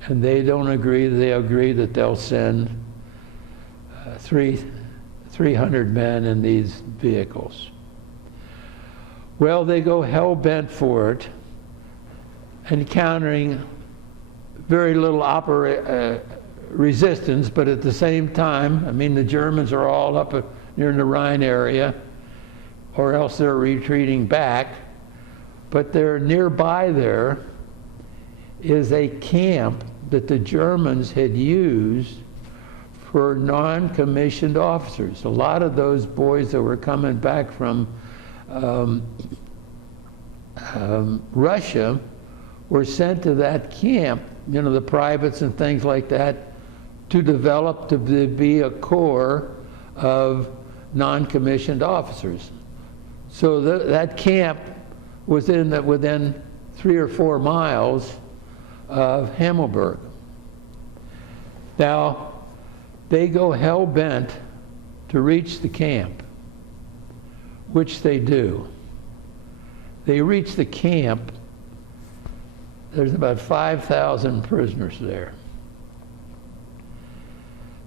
And they don't agree. They agree that they'll send 300 men in these vehicles. Well, they go hell-bent for it, encountering very little resistance, but at the same time, I mean, the Germans are all up near the Rhine area, or else they're retreating back. But they're nearby there is a camp that the Germans had used for non-commissioned officers. A lot of those boys that were coming back from Russia were sent to that camp, you know, the privates and things like that, to develop to be a corps of non-commissioned officers. So that camp was within 3 or 4 miles of Hammelburg. Now, they go hell-bent to reach the camp, which they do. They reach the camp. There's about 5,000 prisoners there.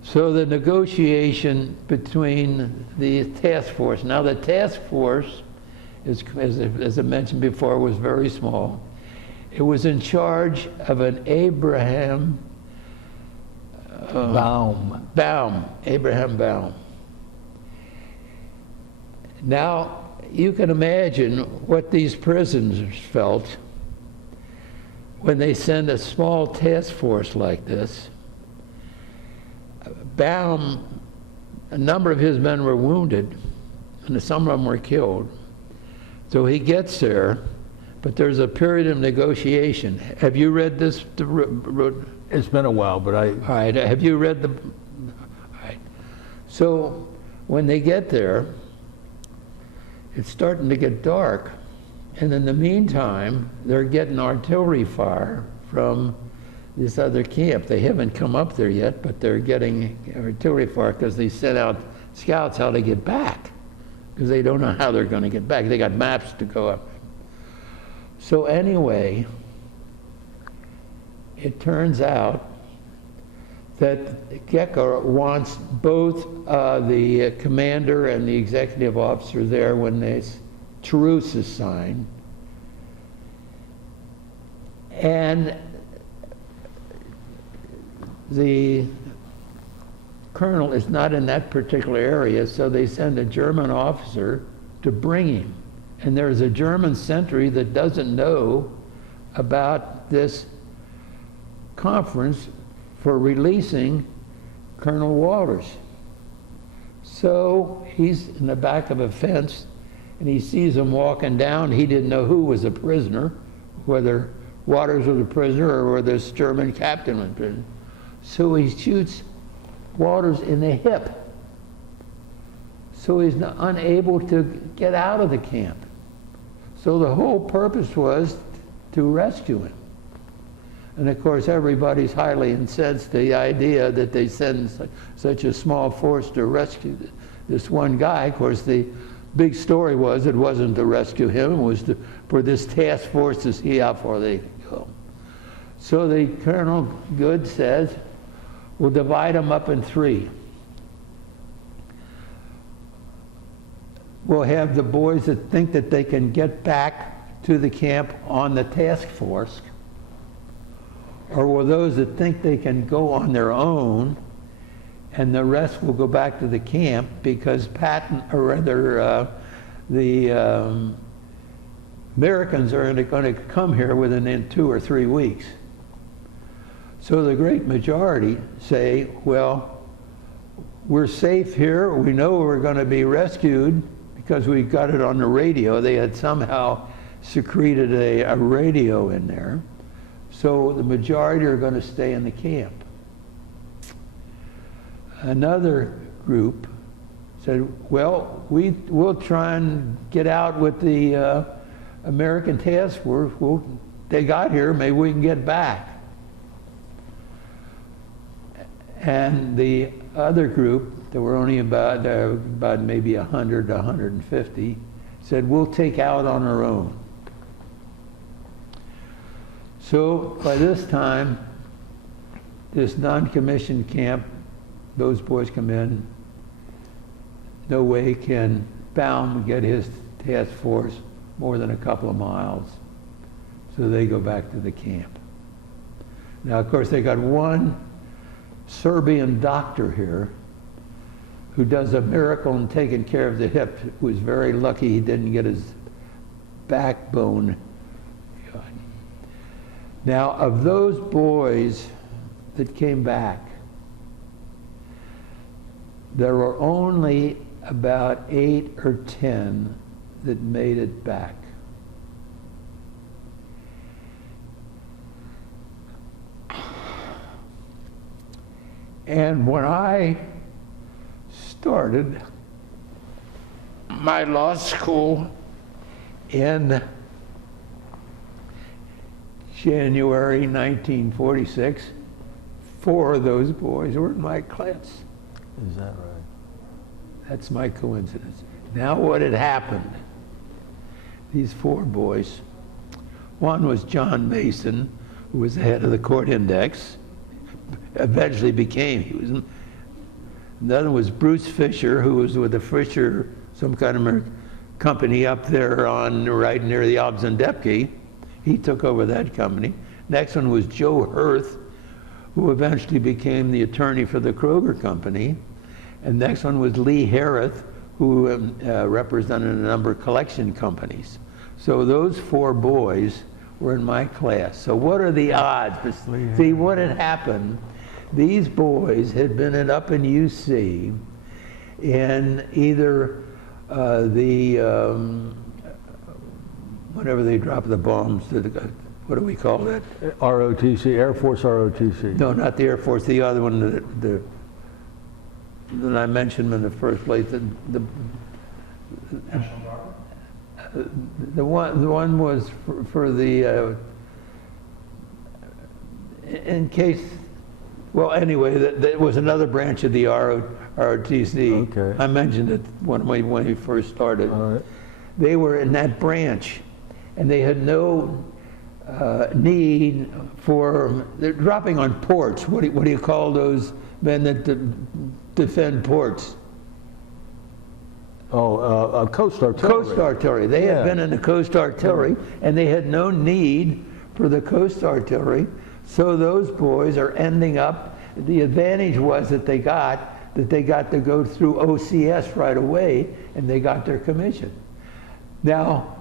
So the negotiation between the task force, now the task force, as I mentioned before, was very small. It was in charge of an Abraham Baum. Abraham Baum. Now, you can imagine what these prisoners felt when they send a small task force like this. Baum, a number of his men were wounded, and some of them were killed. So he gets there, but there's a period of negotiation. Have you read this? It's been a while, but All right, have you read the... All right. So when they get there, it's starting to get dark, and in the meantime, they're getting artillery fire from this other camp. They haven't come up there yet, but they're getting artillery fire because they sent out scouts how to get back, because they don't know how they're going to get back. They got maps to go up. So anyway, it turns out that Guerre wants both the commander and the executive officer there when this truce is signed. And the colonel is not in that particular area, so they send a German officer to bring him. And there's a German sentry that doesn't know about this conference for releasing Colonel Walters. So he's in the back of a fence, and he sees him walking down. He didn't know who was a prisoner, whether Walters was a prisoner or whether this German captain was a prisoner. So he shoots Walters in the hip. So he's unable to get out of the camp. So the whole purpose was to rescue him. And of course, everybody's highly incensed the idea that they send such a small force to rescue this one guy. Of course, the big story was it wasn't to rescue him, it was for this task force to see how far they could go. So the Colonel Good says, we'll divide them up in 3. We'll have the boys that think that they can get back to the camp on the task force, or will those that think they can go on their own, and the rest will go back to the camp because the Americans are going to come here within 2 or 3 weeks. So the great majority say, well, we're safe here. We know we're going to be rescued because we got it on the radio. They had somehow secreted a radio in there. So the majority are going to stay in the camp. Another group said, well, we'll try and get out with the American task force. They got here, maybe we can get back. And the other group, there were only about maybe 100 to 150, said, we'll take out on our own. So by this time, this non-commissioned camp, those boys come in, no way can Baum get his task force more than a couple of miles. So they go back to the camp. Now, of course, they got one Serbian doctor here who does a miracle in taking care of the hip, who was very lucky he didn't get his backbone. Now, of those boys that came back, there were only about 8 or 10 that made it back. And when I started my law school in January 1946, 4 of those boys were in my class. Is that right? That's my coincidence. Now what had happened, these 4 boys, one was John Mason, who was the head of the court index, eventually became, another was Bruce Fisher, who was with the Fisher, some kind of company up there on right near the Obzendepke. He took over that company. Next one was Joe Hirth, who eventually became the attorney for the Kroger Company. And next one was Lee Harrith, who represented a number of collection companies. So those 4 boys were in my class. So what are the odds? See, what had happened, these boys had been up in UC in either whenever they drop the bombs, what do we call that? ROTC, Air Force ROTC. No, not the Air Force, the other one that I mentioned in the first place. The National Guard? The one was for the, in case, well, anyway, that was another branch of the ROTC. Okay. I mentioned it when we first started. All right. They were in that branch, and they had no need for, they're dropping on ports. What do you call those men that defend ports? Oh, Coast Artillery. Coast Artillery. They had been in the Coast Artillery, and they had no need for the Coast Artillery. So those boys are ending up, the advantage was that they got to go through OCS right away, and they got their commission. Now,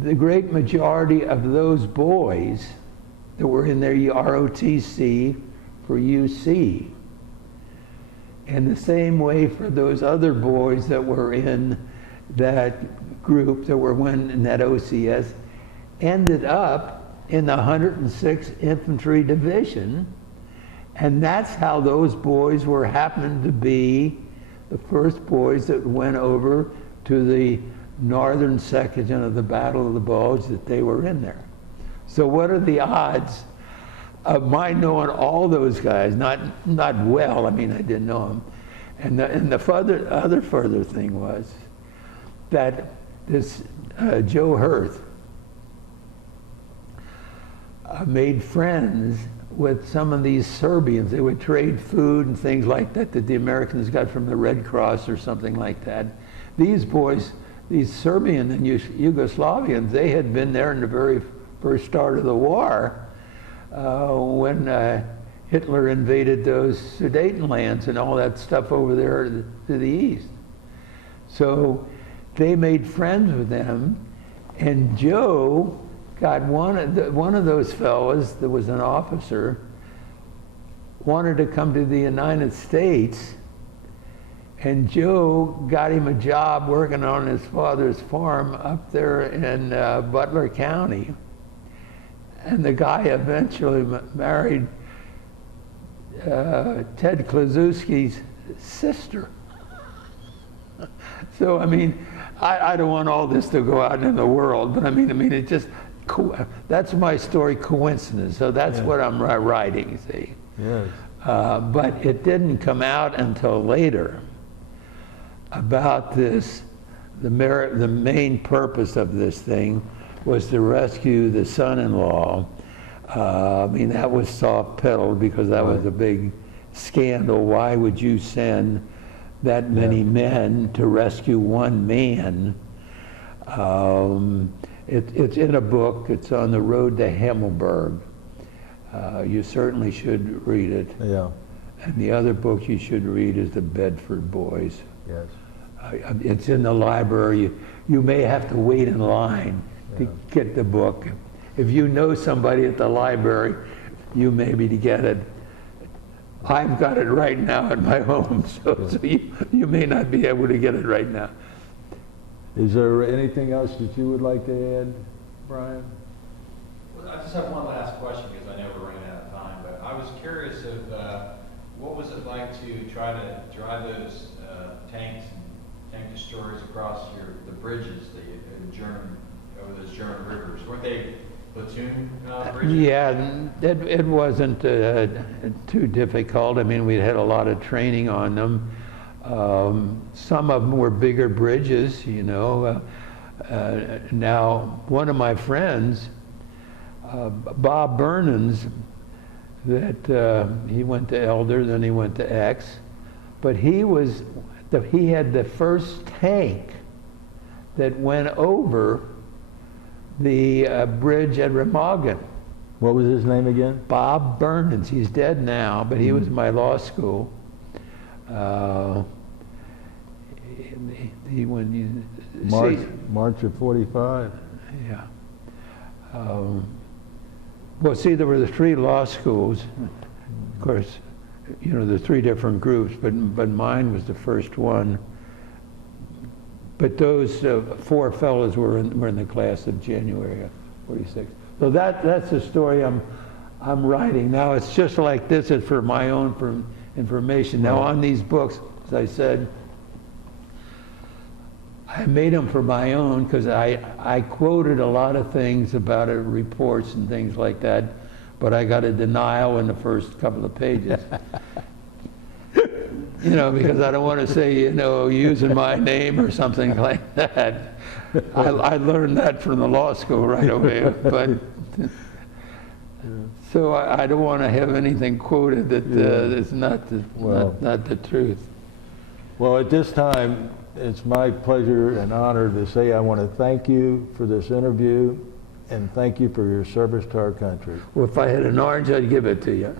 the great majority of those boys that were in their ROTC for UC, and the same way for those other boys that were in that group that were in that OCS, ended up in the 106th Infantry Division, and that's how those boys happened to be the first boys that went over to the northern section of the Battle of the Bulge, that they were in there. So what are the odds of my knowing all those guys? Not well, I mean, I didn't know them. And the further thing was that this Joe Hirth made friends with some of these Serbians. They would trade food and things like that the Americans got from the Red Cross or something like that. These boys, these Serbian and Yugoslavians, they had been there in the very first start of the war, when Hitler invaded those Sudetenlands and all that stuff over there to the east. So they made friends with them, and Joe got one of those fellas that was an officer wanted to come to the United States, and Joe got him a job working on his father's farm up there in Butler County. And the guy eventually married Ted Klaczewski's sister. So, I mean, I don't want all this to go out in the world, but I mean, it just, that's my story, coincidence. So that's what I'm writing, see. Yes. But it didn't come out until later about this. The main purpose of this thing was to rescue the son-in-law. I mean, that was soft-pedaled because that was a big scandal. Why would you send that many men to rescue one man? It's in a book. It's on the road to Himmelberg. You certainly should read it. Yeah. And the other book you should read is The Bedford Boys. Yes. It's in the library. You may have to wait in line to get the book. If you know somebody at the library, you may be to get it. I've got it right now at my home, so you may not be able to get it right now. Is there anything else that you would like to add, Brian? Well, I just have one last question because I know we're running out of time, but I was curious of what was it like to try to drive those tanks and tank destroyers across the bridges, over those German rivers? Weren't they platoon bridges? Yeah, it wasn't too difficult. I mean, we had a lot of training on them. Some of them were bigger bridges, you know. Now, one of my friends, Bob Burnens, that he went to Elder, then he went to X, but he had the first tank that went over the bridge at Remagen. What was his name again? Bob Burnens. He's dead now, but he was in my law school. March of 45. Yeah. Well, see, there were the 3 law schools. Of course, you know, the 3 different groups, but mine was the first one. But those 4 fellows were in the class of January of 46. So that's the story I'm writing. Now, it's just like this is for my own information. Now, on these books, as I said, I made them for my own because I quoted a lot of things about it, reports and things like that, but I got a denial in the first couple of pages. You know, because I don't want to say, you know, using my name or something like that. I learned that from the law school right away, but so I don't want to have anything quoted that is not the truth. Well, at this time, it's my pleasure and honor to say I want to thank you for this interview and thank you for your service to our country. Well, if I had an orange, I'd give it to you.